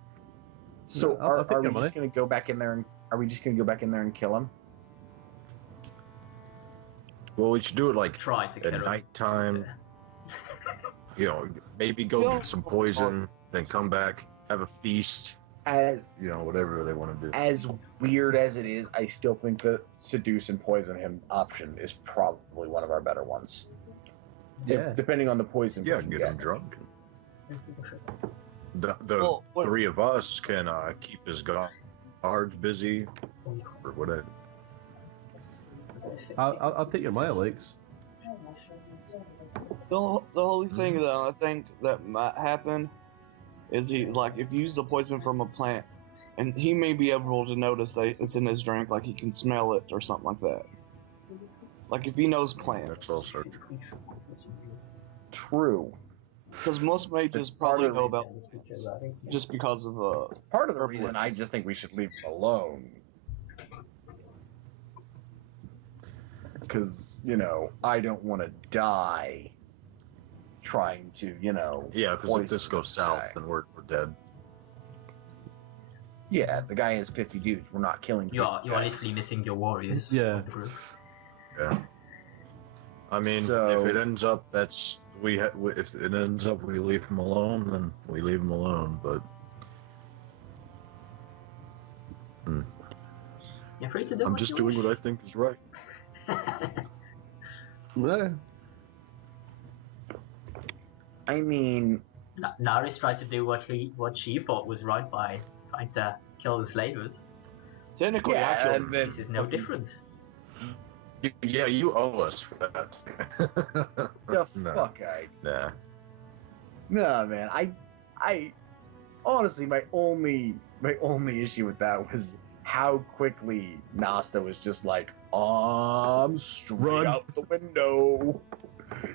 So Yeah, I'll take are we your money. just going to go back in there and kill him? Well, we should do it like Try to kill at him. nighttime. You know, maybe go Kill get some poison, then come back, have a feast. As You know, whatever they want to do. as weird as it is, I still think the seduce and poison him option is probably one of our better ones. Yeah. Depending on the poison. we Yeah, can get him drunk. The Well, what- three of us can keep his guards busy or whatever. I'll take your money, Alex. The only thing that I think that might happen is he like if you use the poison from a plant, and he may be able to notice that it's in his drink, like he can smell it or something like that. Like if he knows plants, That's also true. True. because most mages It's part probably of- know about plants just because of Part of the Purple. reason I just think we should leave him alone. Because, I don't want to die trying to, Yeah, because if poison this goes south, guy. then we're dead. Yeah, the guy has 50 dudes. We're not killing 50 You are guys. literally missing your warriors. Yeah. of the group. Yeah. I mean, So- if it ends up if it ends up we leave him alone, then we leave him alone. But You're free to do I'm what just you doing wish. what I think is right. Yeah. I mean, Naris tried to do what she thought was right by trying to kill the slavers. technically. I yeah, killed and him. then This is no different. Yeah, you owe us for that. the No. fuck I. Nah. No, man. I honestly, my only issue with that was how quickly Nasta was just like, straight Run. out the window.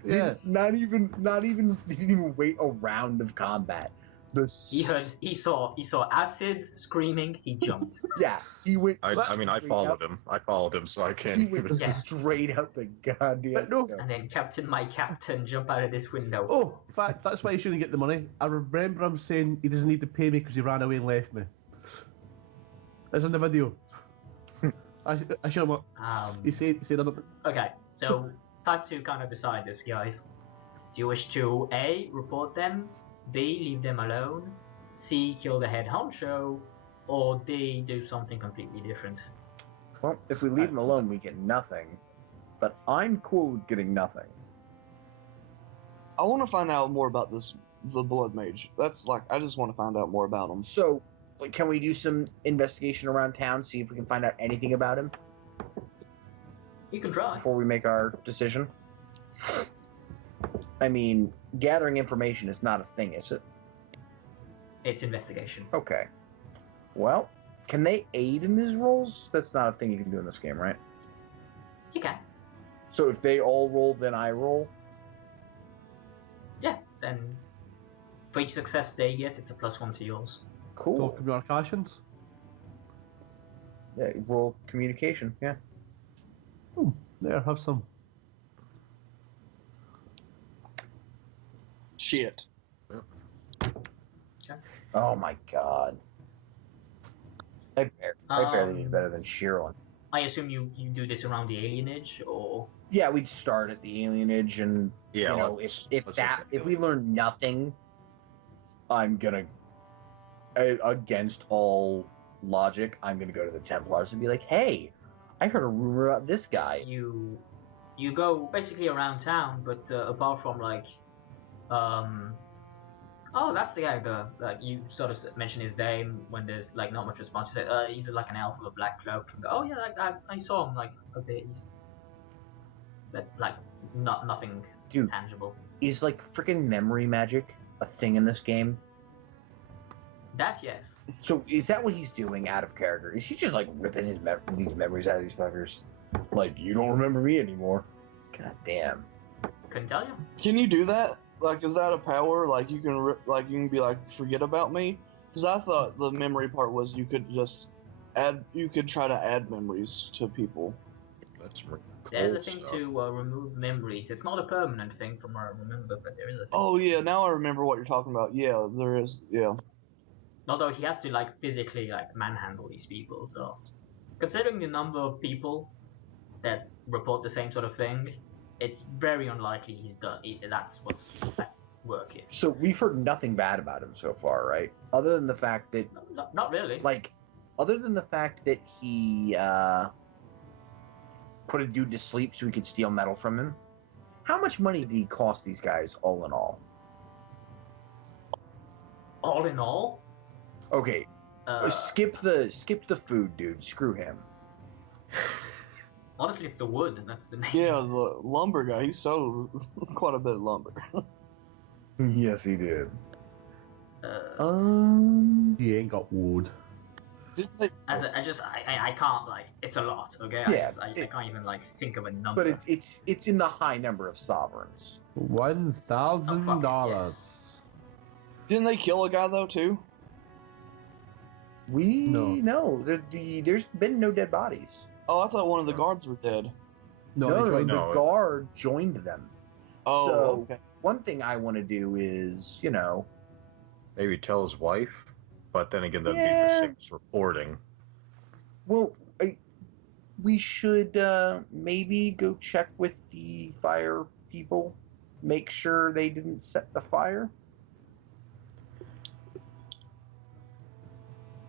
Yeah. Not even didn't even wait a round of combat. He saw acid screaming. He jumped. Yeah, he went. I mean, I straight followed out- him. I followed him, so I can't He even. went Yeah. straight out the goddamn. But no. window. And then my captain, jump out of this window. Oh, in fact, that's why you shouldn't get the money. I remember him saying he doesn't need to pay me because he ran away and left me. That's in the video. I show him. He said I'm. Okay, so time to kind of decide this, guys. Do you wish to A, report them, B, leave them alone, C, kill the head honcho, or D, do something completely different? Well, if we leave him alone, we get nothing. But I'm cool with getting nothing. I want to find out more about the blood mage. That's like I just want to find out more about him. So, like, can we do some investigation around town, see if we can find out anything about him You can try. before we make our decision? I mean, gathering information is not a thing, is it? It's investigation. Okay. Well, can they aid in these rolls? That's not a thing you can do in this game, right? You can. So if they all roll, then I roll? Yeah, then for each success they get, it's a +1 to yours. Cool. Talk communications. Yeah, roll communication, yeah. There, have some. Shit. Oh my god. I barely did better than Sherilyn. I assume you do this around the alienage, or Yeah, we'd start at the alienage, and Yeah. if let's look at we learn nothing, I'm gonna against all logic, I'm going to go to the Templars and be like, hey, I heard a rumor about this guy. You go basically around town, but apart from like, oh, that's the guy. Like you sort of mention his name when there's like not much response. You say, he's like an elf with a black cloak. And go, oh yeah, like I saw him like a bit. But like nothing Dude, tangible. is like freaking memory magic a thing in this game? That yes. So is that what he's doing out of character? Is he just like ripping these memories out of these fuckers? Like, you don't remember me anymore. God damn. Couldn't tell you. Can you do that? Like, is that a power? Like, you can be like, forget about me? Because I thought the memory part was you could just you could try to add memories to people. That's some There's a cool thing stuff. to remove memories. It's not a permanent thing from what I remember, but there is a thing. Oh yeah, now I remember what you're talking about. Yeah, there is. Yeah. Although he has to like physically like manhandle these people, so considering the number of people that report the same sort of thing, it's very unlikely he's done. That's what's at work here. So we've heard nothing bad about him so far, right? Other than the fact that, No, not really. like, other than the fact that he put a dude to sleep so we could steal metal from him. How much money did he cost these guys, all in all? All in all, Okay, skip the food, dude. Screw him. honestly, it's the wood. That's the main. Yeah, the lumber guy. He sold quite a bit of lumber. Yes, he did. He ain't got wood. Didn't they? I can't like. It's a lot. Okay. Yeah, I can't even like think of a number. But it's in the high number of sovereigns. $1,000. Didn't they kill a guy though too? No. There's been no dead bodies. Oh, I thought one of the guards were dead. No, they the no. guard joined them. Oh, So okay. one thing I want to do is, Maybe tell his wife, but then again, that'd be Yeah. the same as reporting. well, we should maybe go check with the fire people, make sure they didn't set the fire.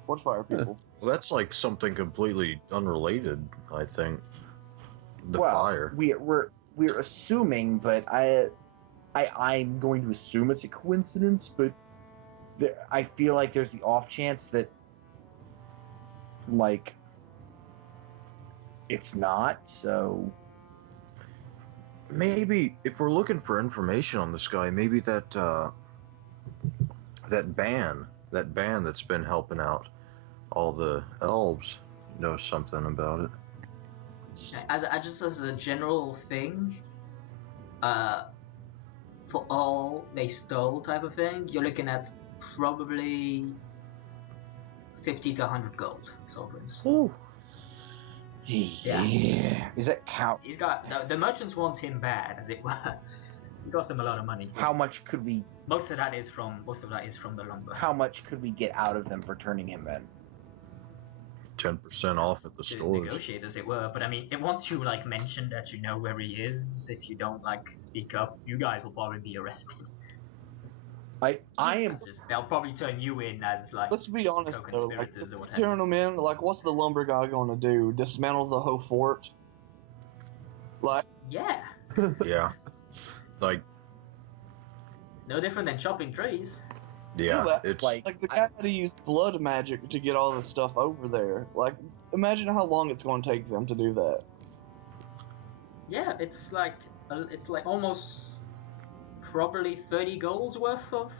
What fire people? Well, that's like something completely unrelated, I think. The fire. We're assuming, but I'm going to assume it's a coincidence, but I feel like there's the off chance that, like, it's not. So Maybe if we're looking for information on this guy, maybe that band that's been helping out all the elves knows something about it. As a general thing, for all they stole type of thing, you're looking at probably 50 to 100 gold sovereigns. Ooh. Yeah. Is that count? He's got the merchants want him bad, as it were. It cost them a lot of money. How much could we? Most of that is from the lumber. How much could we get out of them for turning him in? 10% off at the To stores. negotiate, as it were. But I mean, once you like mention that you know where he is, if you don't like speak up, you guys will probably be arrested. I am. They'll probably turn you in as like Let's be honest though, like, co-conspirators or whatever. turn them in. Like, what's the lumber guy going to do? Dismantle the whole fort? Like, Yeah, Yeah. Like, no different than chopping trees. yeah, but, it's like- the guy had to use blood magic to get all this stuff over there. Like, imagine how long it's going to take them to do that. Yeah, it's like almost probably 30 gold's worth of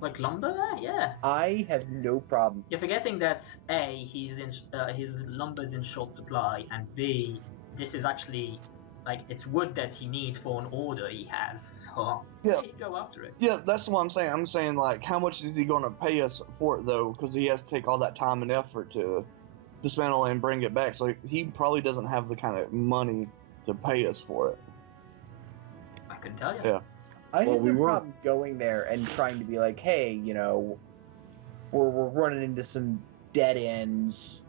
like lumber there. Yeah. I have no problem. You're forgetting that A, his lumber's in short supply, and B, this is actually like it's wood that he needs for an order he has. So Yeah. he'd go after it. Yeah, that's what I'm saying. I'm saying, like, how much is he going to pay us for it, though? Because he has to take all that time and effort to dismantle and bring it back. So he probably doesn't have the kind of money to pay us for it. I can tell you. Yeah. I Well, have we no were- problem going there and trying to be like, hey, we're running into some dead ends.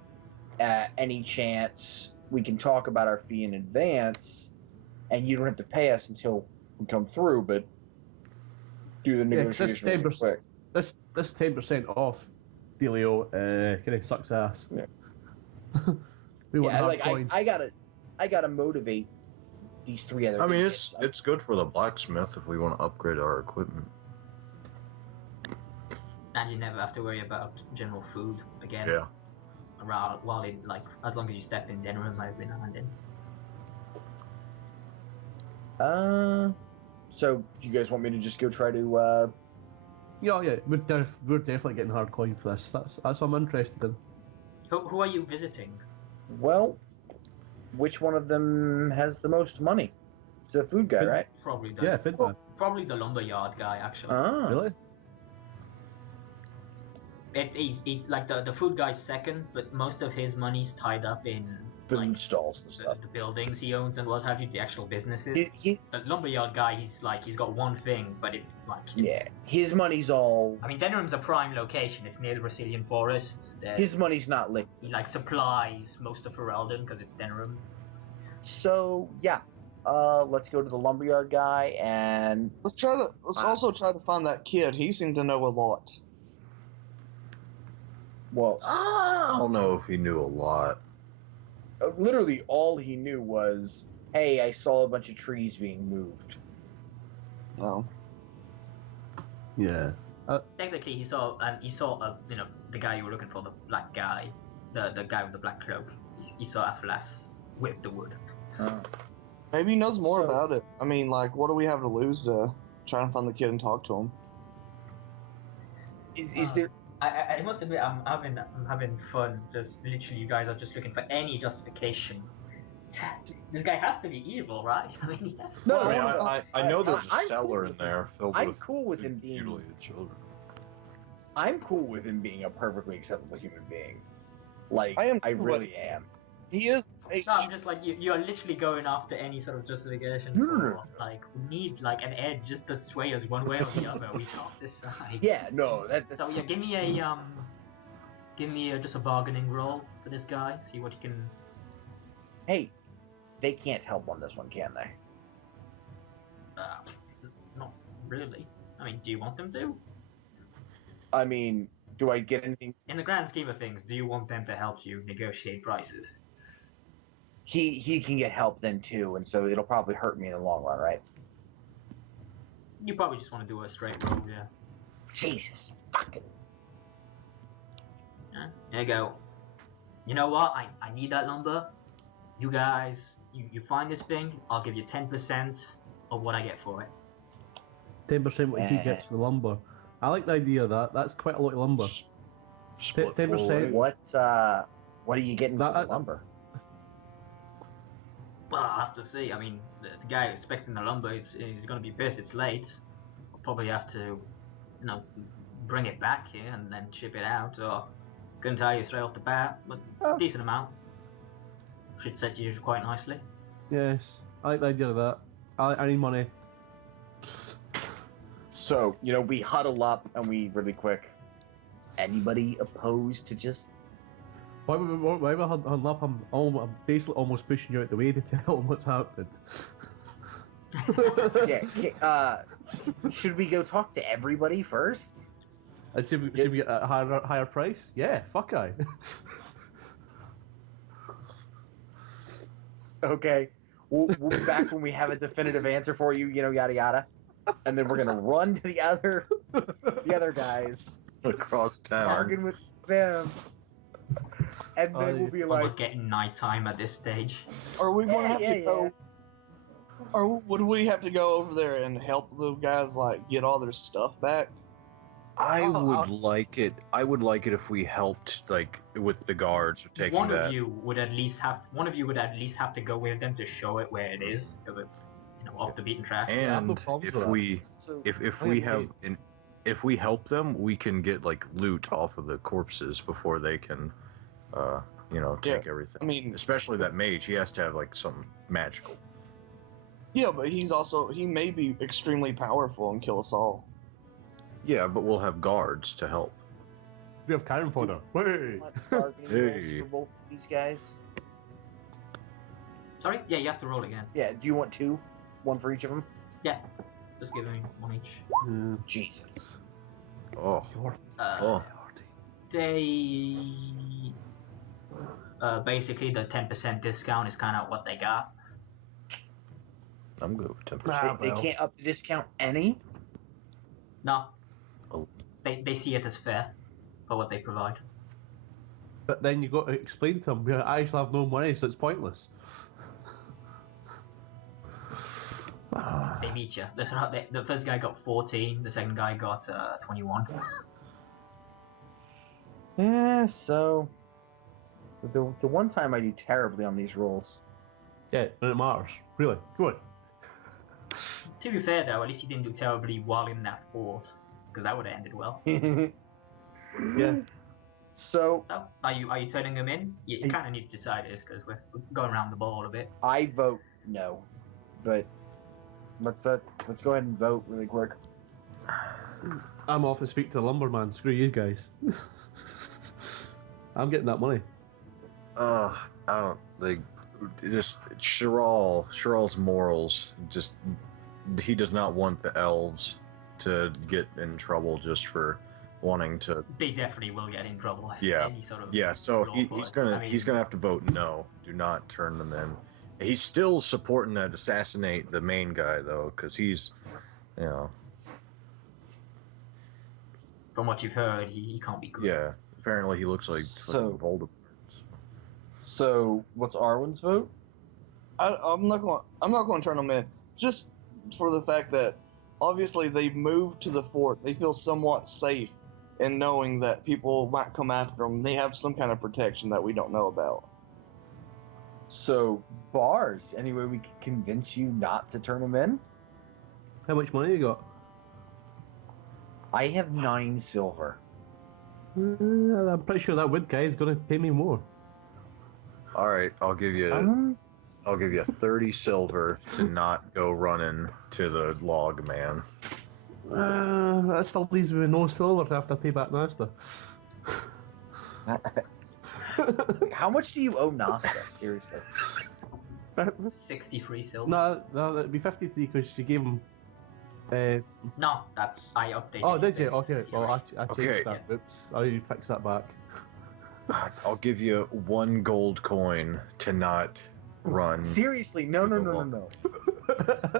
Any chance we can talk about our fee in advance, and you don't have to pay us until we come through, but do the 'cause that's negotiation really 10%. quick. This this 10% off, Delio, kind of sucks ass. Yeah. We want Yeah, hard like coin. I gotta motivate these 3 other. I mean, idiots. it's good for the blacksmith if we want to upgrade our equipment. And you never have to worry about general food again. Yeah. While in, like, as long as you step in dinner room every now and then. So do you guys want me to just go try to? Yeah, we're definitely getting hard coin for this. That's what I'm interested in. Who are you visiting? Well, which one of them has the most money? It's the food guy, right? Probably the Fidman. probably the lumberyard guy, actually. Ah, Really? He's like the food guy's second, but most of his money's tied up in food like stalls and stuff. the buildings he owns and what have you, the actual businesses. He- The lumberyard guy, he's got one thing, but it's yeah, his money's all. I mean, Denham's a prime location. It's near the Brazilian forest. His money's not liquid. He like supplies most of Fereldan because it's Denham. So yeah, let's go to the lumberyard guy and Let's also try to find that kid. He seemed to know a lot. well, I don't know if he knew a lot. literally all he knew was, "Hey, I saw a bunch of trees being moved." No. Yeah. Technically, he saw the guy you were looking for, the black guy, the guy with the black cloak. He saw Athelas whip the wood. Maybe he knows more So- about it. I mean, like, what do we have to lose to try and find the kid and talk to him? Is there? I must admit, I'm having fun. Just literally, you guys are just looking for any justification. This guy has to be evil, right? I mean, yes. No, I mean, I know there's a I'm cellar cool in with there filled I'm with cool with him being. mutilated children. I'm cool with him being a perfectly acceptable human being. Like I am I too, really am. He is. No, I'm just like you are literally going after any sort of justification. No. Like we need like an edge just to sway us one way or the other. We can't decide. Yeah, no, that's So yeah, give me just a bargaining roll for this guy. See what you can. Hey, they can't help on this one, can they? Not really. I mean, do you want them to? I mean, do I get anything? In the grand scheme of things, do you want them to help you negotiate prices? He can get help then too, and so it'll probably hurt me in the long run, right? You probably just want to do a straight roll, yeah. Jesus fucking. Yeah. There you go. You know what? I need that lumber. You guys, you find this thing, I'll give you 10% of what I get for it. 10% what he gets for the lumber. I like the idea of that. That's quite a lot of lumber. Split 10%. full What are you getting for the lumber? Well, I'll have to see. I mean, the guy expecting the lumber is going to be pissed. It's late. I'll probably have to, bring it back here and then ship it out. Or couldn't tell you straight off the bat, but decent amount. Should set you quite nicely. Yes, I like the idea of that. I need money. So, we huddle up and we really quick. Anybody opposed to just? Why would I huddle up? I'm basically almost pushing you out the way to tell him what's happening. Yeah. Should we go talk to everybody first? And see if we get a higher price? Yeah, fuck I. Okay. We'll be back when we have a definitive answer for you, yada yada. And then we're gonna run to the other guys, across town. bargain with them, and then we'll be like, Almost getting nighttime at this stage. Are we going to have Yeah, to go? Or would we have to go over there and help the guys get all their stuff back? I would like it. I would like it if we helped, with the guards with taking One that. of you would at least have to go with them to show it where it is, because it's off the beaten track. And problems if with that. we so, if we have if we help them, we can get loot off of the corpses before they can, take everything. I mean, especially that mage, he has to have something magical. yeah, but he may be extremely powerful and kill us all. Yeah, but we'll have guards to help. We have cannon fodder. Hey! bargaining rolls Hey. for both of these guys. Sorry? Yeah, you have to roll again. Yeah. Do you want two? One for each of them? Yeah. Just give me one each. Yeah. Jesus. Oh. Uh, they basically the 10% discount is kind of what they got. I'm good with 10%. They can't up the discount any? No, Oh. they see it as fair for what they provide. But then you got to explain to them, I actually have no money, so it's pointless. They beat you. That's not, the first guy got 14, the second guy got 21. Yeah, so the one time I do terribly on these rolls. Yeah, and it matters. Really. Go on. To be fair though, at least he didn't do terribly while in that fort, because that would have ended well. Yeah. So So, are you turning him in? You kind of need to decide this, because we're going around the ball a bit. I vote no, but let's go ahead and vote really quick. I'm off to speak to the lumberman. Screw you guys. I'm getting that money. I don't like just Sheral's morals. Just he does not want the elves to get in trouble just for wanting to. They definitely will get in trouble. Yeah. Any sort of Yeah, so lawful- he's gonna I mean, he's gonna have to vote no. Do not turn them in. He's still supporting that assassinate the main guy though, because he's, you know, From what you've heard, he can't be good. yeah. Apparently he looks like So- fucking Voldemort. So what's Arwen's vote? I'm not going to turn them in, just for the fact that obviously they moved to the fort. They feel somewhat safe in knowing that people might come after them. They have some kind of protection that we don't know about. So Barz, any way we can convince you not to turn him in? How much money you got? I have 9 silver. I'm pretty sure that wood guy is going to pay me more. All right, I'll give you 30 silver to not go running to the log man. That still leaves me with no silver to have to pay back Nasta. How much do you owe Nasta? Seriously. 63 silver. No, it'd be 53 because you gave him. No, that's I updated. Oh, did it, you? it's Okay, 60 well, right. I changed Okay. that. Oops, I'll fix that back. I'll give you 1 gold coin to not run. Seriously, no.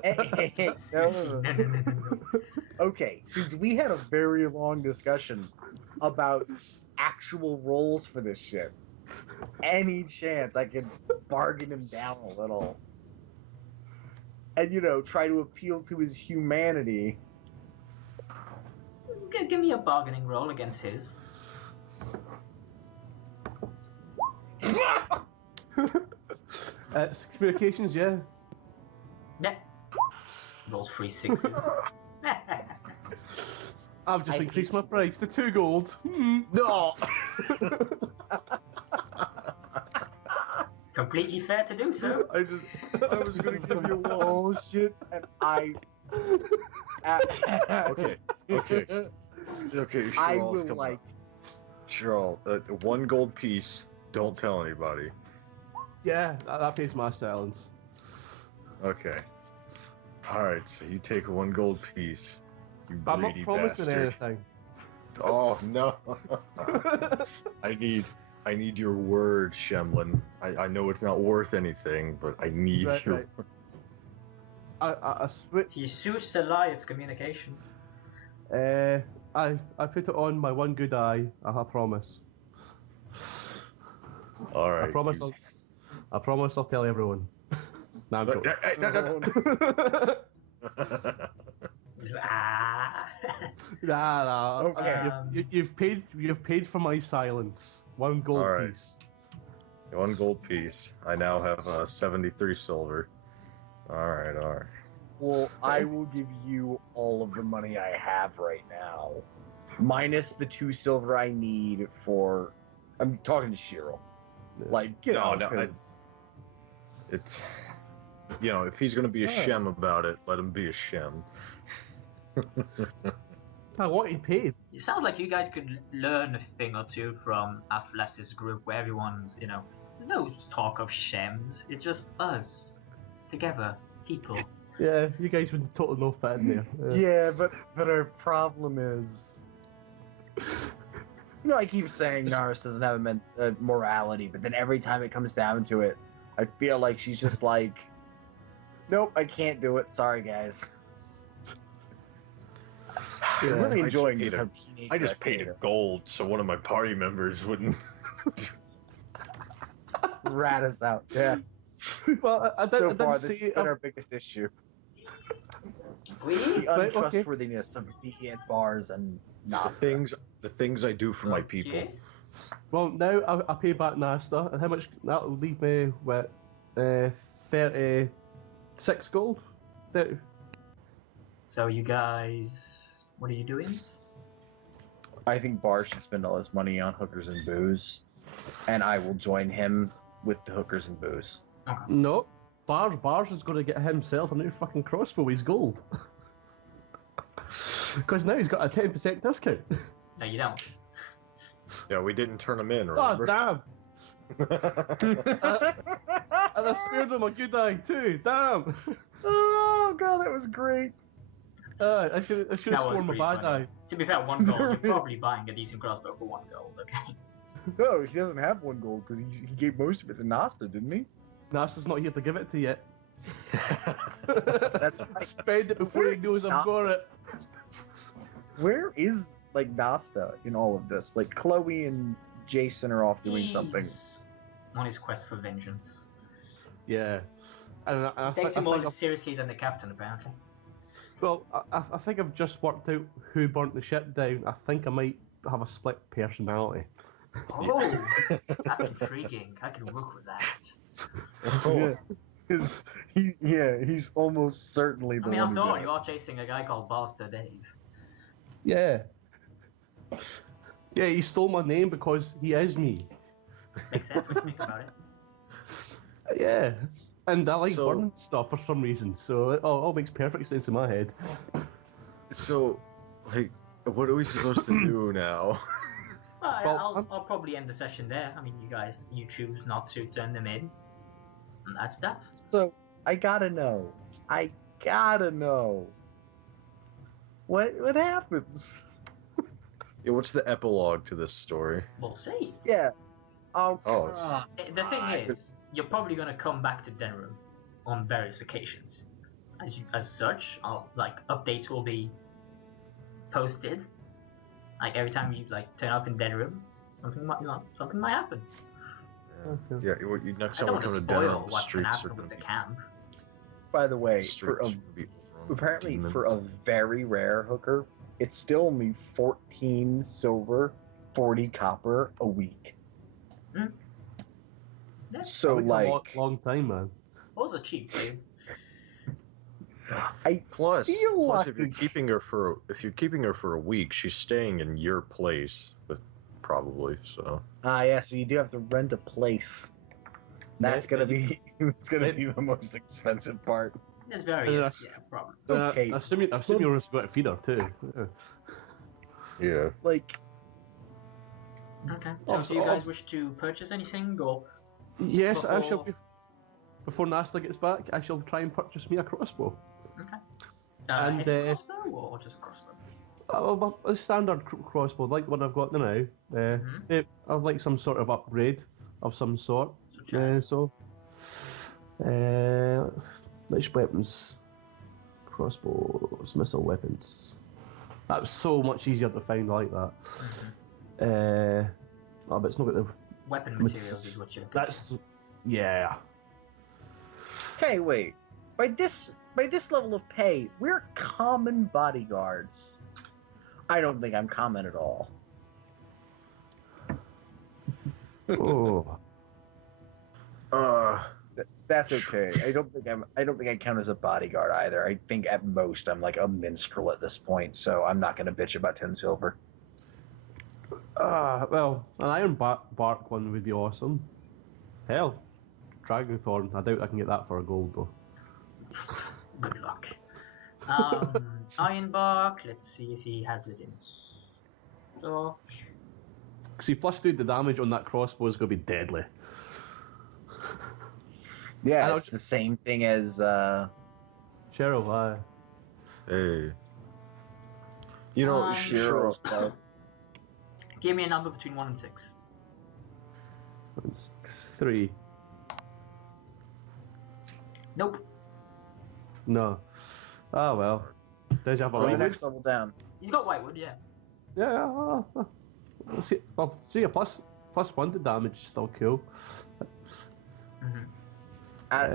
Hey, no. Okay, since we had a very long discussion about actual roles for this shit, any chance I could bargain him down a little and, try to appeal to his humanity. Give me a bargaining roll against his. It's communications, yeah. Yeah. Rolls 3 6s. I've just I increased hate my you. price to 2 gold. No! It's completely fair to do so. I was This gonna is give some you 1. bullshit, and I. Okay. Okay, I Sheral's will coming like. up. Sheral, 1 gold piece. Don't tell anybody. Yeah, that pays my silence. Okay. Alright, so you take 1 gold piece. You But I'm not greedy promising bastard. anything. Oh no. I need your word, Shemlin. I know it's not worth anything, but I need Right, your right. I switch. If you choose to lie, it's communication. I put it on my one good eye. I promise. Alright. I promise I'll tell everyone. Nah, I'm joking. Ah. Nah. Okay. You've paid for my silence. 1 gold Alright. piece. 1 gold piece. I now have 73 silver. Alright. Well, I will give you all of the money I have right now, minus the 2 silver I need for. I'm talking to Cheryl. Like, No, 'cause- It's, if he's gonna be a shem about it, let him be a shem. I want it paid. It sounds like you guys could learn a thing or two from Athelas' group, where everyone's, there's no talk of shems. It's just us, together, people. Yeah, you guys would totally know fit in there. Yeah, but our problem is You know, I keep saying Naris doesn't have a morality, but then every time it comes down to it, I feel like she's just like, nope, I can't do it. Sorry, guys. I'm really enjoying just how teenage. I just paid a gold so one of my party members wouldn't rat us out. Yeah. Well, I So didn't far, say this has been our biggest issue. The Right, okay. untrustworthiness of me and Barz and Nasta. the things I do for my people. Okay. Well, now I pay back Nasta, and how much that'll leave me with 36 gold. 30. So you guys, what are you doing? I think Barz should spend all his money on hookers and booze, and I will join him with the hookers and booze. No, Barz is going to get himself a new fucking crossbow with his gold. Because now he's got a 10% discount. No, you don't. Yeah, we didn't turn him in, Oh, remember? damn! And I spared him a good eye too, damn! Oh god, that was great. I should have That was sworn a pretty bad funny. eye. To be fair, 1 gold, you're probably buying a decent crossbow for 1 gold, okay? No, he doesn't have 1 gold because he gave most of it to Nasta, didn't he? Nasta's not here to give it to you yet. That's Spend it before he knows I've got it. Where is like Nasta in all of this? Like Chloe and Jason are off doing something. He's on his quest for vengeance. Yeah. And I He takes it I more think I've- seriously than the captain, apparently. well, I think I've just worked out who burnt the ship down. I think I might have a split personality. Oh, that's intriguing. I can work with that. Yeah. He's almost certainly the I mean, one after who all, did it. you are chasing a guy called Barster Dave. Yeah. Yeah, he stole my name because he is me. Makes sense when you think about it. Yeah. And I like So- burning stuff for some reason, so it all makes perfect sense in my head. So, like, what are we supposed to do now? Well, I'll probably end the session there. I mean, you choose not to turn them in. And that's that. So I gotta know. What happens? Yeah, what's the epilogue to this story? We'll see. Yeah. Oh. Oh, it's- God. The thing is, you're probably going to come back to Denram on various occasions. As such, updates will be posted. Like every time you turn up in Denram, something might happen. yeah. Next I time don't we want to come to dinner, spoil the what's going to streets are happen gonna with the be camp. By the way, streets for are gonna be overrun with apparently for demons. a very rare hooker, it's still only 14 silver, 40 copper a week. Yeah, So That was like, a long time, man. those are cheap, too. Plus, feel if you're like- keeping her for a week, she's staying in your place with probably. So yeah. So you do have to rent a place. That's gonna be it's gonna be the most expensive part. There's various, Yes. problems. Okay. I assume you're just going to feed her too. Yeah. yeah. Like, Okay. So, do you guys wish to purchase anything, or Yes, I shall. Before- Before Nasta gets back, I shall try and purchase me a crossbow. a And, heavy crossbow, or just a crossbow? A standard crossbow, like the one I've got now. Mhm. I'd like some sort of upgrade of some sort. Such as? Which weapons? Crossbows, missile weapons. That was so much easier to find like that. But it's not got the. Weapon materials is what you're. That's. Yeah. hey, wait. By this level of pay, we're common bodyguards. I don't think I'm common at all. Oh. That's okay. I don't think I count as a bodyguard either. I think at most I'm like a minstrel at this point, so I'm not gonna bitch about 10 silver. Well, an iron bark one would be awesome. Hell, Dragonthorn. I doubt I can get that for a gold though. Good luck. Ironbark. Let's see if he has it in stock. See, plus 2, the damage on that crossbow is going to be deadly. Yeah, I it's the same thing as Cheryl, Hey. You know, Um, Cheryl. Give me a number between 1 and 6. 1, 6, 3. Nope. No. Ah well. Does he have a Go the whitewood? next level down. He's got whitewood, yeah. Yeah. See a plus 1 to damage is still cool. Out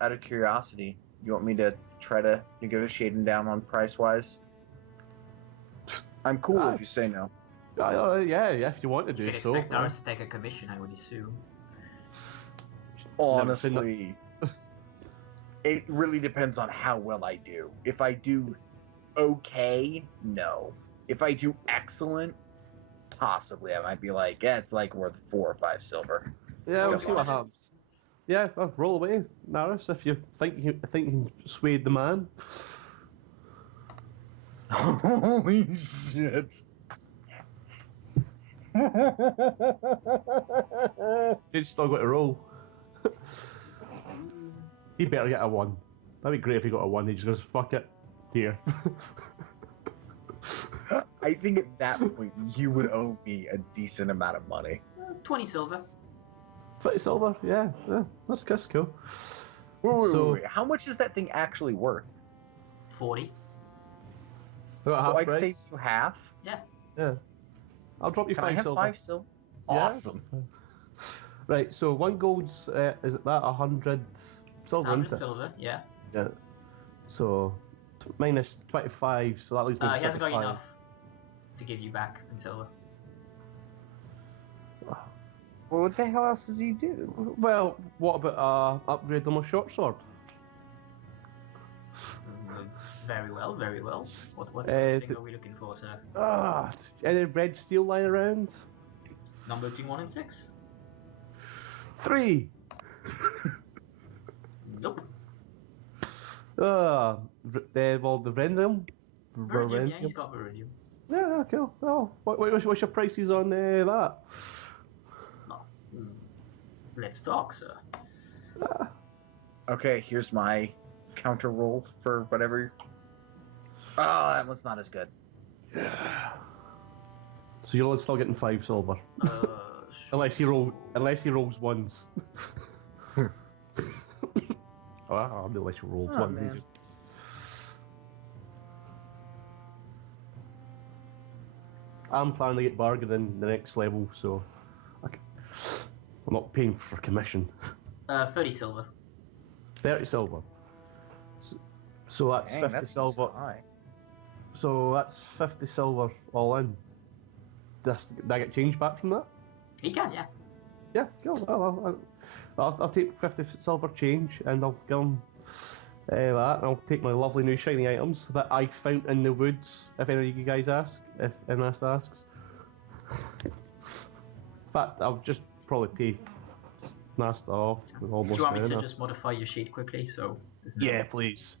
of curiosity, you want me to try to negotiate him down on price wise? I'm cool if you say no. Yeah, if you want to do You could so. expect ours to take a commission, I would assume. Honestly, it really depends on how well I do. If I do okay, no. If I do excellent, possibly I might be like, yeah, it's like worth 4 or 5 silver. Yeah, we'll Come see what on. happens. Yeah, well, roll away, Naris, if you think you can sway the man. Holy shit. Dude's still got to roll. He better get a 1. That'd be great if he got a 1. He just goes, fuck it. Here. I think at that point you would owe me a decent amount of money. 20 silver. 20 silver, yeah. That's cool. Wait. How much is that thing actually worth? 40. About So half I'd price? save you half? Yeah. I'll drop you Can I 5 have silver. 5 silver? Yeah. Awesome. Right, so 1 gold's, is it that 100 silver, 100 isn't it? silver, yeah. Yeah. So, minus 25, so that leaves me with He hasn't got 75. enough to give you back in silver. Well, what the hell else does he do? Well, what about upgrade on my short sword? Very well, very well. What sort of thing are we looking for, sir? Any red steel lying around? Number between 1 and 6? 3! Nope. Well, the Vendrium? Viridium, yeah, he's got Viridium. Yeah, cool. Oh, what's your prices on that? Let's talk, sir. Okay, here's my counter roll for whatever. Oh, that one's not as good. So you're still getting 5 silver. Unless he rolls 1s. Oh, unless you rolled 1s. Man. I'm planning to get bargain in the next level, so I'm not paying for commission. 30 silver. 30 silver. So that's Dang, 50 that's silver. high. So that's 50 silver all in. Does I get change back from that? He can, yeah. Yeah, cool. I'll take 50 silver change and I'll give him that. And I'll take my lovely new shiny items that I found in the woods, if any of you guys ask, if anyone else asks. But I'll just probably pay Nasta off. Do Almost you want me to now. just modify your sheet quickly? So there's no- Yeah, please.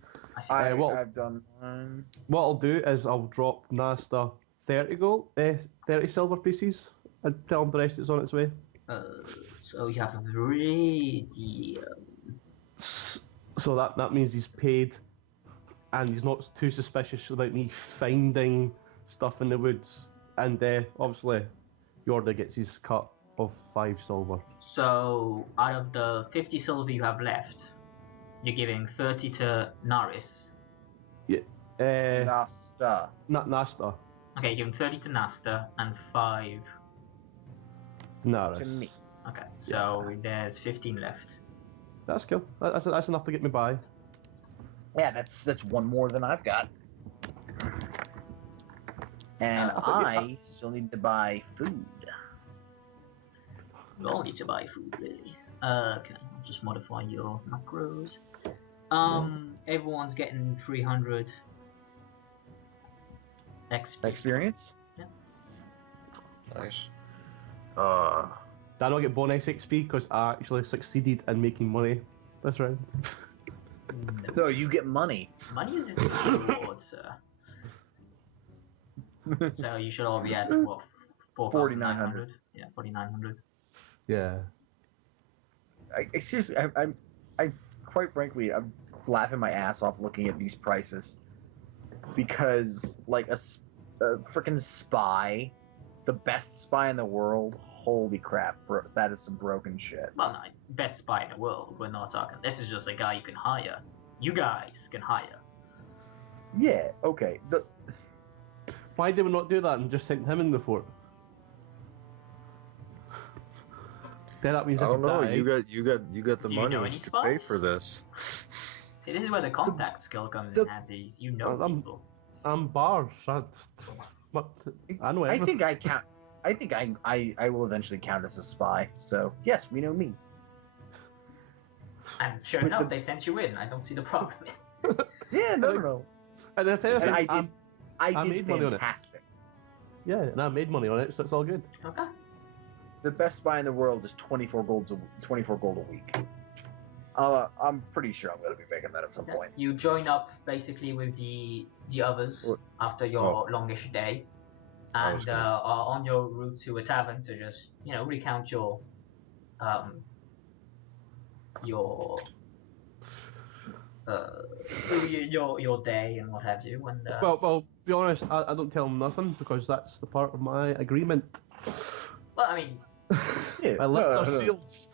I've done one. What I'll do is I'll drop Nasta 30 gold, 30 silver pieces, and tell him the rest is on its way. So you have a Viridium. So that means he's paid, and he's not too suspicious about me finding stuff in the woods. And obviously, Yorda gets his cut of 5 silver. So out of the 50 silver you have left, you're giving 30 to Naris. Nasta. Not Nasta. Okay, you're giving 30 to Nasta and 5. Naris. To me. Okay, so there's 15 left. That's cool. That's enough to get me by. Yeah, that's one more than I've got. And I thought I still need to buy food. You all need to buy food, really. Okay, I'll just modify your macros. Everyone's getting 300 XP. Experience? Nice. I don't get bonus XP because I actually succeeded in making money this round. No, you get money. Money is the reward, sir. So you should all be at what? 4,900. Yeah, 4,900. Yeah. I seriously, I quite frankly, I'm laughing my ass off looking at these prices because, like, a freaking spy The best spy in the world? Holy crap, bro. That is some broken shit. Well, no, best spy in the world. We're not talking. This is just a guy you can hire. You guys can hire. Yeah, okay. Why did we not do that and just sent him in the fort? Then that means I if don't he know. dies- You got the Do you know money any to pay spies? for this. See, this is where the contact skill comes in handy. You know people. I'm Barz. I know I everything. think I count. I think I will eventually count as a spy. So yes, we know me. And sure With enough, the- they sent you in. I don't see the problem. Yeah, no. And if anything, And I did. I'm- I I did made money on it. fantastic. yeah, and I made money on it, so it's all good. Okay. The best spy in the world is 24 gold a week. I'm pretty sure I'm going to be making that at some point. You join up basically with the others What? after your longish day, I was and gonna- are on your route to a tavern to just recount your your your day and what have you. And Well, be honest, I don't tell him nothing because that's the part of my agreement. well, I mean, Yeah, My lips are no. sealed.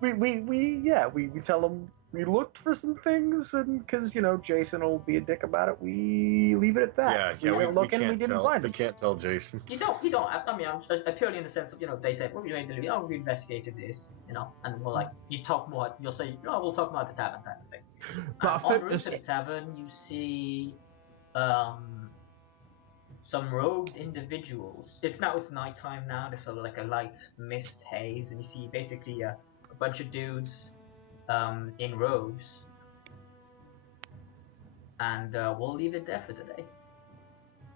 We tell them we looked for some things, and because Jason will be a dick about it, we leave it at that. Yeah, went looking, can't we didn't tell. find We it. can't tell Jason. you don't. I mean, I'm purely in the sense of they said, well, we made the review. Oh, we investigated this, and we're like, you talk more. You'll say, oh, we'll talk more at the tavern type of thing. But I En found route this. to the tavern, you see some robed individuals. It's nighttime now. There's sort of like a light mist haze, and you see basically a bunch of dudes in robes. And we'll leave it there for today.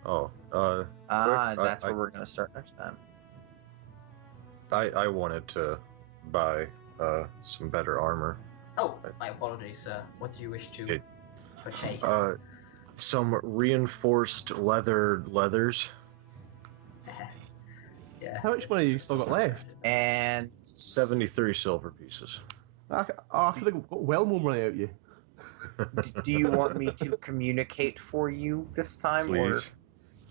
Oh, That's I- where we're gonna start next time. I wanted to buy some better armor. Oh, my apologies. What do you wish to Okay. purchase? Some reinforced leathers. Yeah. How much money you still got left? And 73 silver pieces. I could have got well more money out of you. do you want me to communicate for you this time, Please.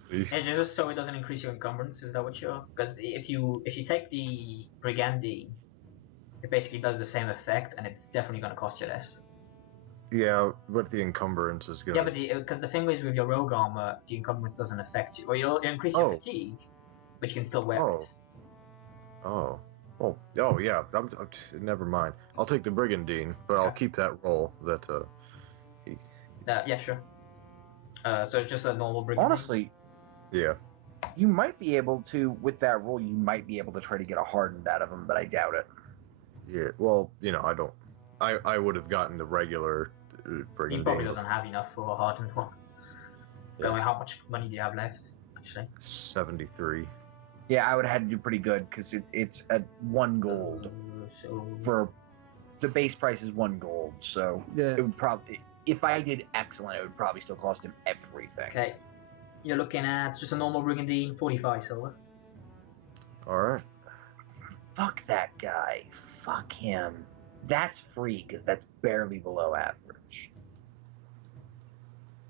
Please. And just so it doesn't increase your encumbrance, is that what you're? Because if you take the brigandine, it basically does the same effect, and it's definitely going to cost you less. Yeah, but the encumbrance is gonna. Yeah, but because the thing is with your rogue armor, the encumbrance doesn't affect you, or you'll increase your Oh. fatigue, but you can still wear Oh. it. Oh, yeah. Never mind. I'll take the brigandine, but I'll Okay. keep that roll. That Yeah, sure. So it's just a normal brigandine. honestly, yeah. you might be able to, with that roll, you might be able to try to get a hardened out of him, but I doubt it. Yeah. Well, I don't. I would have gotten the regular he brigandine. probably doesn't have enough for a hardened one. Yeah. I mean, how much money do you have left, actually? 73. Yeah, I would have had to do pretty good because it's at 1 gold So for the base price is 1 gold, so Yeah. it would probably, if I did excellent, it would probably still cost him everything. okay, you're looking at just a normal brigandine, 45 silver. All right. Fuck that guy. Fuck him. That's free because that's barely below average.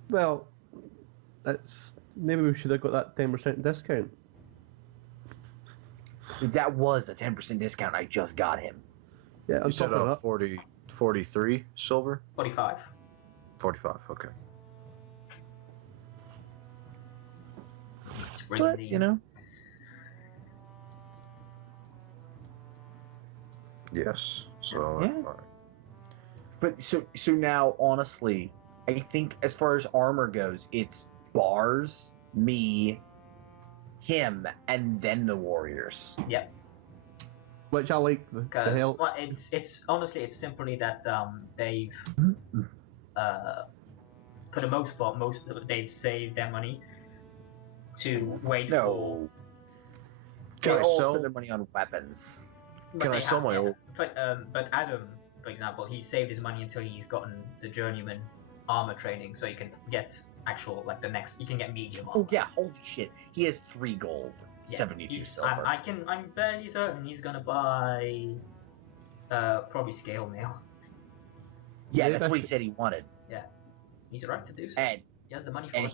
Well, maybe we should have got that 10% discount. That was a 10% discount. I just got him. Yeah, You on said top of that. 43 silver. 45. 45. Okay. It's But, brigandine. Yes. So. Yeah. all right. But so now, honestly, I think as far as armor goes, it's Barz, me, him, and then the warriors. Yep. Which I like the Because hell. well, it's honestly it's simply that they've for the most part they've saved their money to wait for. No, Can they I all sell? spend their money on weapons. But Can I they sell have- my yeah, old? But Adam, for example, he saved his money until he's gotten the journeyman armor training, so you can get actual the next. You can get medium armor. Oh yeah, holy shit! He has 3 gold, Yeah, 72 he's- silver. I'm fairly certain he's gonna buy probably scale mail. Yeah, Yeah, that's what he that's- said he wanted, He's right to do so. and He has the money for it.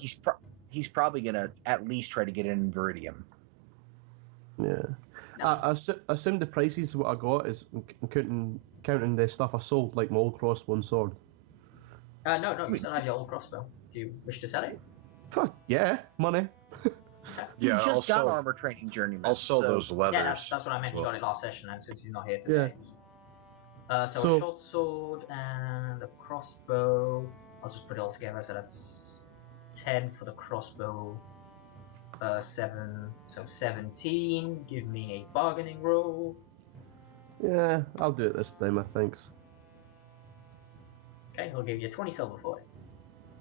he's probably gonna at least try to get it in Viridium. Yeah. I assume the prices what I got is counting the stuff I sold, like my old crossbow and sword. No, you still have your old crossbow. Do you wish to sell it? Fuck yeah, money. You Yeah, just I'll got sell- armor training journeyman. I'll sell so- those leathers. Yeah, that's what I meant. as You well. got it last session, and since he's not here today. So So- a short sword and a crossbow. I'll just put it all together. So that's 10 for the crossbow. 7, so 17. Give me a bargaining roll. Yeah, I'll do it this time, I think. Okay, he'll give you 20 silver for it.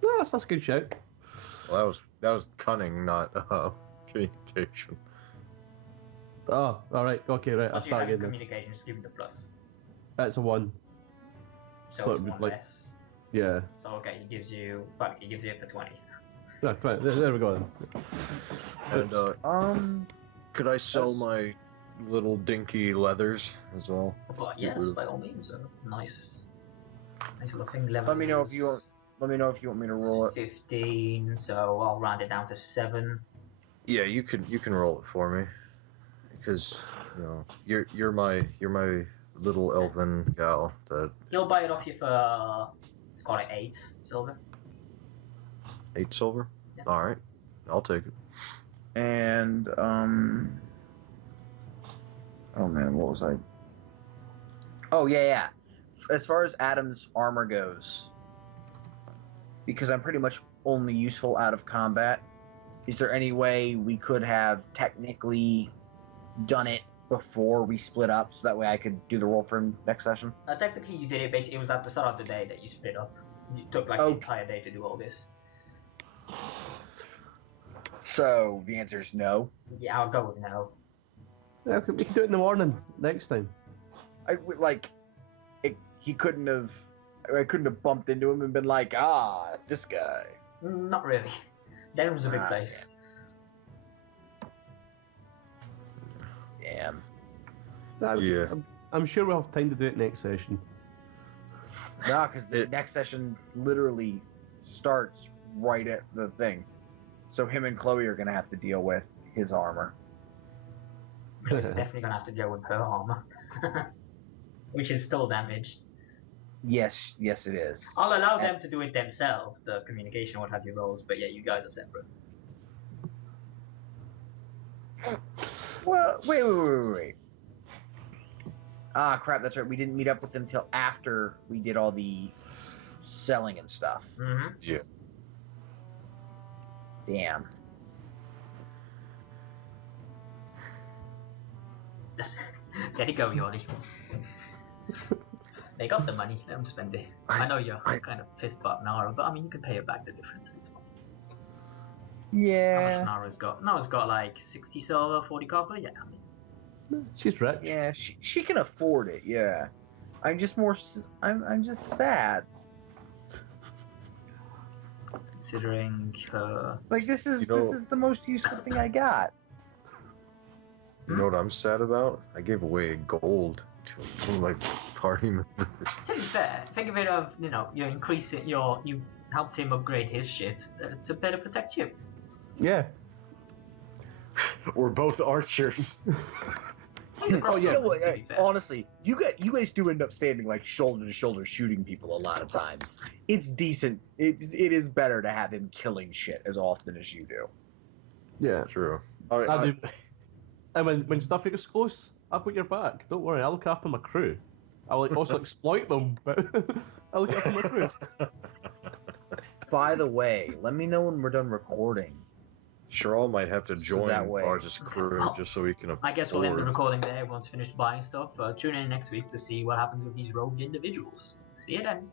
No, that's a good shout. Well, that was cunning, not communication. Oh, alright, okay, right, I'll But you start have again then. communication, just give me the plus. That's a 1. So So it's it'd be 1 like- less. Yeah. So okay, he gives you it for 20. Yeah, right, there we go then. And could I sell That's- my little dinky leathers as well? But yes, by all means, nice little thing. Let me know if you want. Let me know if you want me to roll it. 15, so I'll round it down to 7. Yeah, you can roll it for me, because you're my little elven gal that He'll buy it off you for, let's call it 8 silver. 8 silver. Yeah. All right, I'll take it. And oh man, what was I? Oh yeah. As far as Adam's armor goes, because I'm pretty much only useful out of combat, is there any way we could have technically done it before we split up, so that way I could do the roll for him next session? Technically, you did it. Basically, it was at the start of the day that you split up. You took like Okay. the entire day to do all this. So the answer is no. Yeah, I'll go with no. Yeah, okay, we can do it in the morning next time. I would like. He couldn't have. I couldn't have bumped into him and been like, this guy. Not really. Denham's a big Ah, place. Damn. Yeah. I'm sure we'll have time to do it next session. No, because the next session literally starts right at the thing. So him and Chloe are gonna have to deal with his armor. Chloe's definitely gonna have to deal with her armor, which is still damaged. Yes, it is. I'll allow them to do it themselves, the communication, what have you roles, but yeah, you guys are separate. Well, wait. Ah, crap, that's right. We didn't meet up with them till after we did all the selling and stuff. Mm-hmm. Damn. There you go, Yori. They got the money, let them spend it. I know you're kind of pissed about Nara, but I mean, you can pay her back the difference. It's fine. How much Yeah. Nara's got? Nara's got like 60 silver, 40 copper. Yeah, I mean, She's rich. Yeah, she can afford it, yeah. I'm just sad. considering her. Like this is You know- this is the most useful thing I got. You know what I'm sad about? I gave away gold to one of my party members. To be fair, think of it of, you're increasing you helped him upgrade his shit to better protect you. Yeah. We're both archers. He's a Oh, crossbow, yeah. You know what, to be fair. honestly, you guys do end up standing like shoulder to shoulder shooting people a lot of times. It's decent. It is better to have him killing shit as often as you do. Yeah. True. I do. And when stuff gets close, I've got your back. Don't worry, I'll look after my crew. I'll also exploit them, but I'll look after my crew. By the way, let me know when we're done recording. Sherall might have to So join that way- Barz's crew just so he can afford. I guess we'll end the recording there. Everyone's finished buying stuff. Tune in next week to see what happens with these rogue individuals. See you then.